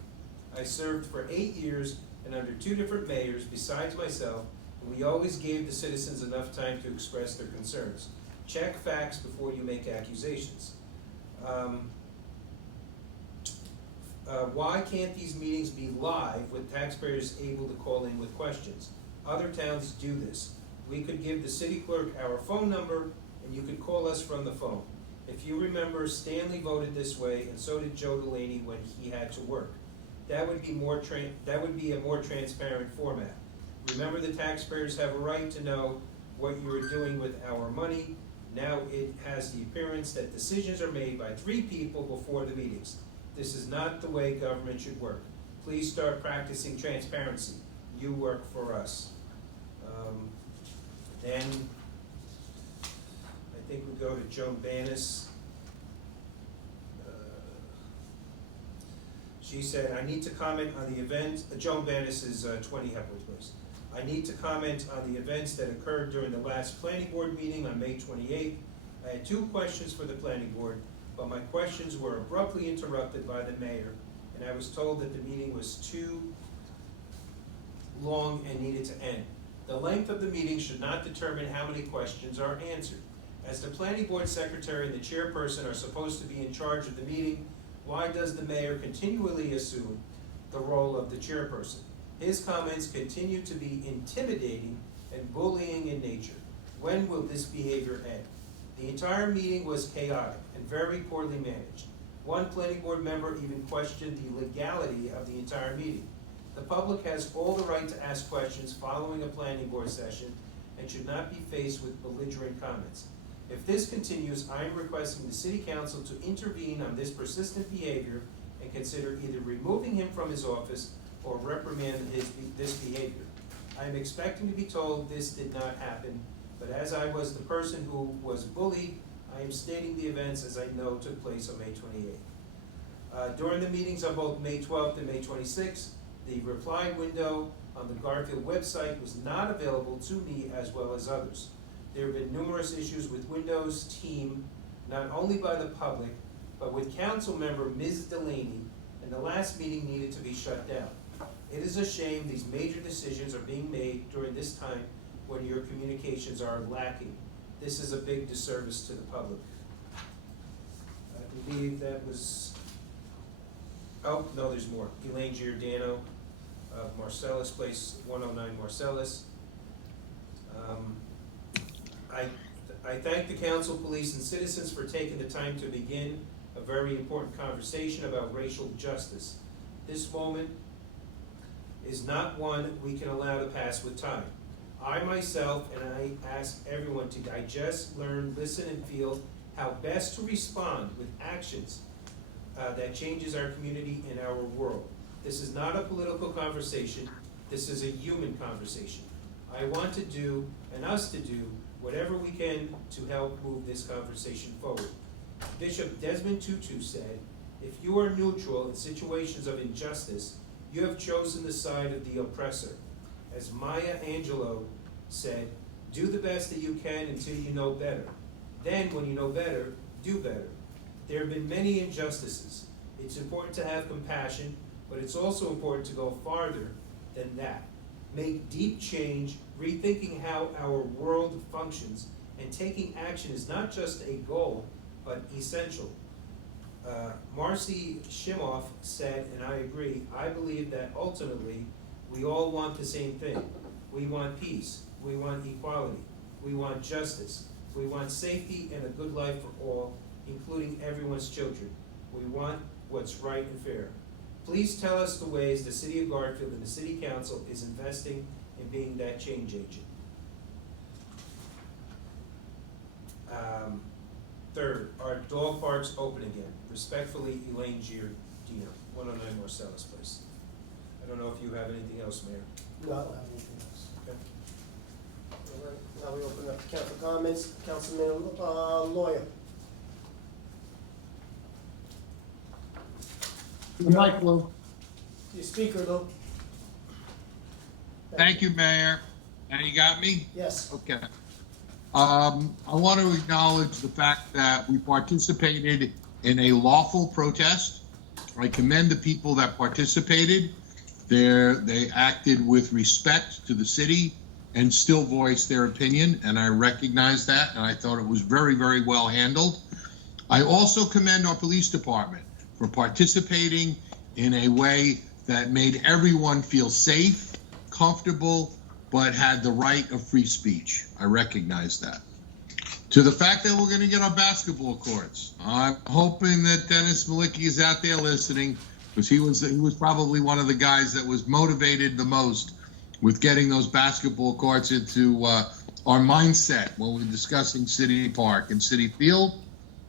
I served for 8 years and under 2 different mayors besides myself, and we always gave the citizens enough time to express their concerns. Check facts before you make accusations. Why can't these meetings be live with taxpayers able to call in with questions? Other towns do this. We could give the city clerk our phone number and you could call us from the phone. If you remember, Stanley voted this way, and so did Joe Delaney when he had to work. That would be a more transparent format. Remember, the taxpayers have a right to know what you are doing with our money. Now it has the appearance that decisions are made by 3 people before the meetings. This is not the way government should work. Please start practicing transparency. You work for us. Then I think we go to Joan Banis. She said, I need to comment on the event. Joan Banis is 20 Hepworth Place. I need to comment on the events that occurred during the last planning board meeting on May 28th. I had 2 questions for the planning board, but my questions were abruptly interrupted by the mayor, and I was told that the meeting was too long and needed to end. The length of the meeting should not determine how many questions are answered. As the planning board secretary and the chairperson are supposed to be in charge of the meeting, why does the mayor continually assume the role of the chairperson? His comments continue to be intimidating and bullying in nature. When will this behavior end? The entire meeting was chaotic and very poorly managed. One planning board member even questioned the legality of the entire meeting. The public has all the right to ask questions following a planning board session and should not be faced with belligerent comments. If this continues, I am requesting the City Council to intervene on this persistent behavior and consider either removing him from his office or reprimand this behavior. I am expecting to be told this did not happen, but as I was the person who was bullied, I am stating the events as I know took place on May 28th. During the meetings on both May 12th and May 26th, the reply window on the Garfield website was not available to me as well as others. There have been numerous issues with Windows team, not only by the public, but with council member Ms. Delaney, and the last meeting needed to be shut down. It is a shame these major decisions are being made during this time when your communications are lacking. This is a big disservice to the public. I believe that was, oh, no, there's more. Elaine Giordano of Marcellus Place, 109 Marcellus. I thank the council, police, and citizens for taking the time to begin a very important conversation about racial justice. This moment is not one we can allow to pass with time. I myself, and I ask everyone to digest, learn, listen, and feel how best to respond with actions that changes our community and our world. This is not a political conversation. This is a human conversation. I want to do, and us to do, whatever we can to help move this conversation forward. Bishop Desmond Tutu said, if you are neutral in situations of injustice, you have chosen the side of the oppressor. As Maya Angelou said, do the best that you can until you know better. Then, when you know better, do better. There have been many injustices. It's important to have compassion, but it's also important to go farther than that. Make deep change, rethinking how our world functions, and taking action is not just a goal, but essential. Marcy Shimoff said, and I agree, I believe that ultimately we all want the same thing. We want peace, we want equality, we want justice, we want safety and a good life for all, including everyone's children. We want what's right and fair. Please tell us the ways the City of Garfield and the City Council is investing in being that change agent. Third, are dog parks open again? Respectfully, Elaine Giordino, 109 Marcellus Place. I don't know if you have anything else, Mayor. No, I don't have anything else. Okay. All right, now we open up to council comments. Councilman Lawyer. The mic, Lou. Your speaker, Lou. Thank you, Mayor. Now you got me? Yes. Okay. I want to acknowledge the fact that we participated in a lawful protest. I commend the people that participated. They acted with respect to the city and still voiced their opinion, and I recognize that, and I thought it was very, very well handled. I also commend our police department for participating in a way that made everyone feel safe, comfortable, but had the right of free speech. I recognize that. To the fact that we're going to get our basketball courts, I'm hoping that Dennis Malicki is out there listening, because he was probably one of the guys that was motivated the most with getting those basketball courts into our mindset when we're discussing City Park and City Field.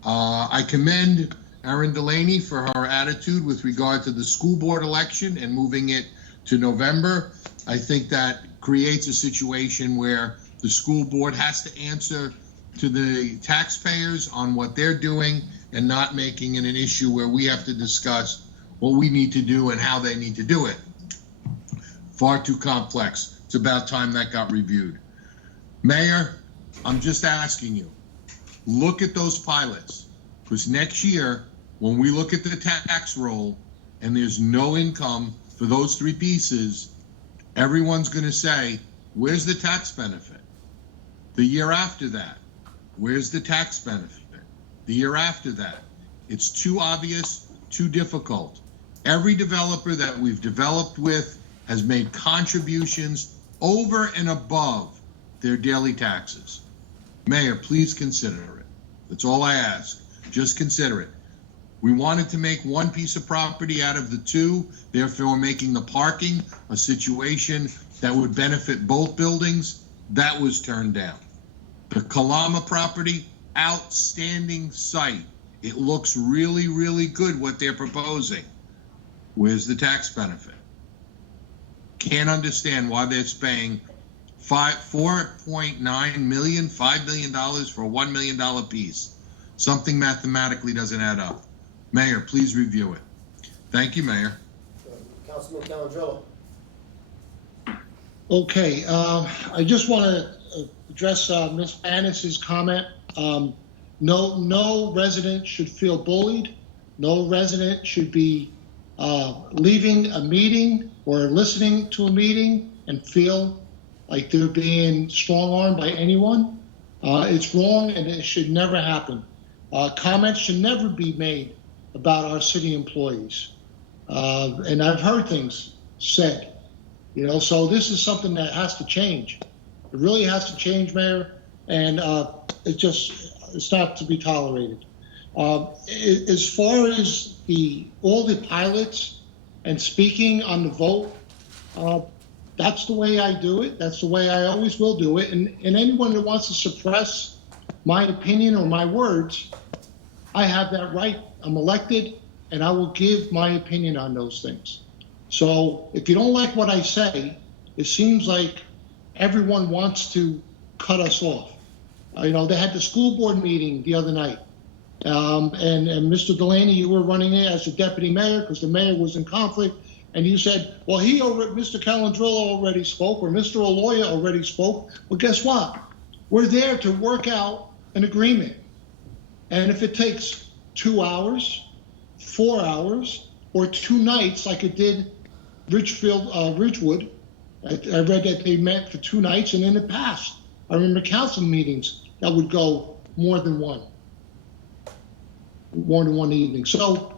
I commend Erin Delaney for her attitude with regard to the school board election and moving it to November. I think that creates a situation where the school board has to answer to the taxpayers on what they're doing and not making it an issue where we have to discuss what we need to do and how they need to do it. Far too complex. It's about time that got reviewed. Mayor, I'm just asking you, look at those pilots, because next year, when we look at the tax roll and there's no income for those three pieces, everyone's going to say, where's the tax benefit? The year after that, where's the tax benefit? The year after that, it's too obvious, too difficult. Every developer that we've developed with has made contributions over and above their daily taxes. Mayor, please consider it. That's all I ask. Just consider it. We wanted to make one piece of property out of the two, therefore making the parking a situation that would benefit both buildings. That was turned down. The Kalama property, outstanding site. It looks really, really good what they're proposing. Where's the tax benefit? Can't understand why they're paying $4.9 million, $5 million for a $1 million piece. Something mathematically doesn't add up. Mayor, please review it. Thank you, Mayor. Councilman Calandrello. Okay, I just want to address Ms. Annis's comment. No resident should feel bullied. No resident should be leaving a meeting or listening to a meeting and feel like they're being strong-armed by anyone. It's wrong and it should never happen. Comments should never be made about our city employees. And I've heard things said, so this is something that has to change. It really has to change, Mayor, and it's not to be tolerated. As far as all the pilots and speaking on the vote, that's the way I do it. That's the way I always will do it. And anyone that wants to suppress my opinion or my words, I have that right. I'm elected, and I will give my opinion on those things. So if you don't like what I say, it seems like everyone wants to cut us off. They had the school board meeting the other night. And Mr. Delaney, you were running it as the deputy mayor because the mayor was in conflict. And you said, well, Mr. Calandrello already spoke or Mr. Aloya already spoke. Well, guess what? We're there to work out an agreement. And if it takes 2 hours, 4 hours, or 2 nights like it did Ridgewood, I read that they met for 2 nights and then it passed. I remember council meetings that would go more than one evening. So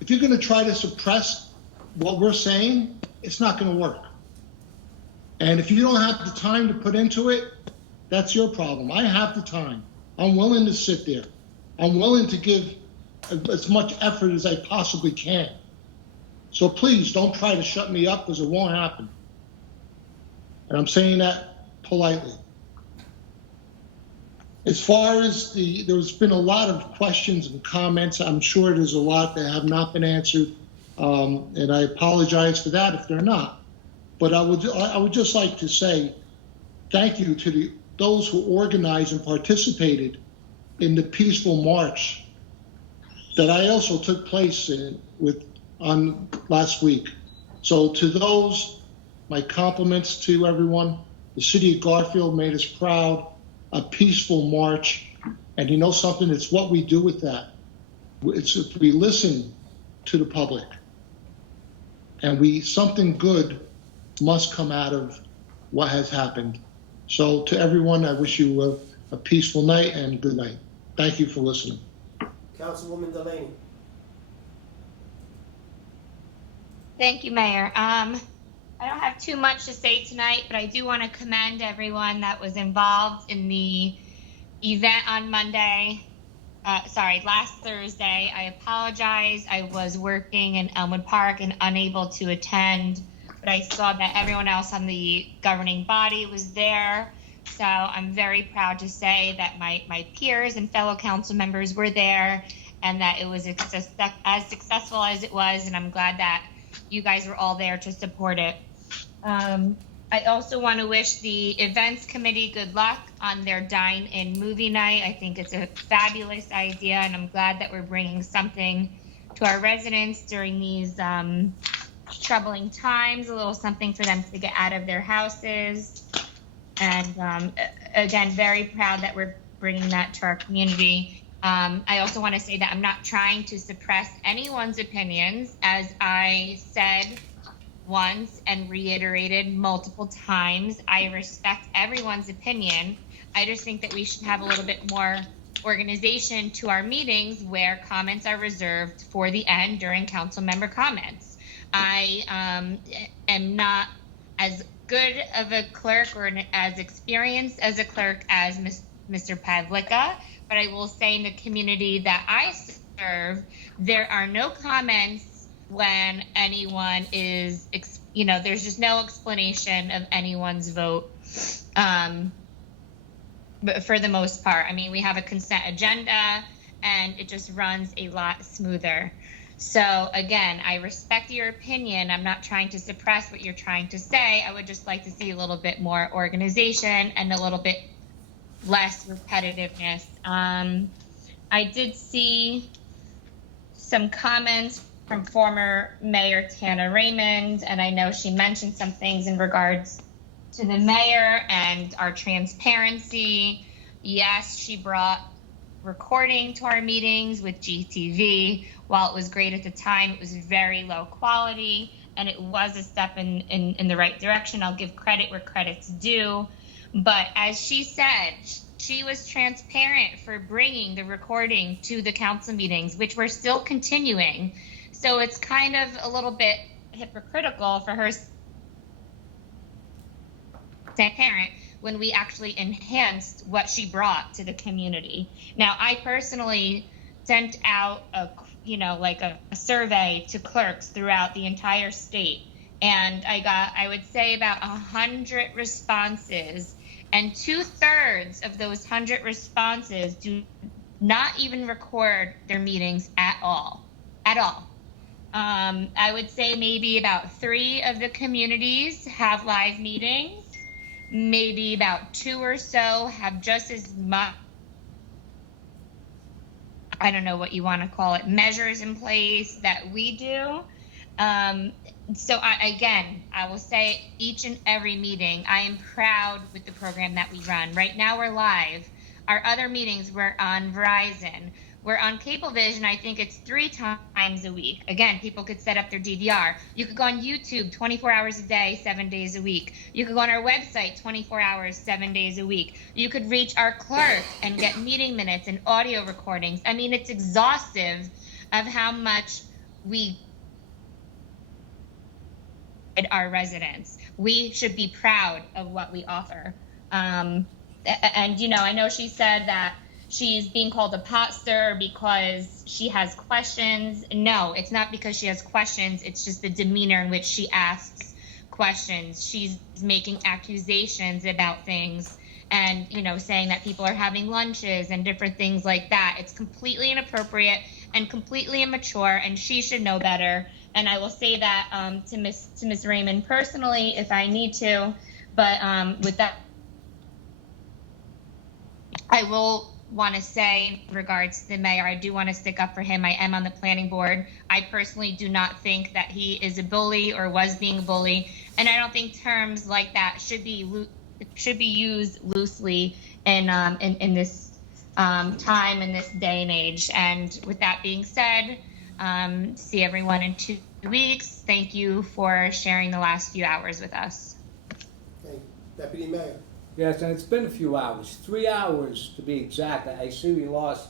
if you're going to try to suppress what we're saying, it's not going to work. And if you don't have the time to put into it, that's your problem. I have the time. I'm willing to sit there. I'm willing to give as much effort as I possibly can. So please don't try to shut me up because it won't happen. And I'm saying that politely. As far as there's been a lot of questions and comments. I'm sure there's a lot that have not been answered. And I apologize for that if they're not. But I would just like to say thank you to those who organized and participated in the peaceful march that I also took place on last week. So to those, my compliments to everyone. The city of Garfield made us proud. A peaceful march, and you know something? It's what we do with that. It's if we listen to the public, and something good must come out of what has happened. So to everyone, I wish you a peaceful night and good night. Thank you for listening. Councilwoman Delaney. Thank you, Mayor. I don't have too much to say tonight, but I do want to commend everyone that was involved in the event on last Thursday. I apologize. I was working in Elmwood Park and unable to attend, but I saw that everyone else on the governing body was there. So I'm very proud to say that my peers and fellow council members were there and that it was as successful as it was. And I'm glad that you guys were all there to support it. I also want to wish the events committee good luck on their dine-in movie night. I think it's a fabulous idea, and I'm glad that we're bringing something to our residents during these troubling times, a little something for them to get out of their houses. And again, very proud that we're bringing that to our community. I also want to say that I'm not trying to suppress anyone's opinions, as I said once and reiterated multiple times. I respect everyone's opinion. I just think that we should have a little bit more organization to our meetings where comments are reserved for the end during council member comments. I am not as good of a clerk or as experienced as a clerk as Mr. Pavlicka, but I will say in the community that I serve, there are no comments when anyone is, there's just no explanation of anyone's vote. But for the most part, I mean, we have a consent agenda and it just runs a lot smoother. So again, I respect your opinion. I'm not trying to suppress what you're trying to say. I would just like to see a little bit more organization and a little bit less repetitiveness. I did see some comments from former Mayor Tana Raymond, and I know she mentioned some things in regards to the mayor and our transparency. Yes, she brought recording to our meetings with GTV. While it was great at the time, it was very low quality, and it was a step in the right direction. I'll give credit where credit's due. But as she said, she was transparent for bringing the recording to the council meetings, which we're still continuing. So it's kind of a little bit hypocritical for her transparent when we actually enhanced what she brought to the community. Now, I personally sent out a survey to clerks throughout the entire state, and I got, I would say, about 100 responses, and 2/3 of those 100 responses do not even record their meetings at all. I would say maybe about 3 of the communities have live meetings. Maybe about 2 or so have just as much, I don't know what you want to call it, measures in place that we do. So I will say each and every meeting, I am proud with the program that we run. Right now we're live. Our other meetings, we're on Verizon. We're on Cablevision, I think it's 3 times a week. Again, people could set up their DVR. You could go on YouTube 24 hours a day, 7 days a week. You could go on our website 24 hours, 7 days a week. You could reach our clerk and get meeting minutes and audio recordings. I mean, it's exhaustive of how much we our residents. We should be proud of what we offer. And, you know, I know she said that she's being called a pot stirrer because she has questions. No, it's not because she has questions. It's just the demeanor in which she asks questions. She's making accusations about things and, you know, saying that people are having lunches and different things like that. It's completely inappropriate and completely immature, and she should know better. And I will say that to Ms. Raymond personally if I need to. But with that, I will want to say in regards to the mayor, I do want to stick up for him. I am on the planning board. I personally do not think that he is a bully or was being a bully, and I don't think terms like that should be used loosely in this time, in this day and age. And with that being said, see everyone in 2 weeks. Thank you for sharing the last few hours with us. Thank you. Deputy Mayor. Yes, and it's been a few hours, 3 hours to be exact. I see we lost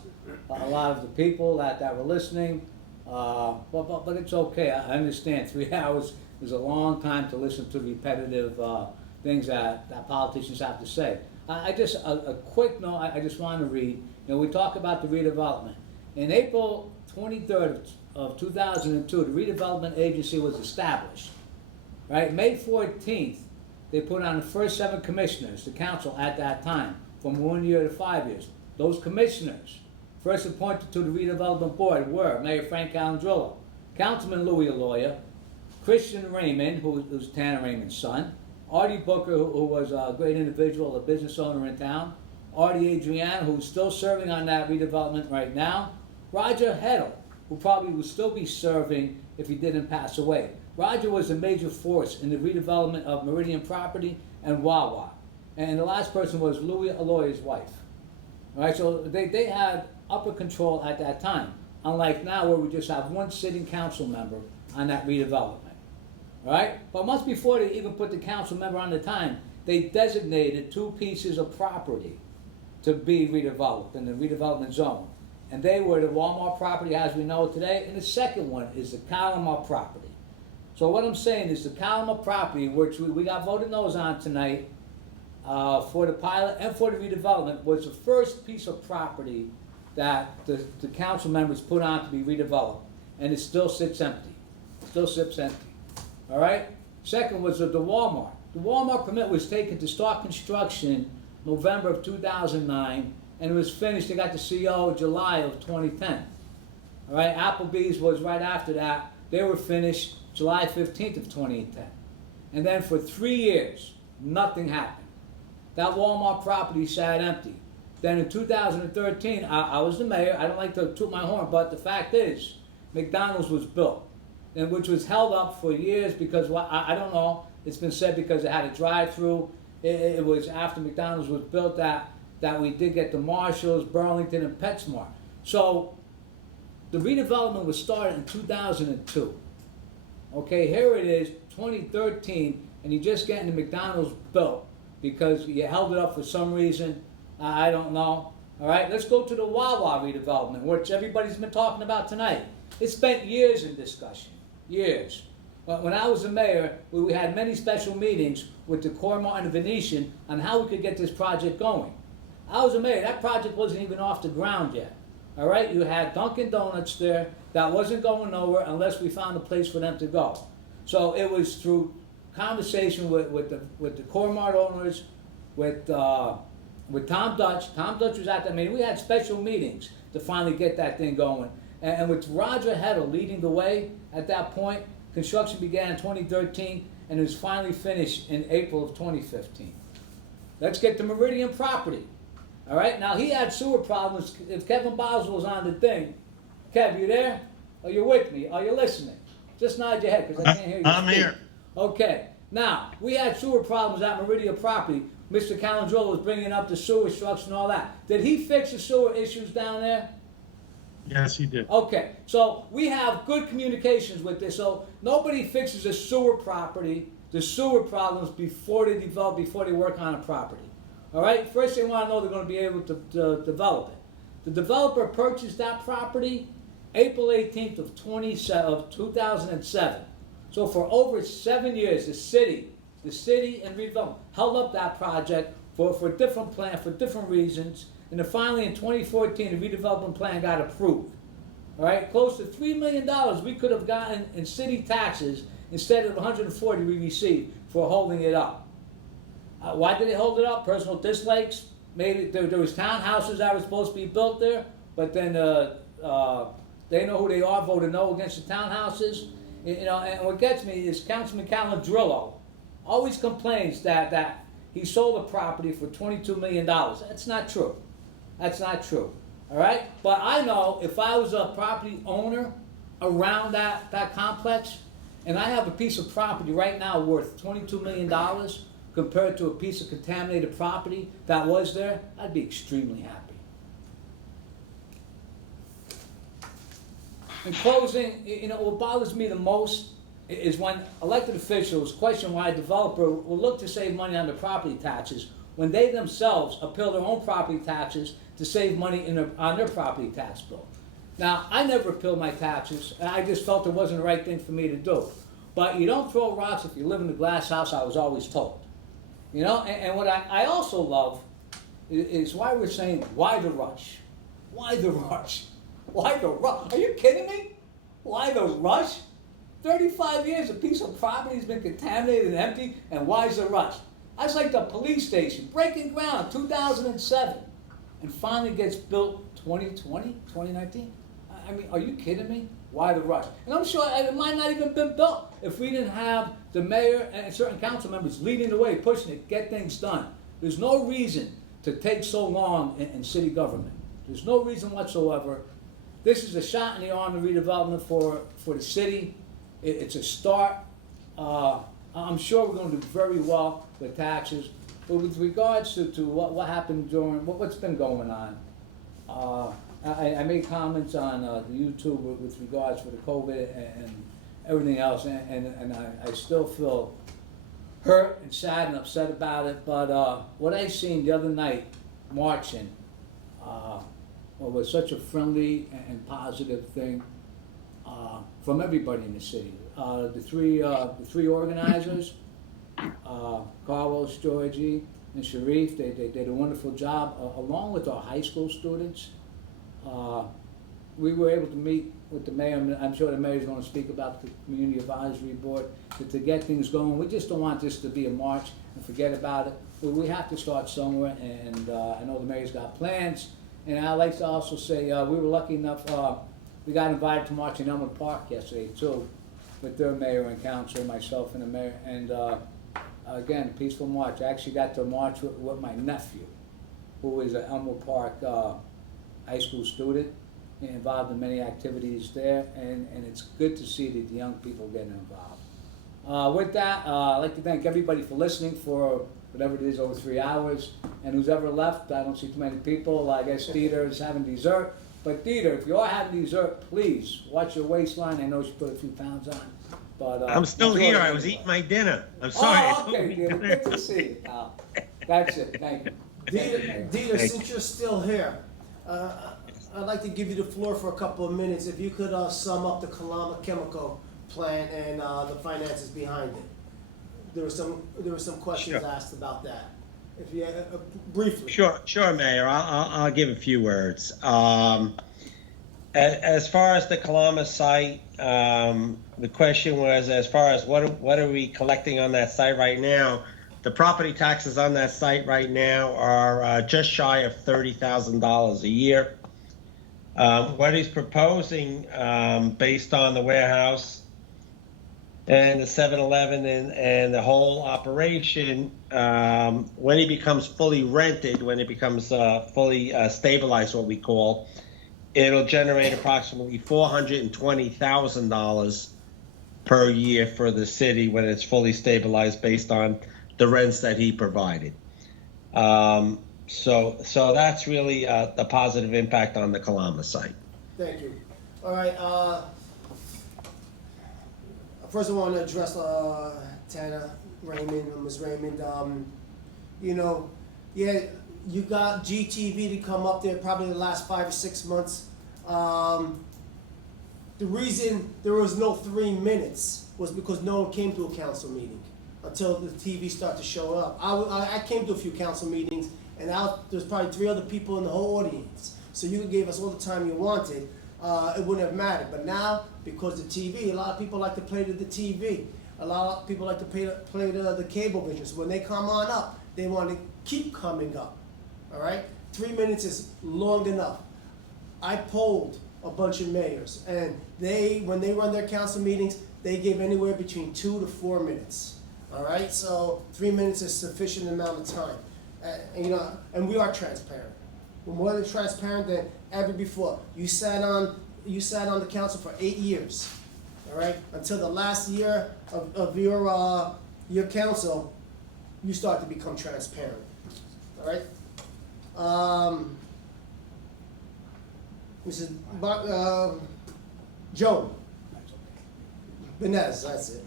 a lot of the people that were listening, but it's okay. I understand 3 hours is a long time to listen to repetitive things that politicians have to say. I just, a quick note, I just want to read. You know, we talk about the redevelopment. In April 23rd of 2002, the redevelopment agency was established. Right, May 14th, they put on the first 7 commissioners, the council at that time, from 1 year to 5 years. Those commissioners, first appointed to the redevelopment board, were Mayor Frank Calandrillo, Councilman Louis Aloya, Christian Raymond, who was Tana Raymond's son, Artie Booker, who was a great individual, a business owner in town, Artie Adriano, who's still serving on that redevelopment right now, Roger Heddle, who probably would still be serving if he didn't pass away. Roger was a major force in the redevelopment of Meridian property and Wawa. And the last person was Louis Aloya's wife. All right, so they had upper control at that time, unlike now where we just have 1 sitting council member on that redevelopment. All right, but months before they even put the council member on the time, they designated 2 pieces of property to be redeveloped in the redevelopment zone. And they were the Walmart property as we know it today, and the second one is the Calamar property. So what I'm saying is the Calamar property, which we got voted no's on tonight for the pilot and for the redevelopment, was the first piece of property that the council members put on to be redeveloped, and it still sits empty. Still sits empty. All right? Second was the Walmart. The Walmart permit was taken to start construction November of 2009, and it was finished. They got the CO July of 2010. All right? Applebee's was right after that. They were finished July 15th of 2010. And then for 3 years, nothing happened. That Walmart property sat empty. Then in 2013, I was the mayor. I don't like to toot my horn, but the fact is, McDonald's was built, and which was held up for years because I don't know. It's been said because it had a drive-through. It was after McDonald's was built that we did get the Marshalls, Burlington, and PetSmart. So the redevelopment was started in 2002. Okay, here it is, 2013, and you're just getting the McDonald's built because you held it up for some reason. I don't know. All right, let's go to the Wawa redevelopment, which everybody's been talking about tonight. It spent years in discussion, years. But when I was the mayor, we had many special meetings with the Cormont and the Venetian on how we could get this project going. I was the mayor, that project wasn't even off the ground yet. All right, you had Dunkin' Donuts there that wasn't going nowhere unless we found a place for them to go. So it was through conversation with the Cormont owners, with Tom Dutch. Tom Dutch was at that meeting. We had special meetings to finally get that thing going. And with Roger Heddle leading the way at that point, construction began in 2013 and it was finally finished in April of 2015. Let's get to Meridian property. All right, now he had sewer problems. If Kevin Boswell was on the thing, Kev, you there? Are you with me? Are you listening? Just nod your head because I can't hear you. I'm speak. here. Okay, now we had sewer problems at Meridian property. Mr. Calandrello was bringing up the sewer structure and all that. Did he fix the sewer issues down there? Yes, he did. Okay, so we have good communications with this. So nobody fixes a sewer property, the sewer problems before they develop, before they work on a property. All right, first they want to know they're going to be able to develop it. The developer purchased that property April 18th of 2007. So for over 7 years, the city and redevelopment held up that project for a different plan, for different reasons. And then finally in 2014, the redevelopment plan got approved. All right, close to $3 million we could have gotten in city taxes instead of the $140 we received for holding it up. Why did they hold it up? Personal dislikes. Maybe there was townhouses that were supposed to be built there, but then they know who they are, voted no against the townhouses. You know, and what gets me is Councilman Calandrillo always complains that he sold a property for $22 million. That's not true. That's not true. All right? But I know if I was a property owner around that complex, and I have a piece of property right now worth $22 million compared to a piece of contaminated property that was there, I'd be extremely happy. In closing, you know, what bothers me the most is when elected officials question why a developer will look to save money on their property taxes when they themselves appeal their own property taxes to save money on their property tax bill. Now, I never appealed my taxes. I just felt it wasn't the right thing for me to do. But you don't throw rocks if you live in a glass house, I was always told. You know, and what I also love is why we're saying, why the rush? Why the rush? Why the rush? Are you kidding me? Why the rush? 35 years, a piece of property has been contaminated and empty, and why is the rush? That's like the police station, breaking ground, 2007, and finally gets built 2020, 2019? I mean, are you kidding me? Why the rush? And I'm sure it might not even been built if we didn't have the mayor and certain council members leading the way, pushing it, get things done. There's no reason to take so long in city government. There's no reason whatsoever. This is a shot in the arm of redevelopment for the city. It's a start. I'm sure we're going to do very well with taxes. But with regards to what happened during, what's been going on, I made comments on the YouTube with regards to the COVID and everything else, and I still feel hurt and sad and upset about it. But what I seen the other night marching was such a friendly and positive thing from everybody in the city. The three organizers, Carlos, Georgie, and Sharif, they did a wonderful job, along with our high school students. We were able to meet with the mayor. I'm sure the mayor's going to speak about the Community Advisory Board to get things going. We just don't want this to be a march and forget about it. We have to start somewhere, and I know the mayor's got plans. And I'd like to also say we were lucky enough, we got invited to march in Elmwood Park yesterday too, with their mayor and council, myself and the mayor. And again, peaceful march. I actually got to march with my nephew. who is an Elmwood Park high school student, involved in many activities there, and it's good to see that the young people getting involved. With that, I'd like to thank everybody for listening for whatever it is, over 3 hours. And who's ever left, I don't see too many people. I guess Dieter is having dessert. But Dieter, if you are having dessert, please watch your waistline. I know she put a few pounds on. But I'm still here. I was eating my dinner. I'm sorry. Oh, okay, Dieter. Good to see you, pal. That's it. Thank you. Dieter, since you're still here, I'd like to give you the floor for a couple of minutes. If you could sum up the Kalama Chemical plant and the finances behind it. There were some questions asked about that. If you briefly. Sure, Mayor. I'll give a few words. As far as the Kalama site, the question was, as far as what are we collecting on that site right now? The property taxes on that site right now are just shy of $30,000 a year. What he's proposing, based on the warehouse and the 7-Eleven and the whole operation, when it becomes fully rented, when it becomes fully stabilized, what we call, it'll generate approximately $420,000 per year for the city when it's fully stabilized based on the rents that he provided. So that's really the positive impact on the Kalama site. Thank you. All right. First, I want to address Tana Raymond, Ms. Raymond. You got GTV to come up there probably the last 5 or 6 months. The reason there was no 3 minutes was because no one came to a council meeting until the TV started to show up. I came to a few council meetings, and there's probably 3 other people in the whole audience. So you gave us all the time you wanted. It wouldn't have mattered. But now, because the TV, a lot of people like to play to the TV. A lot of people like to play to the cable vision. So when they come on up, they want to keep coming up. All right? 3 minutes is long enough. I polled a bunch of mayors, and when they run their council meetings, they give anywhere between 2 to 4 minutes. All right? So 3 minutes is sufficient amount of time. And we are transparent. We're more than transparent than ever before. You sat on the council for 8 years, all right? Until the last year of your council, you start to become transparent, all right? Mrs. Joan Benez, that's it.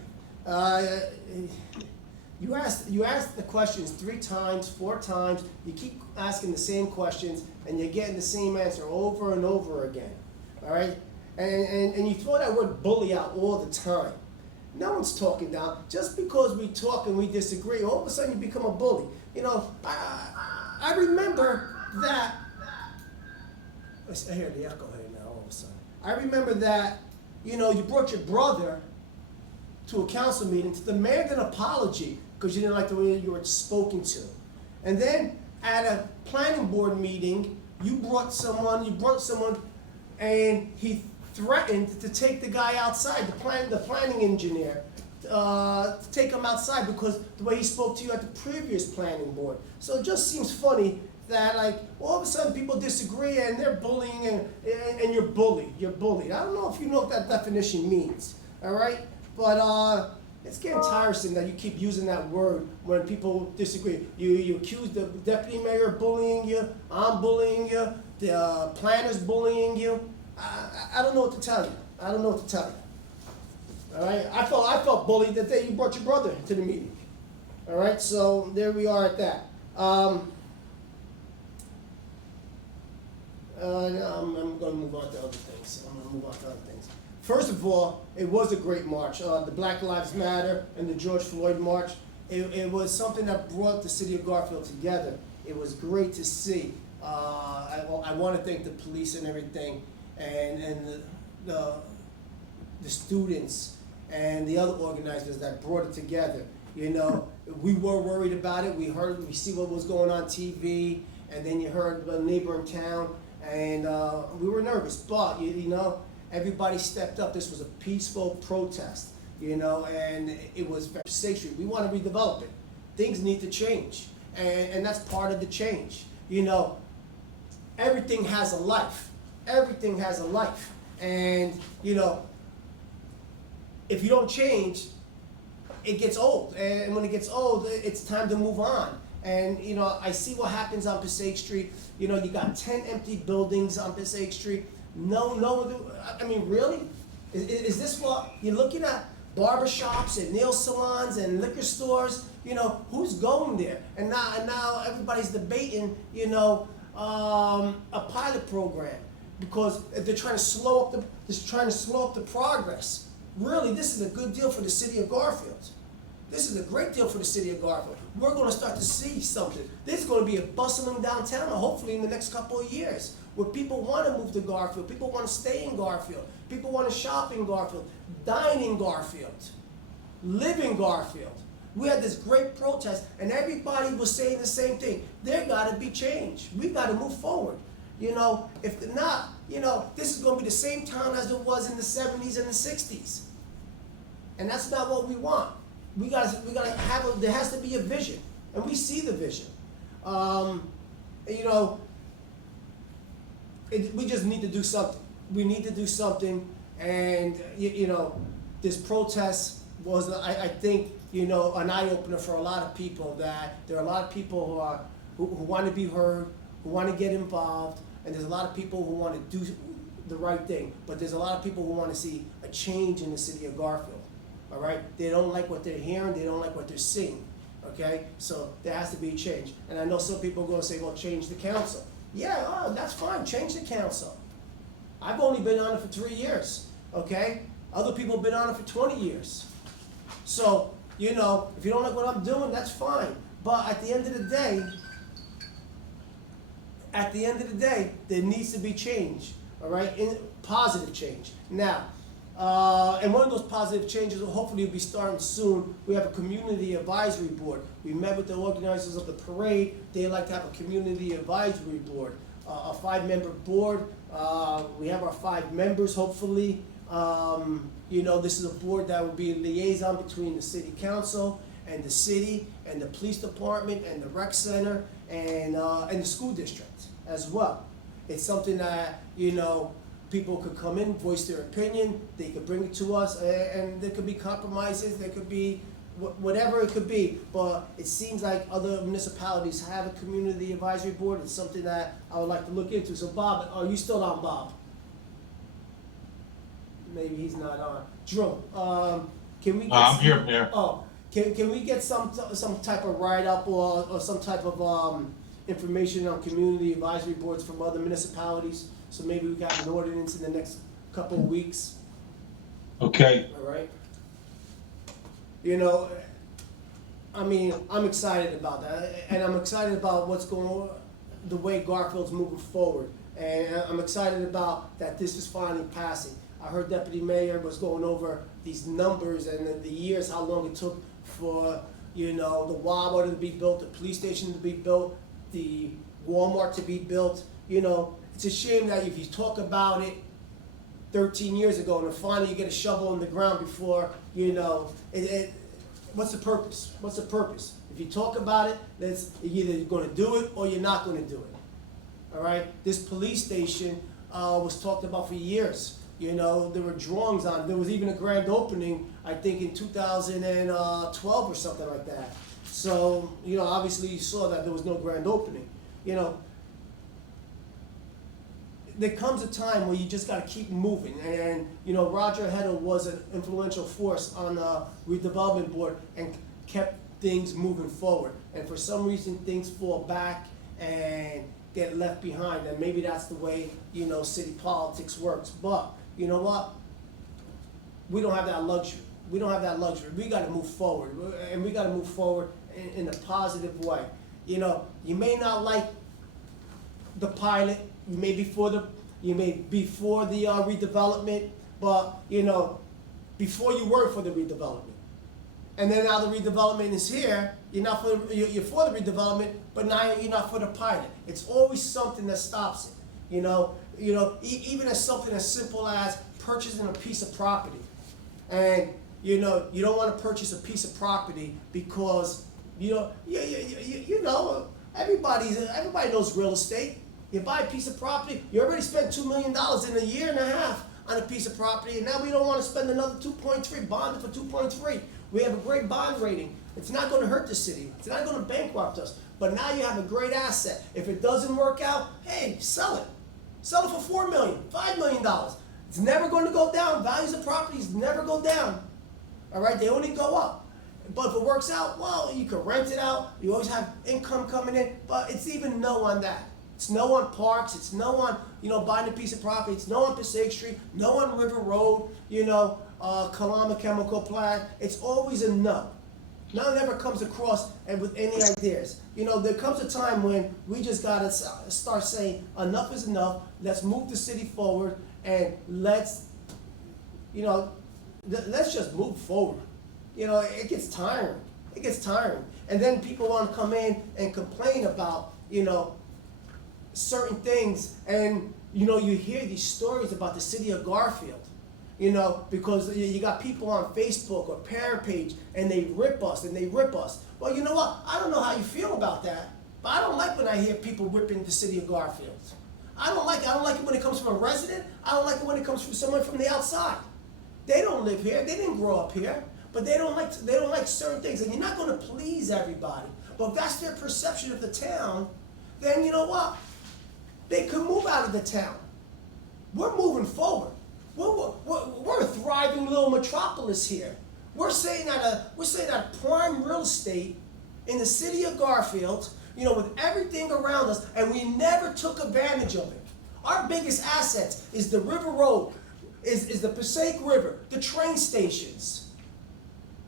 You asked the questions 3 times, 4 times. You keep asking the same questions, and you're getting the same answer over and over again. All right, and you throw that word bully out all the time. No one's talking down. Just because we talk and we disagree, all of a sudden you become a bully. I remember that. I hear the echo here now. All of a sudden, I remember that. You brought your brother to a council meeting to demand an apology because you didn't like the way you were spoken to. And then at a planning board meeting, you brought someone, and he threatened to take the guy outside, the planning engineer, to take him outside because the way he spoke to you at the previous planning board. So it just seems funny that all of a sudden people disagree and they're bullying and you're bullied. You're bullied. I don't know if you know what that definition means, all right? But it's getting tiresome that you keep using that word when people disagree. You accuse the deputy mayor of bullying you, I'm bullying you, the planner's bullying you. I don't know what to tell you. All right? I felt bullied that day you brought your brother to the meeting. All right? So there we are at that. I'm going to move on to other things. First of all, it was a great march. The Black Lives Matter and the George Floyd March, it was something that brought the city of Garfield together. It was great to see. I want to thank the police and everything, and the students and the other organizers that brought it together. We were worried about it. We see what was going on TV, and then you heard the neighboring town, and we were nervous. But everybody stepped up. This was a peaceful protest, and it was very sacred. We want to redevelop it. Things need to change, and that's part of the change. you know, everything has a life. Everything has a life. And, you know, if you don't change, it gets old. And when it gets old, it's time to move on. And, you know, I see what happens on Passaic Street. You know, you got 10 empty buildings on Passaic Street. I mean, really? Is this what you're looking at? Barbershops and nail salons and liquor stores, you know, who's going there? And now everybody's debating, you know, a pilot program because they're trying to slow up the progress. Really, this is a good deal for the city of Garfield. This is a great deal for the city of Garfield. We're going to start to see something. There's going to be a bustling downtown, hopefully in the next couple of years, where people want to move to Garfield, people want to stay in Garfield, people want to shop in Garfield, dine in Garfield, live in Garfield. We had this great protest, and everybody was saying the same thing. There got to be change. We got to move forward. You know, if not, you know, this is going to be the same town as it was in the 70s and the 60s. And that's not what we want. We gotta have there has to be a vision, and we see the vision. You know, we just need to do something. We need to do something, and you know, this protest was, I think, you know, an eye opener for a lot of people. That there are a lot of people who want to be heard, who want to get involved, and there's a lot of people who want to do the right thing. But there's a lot of people who want to see a change in the city of Garfield. All right, they don't like what they're hearing. They don't like what they're seeing. Okay, so there has to be a change. And I know some people are going to say, "Well, change the council." Yeah, that's fine. Change the council. I've only been on it for 3 years. Okay, other people have been on it for 20 years. So you know, if you don't like what I'm doing, that's fine. But at the end of the day, there needs to be change. All right, positive change. Now. And one of those positive changes will hopefully be starting soon. We have a community advisory board. We met with the organizers of the parade. They like to have a community advisory board, a 5-member board. We have our 5 members, hopefully. You know, this is a board that will be a liaison between the city council and the city and the police department and the rec center and the school district as well. It's something that, you know, people could come in, voice their opinion, they could bring it to us, and there could be compromises, there could be whatever it could be, but it seems like other municipalities have a community advisory board. It's something that I would like to look into. So Bob, are you still on, Bob? Maybe he's not on. Drew, can we get I'm here, Mayor. Oh, can we get some type of write-up or some type of information on community advisory boards from other municipalities? So maybe we got an ordinance in the next couple of weeks. Okay. All right. You know, I mean, I'm excited about that, and I'm excited about what's going on, the way Garfield's moving forward, and I'm excited about that this is finally passing. I heard Deputy Mayor was going over these numbers and the years, how long it took for, you know, the Wawa to be built, the police station to be built, the Walmart to be built. You know, it's a shame that if you talk about it 13 years ago and then finally you get a shovel in the ground before, you know, what's the purpose? What's the purpose? If you talk about it, you're either going to do it or you're not going to do it. All right? This police station was talked about for years. You know, there were drawings on it. There was even a grand opening, I think, in 2012 or something like that. So, you know, obviously you saw that there was no grand opening. You know, there comes a time where you just got to keep moving. And, you know, Roger Heddle was an influential force on the redevelopment board and kept things moving forward. And for some reason, things fall back and get left behind. And maybe that's the way, you know, city politics works. But you know what? We don't have that luxury. We don't have that luxury. We got to move forward. And we got to move forward in a positive way. You know, you may not like the pilot. You may be for the redevelopment, but you know, before you were for the redevelopment, and then now the redevelopment is here. You're for the redevelopment, but now you're not for the pilot. It's always something that stops it. You know, even as something as simple as purchasing a piece of property, and you know, you don't want to purchase a piece of property because you know Everybody knows real estate. You buy a piece of property, you already spent $2 million in a year and a half on a piece of property, and now we don't want to spend another 2.3, bonded for 2.3. We have a great bond rating. It's not going to hurt the city. It's not going to bankrupt us. But now you have a great asset. If it doesn't work out, hey, sell it. Sell it for $4 million, $5 million. It's never going to go down. Values of properties never go down. All right, they only go up. But if it works out, well, you can rent it out. You always have income coming in. But it's even no on that. It's no on parks. It's no on, buying a piece of property. It's no on Passaic Street. No on River Road. Kalama Chemical Plant. It's always a no. None ever comes across and with any ideas. There comes a time when we just gotta start saying enough is enough. Let's move the city forward and let's just move forward. It gets tiring. It gets tiring. And then people want to come in and complain about, certain things. And, you hear these stories about the city of Garfield, because you got people on Facebook or parent page and they rip us and they rip us. Well, you know what? I don't know how you feel about that, but I don't like when I hear people ripping the city of Garfield. I don't like it. I don't like it when it comes from a resident. I don't like it when it comes from someone from the outside. They don't live here. They didn't grow up here. But they don't like certain things, and you're not going to please everybody. But if that's their perception of the town, then you know what? They could move out of the town. We're moving forward. We're a thriving little metropolis here. We're saying that prime real estate in the city of Garfield, with everything around us, and we never took advantage of it. Our biggest assets is the River Road, is the Passaic River, the train stations.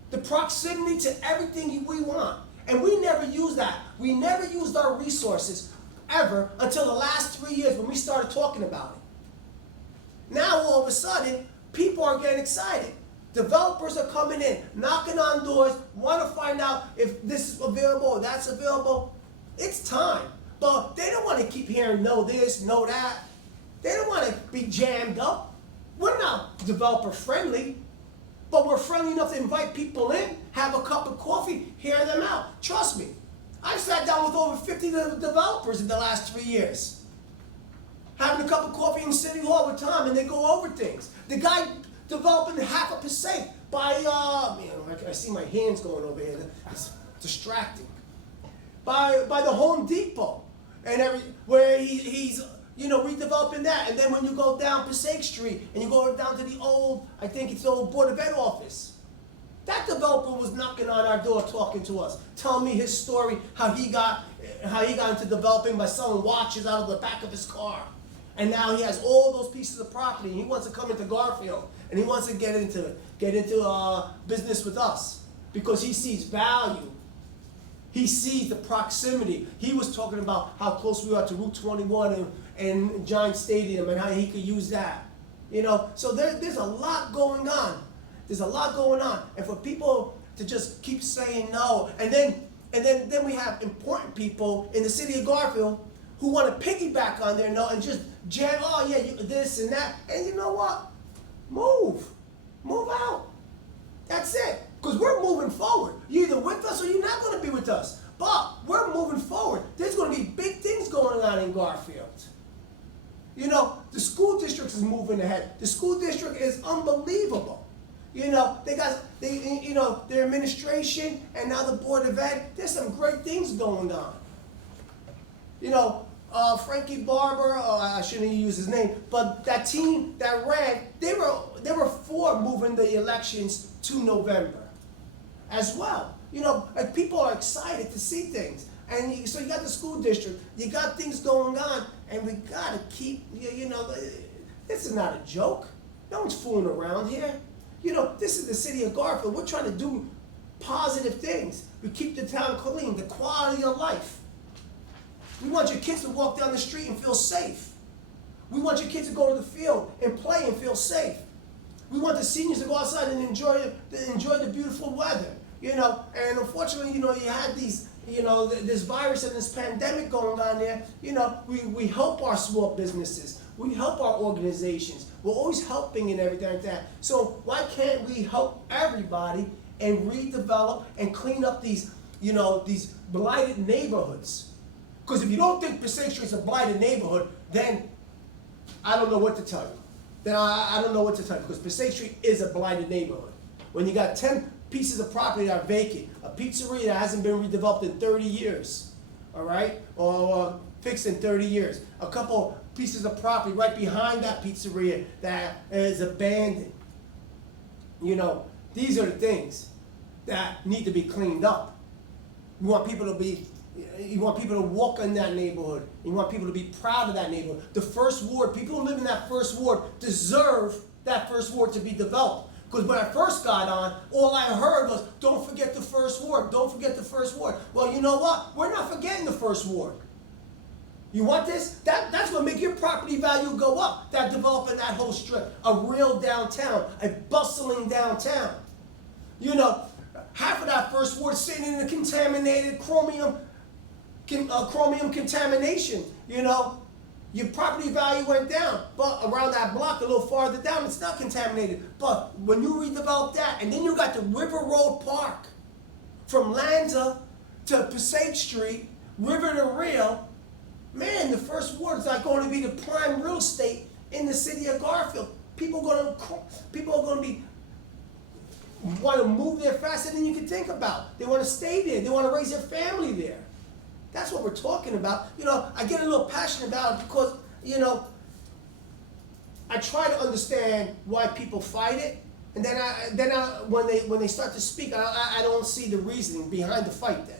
The proximity to everything we want. And we never used that. We never used our resources ever until the last 3 years when we started talking about it. Now all of a sudden, people are getting excited. Developers are coming in, knocking on doors, want to find out if this is available or that's available. It's time. But they don't want to keep hearing no this, no that. They don't want to be jammed up. We're not developer friendly. But we're friendly enough to invite people in, have a cup of coffee, hear them out. Trust me, I've sat down with over 50 developers in the last 3 years. Having a cup of coffee in City Hall with Tom, and they go over things. The guy developing half of Passaic by, I see my hands going over here. It's distracting. By the Home Depot, and where he's redeveloping that. And then when you go down Passaic Street and you go down to the old, I think it's the old Board of Ed office. That developer was knocking on our door talking to us, telling me his story, how he got into developing by selling watches out of the back of his car. And now he has all those pieces of property and he wants to come into Garfield and he wants to get into business with us because he sees value. He sees the proximity. He was talking about how close we are to Route 21 and Giant Stadium and how he could use that. So there's a lot going on. There's a lot going on. And for people to just keep saying no, and then we have important people in the city of Garfield who want to piggyback on their no and just jam, this and that. And you know what? Move out. That's it. Because we're moving forward. You're either with us or you're not going to be with us. But we're moving forward. There's going to be big things going on in Garfield. The school district is moving ahead. The school district is unbelievable. Their administration and now the Board of Ed, there's some great things going on. Frankie Barber, I shouldn't use his name, but that team that ran, they were for moving the elections to November as well. People are excited to see things. And so you got the school district, you got things going on, and we got to keep, this is not a joke. No one's fooling around here. This is the city of Garfield. We're trying to do positive things. We keep the town clean, the quality of life. We want your kids to walk down the street and feel safe. We want your kids to go to the field and play and feel safe. We want the seniors to go outside and enjoy the beautiful weather. And unfortunately, you had these, this virus and this pandemic going on there. We help our small businesses. We help our organizations. We're always helping and everything like that. So why can't we help everybody and redevelop and clean up these blighted neighborhoods? Because if you don't think Passaic Street's a blighted neighborhood, then I don't know what to tell you. Then I don't know what to tell you, because Passaic Street is a blighted neighborhood. When you got 10 pieces of property that are vacant, a pizzeria that hasn't been redeveloped in 30 years, all right, or fixed in 30 years, a couple pieces of property right behind that pizzeria that is abandoned. You know, these are the things that need to be cleaned up. You want people to walk in that neighborhood. You want people to be proud of that neighborhood. The first ward, people who live in that first ward deserve that first ward to be developed. Because when I first got on, all I heard was, don't forget the first ward, don't forget the first ward. Well, you know what? We're not forgetting the first ward. You want this? That's going to make your property value go up, that developing that whole strip. A real downtown, a bustling downtown. You know, half of that first ward sitting in a contaminated chromium contamination, you know. Your property value went down, but around that block a little farther down, it's not contaminated. But when you redevelop that, and then you got the River Road Park, from Lanza to Passaic Street, River to Rio, man, the first ward is not going to be the prime real estate in the city of Garfield. People are going to be want to move there faster than you can think about. They want to stay there. They want to raise their family there. That's what we're talking about. You know, I get a little passionate about it because, you know, I try to understand why people fight it, and then when they start to speak, I don't see the reasoning behind the fight then.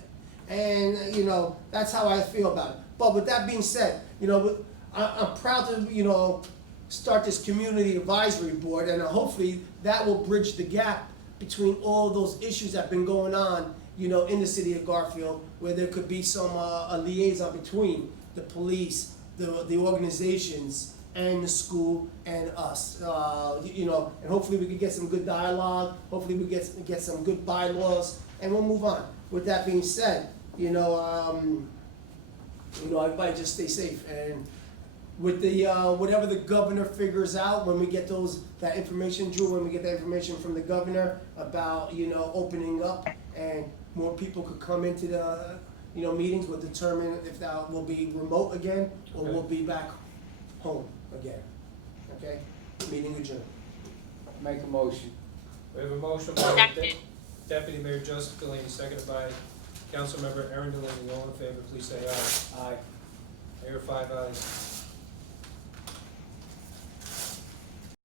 And, you know, that's how I feel about it. But with that being said, you know, I'm proud to, you know, start this community advisory board, and hopefully that will bridge the gap between all those issues that have been going on, you know, in the city of Garfield, where there could be some a liaison between the police, the organizations, and the school and us. You know, and hopefully we can get some good dialogue. Hopefully we get some good bylaws, and we'll move on. With that being said, you know, everybody just stay safe, and with the whatever the governor figures out when we get that information, Drew, when we get that information from the governor about, you know, opening up and more people could come into the, you know, meetings, will determine if that will be remote again or we'll be back home again. Okay? Meeting adjourned. Make a motion. We have a motion by Second. Deputy Mayor Joseph Delaney, seconded by Councilmember Aaron Delaney. All in favor, please say aye. Aye. I hear 5 ayes.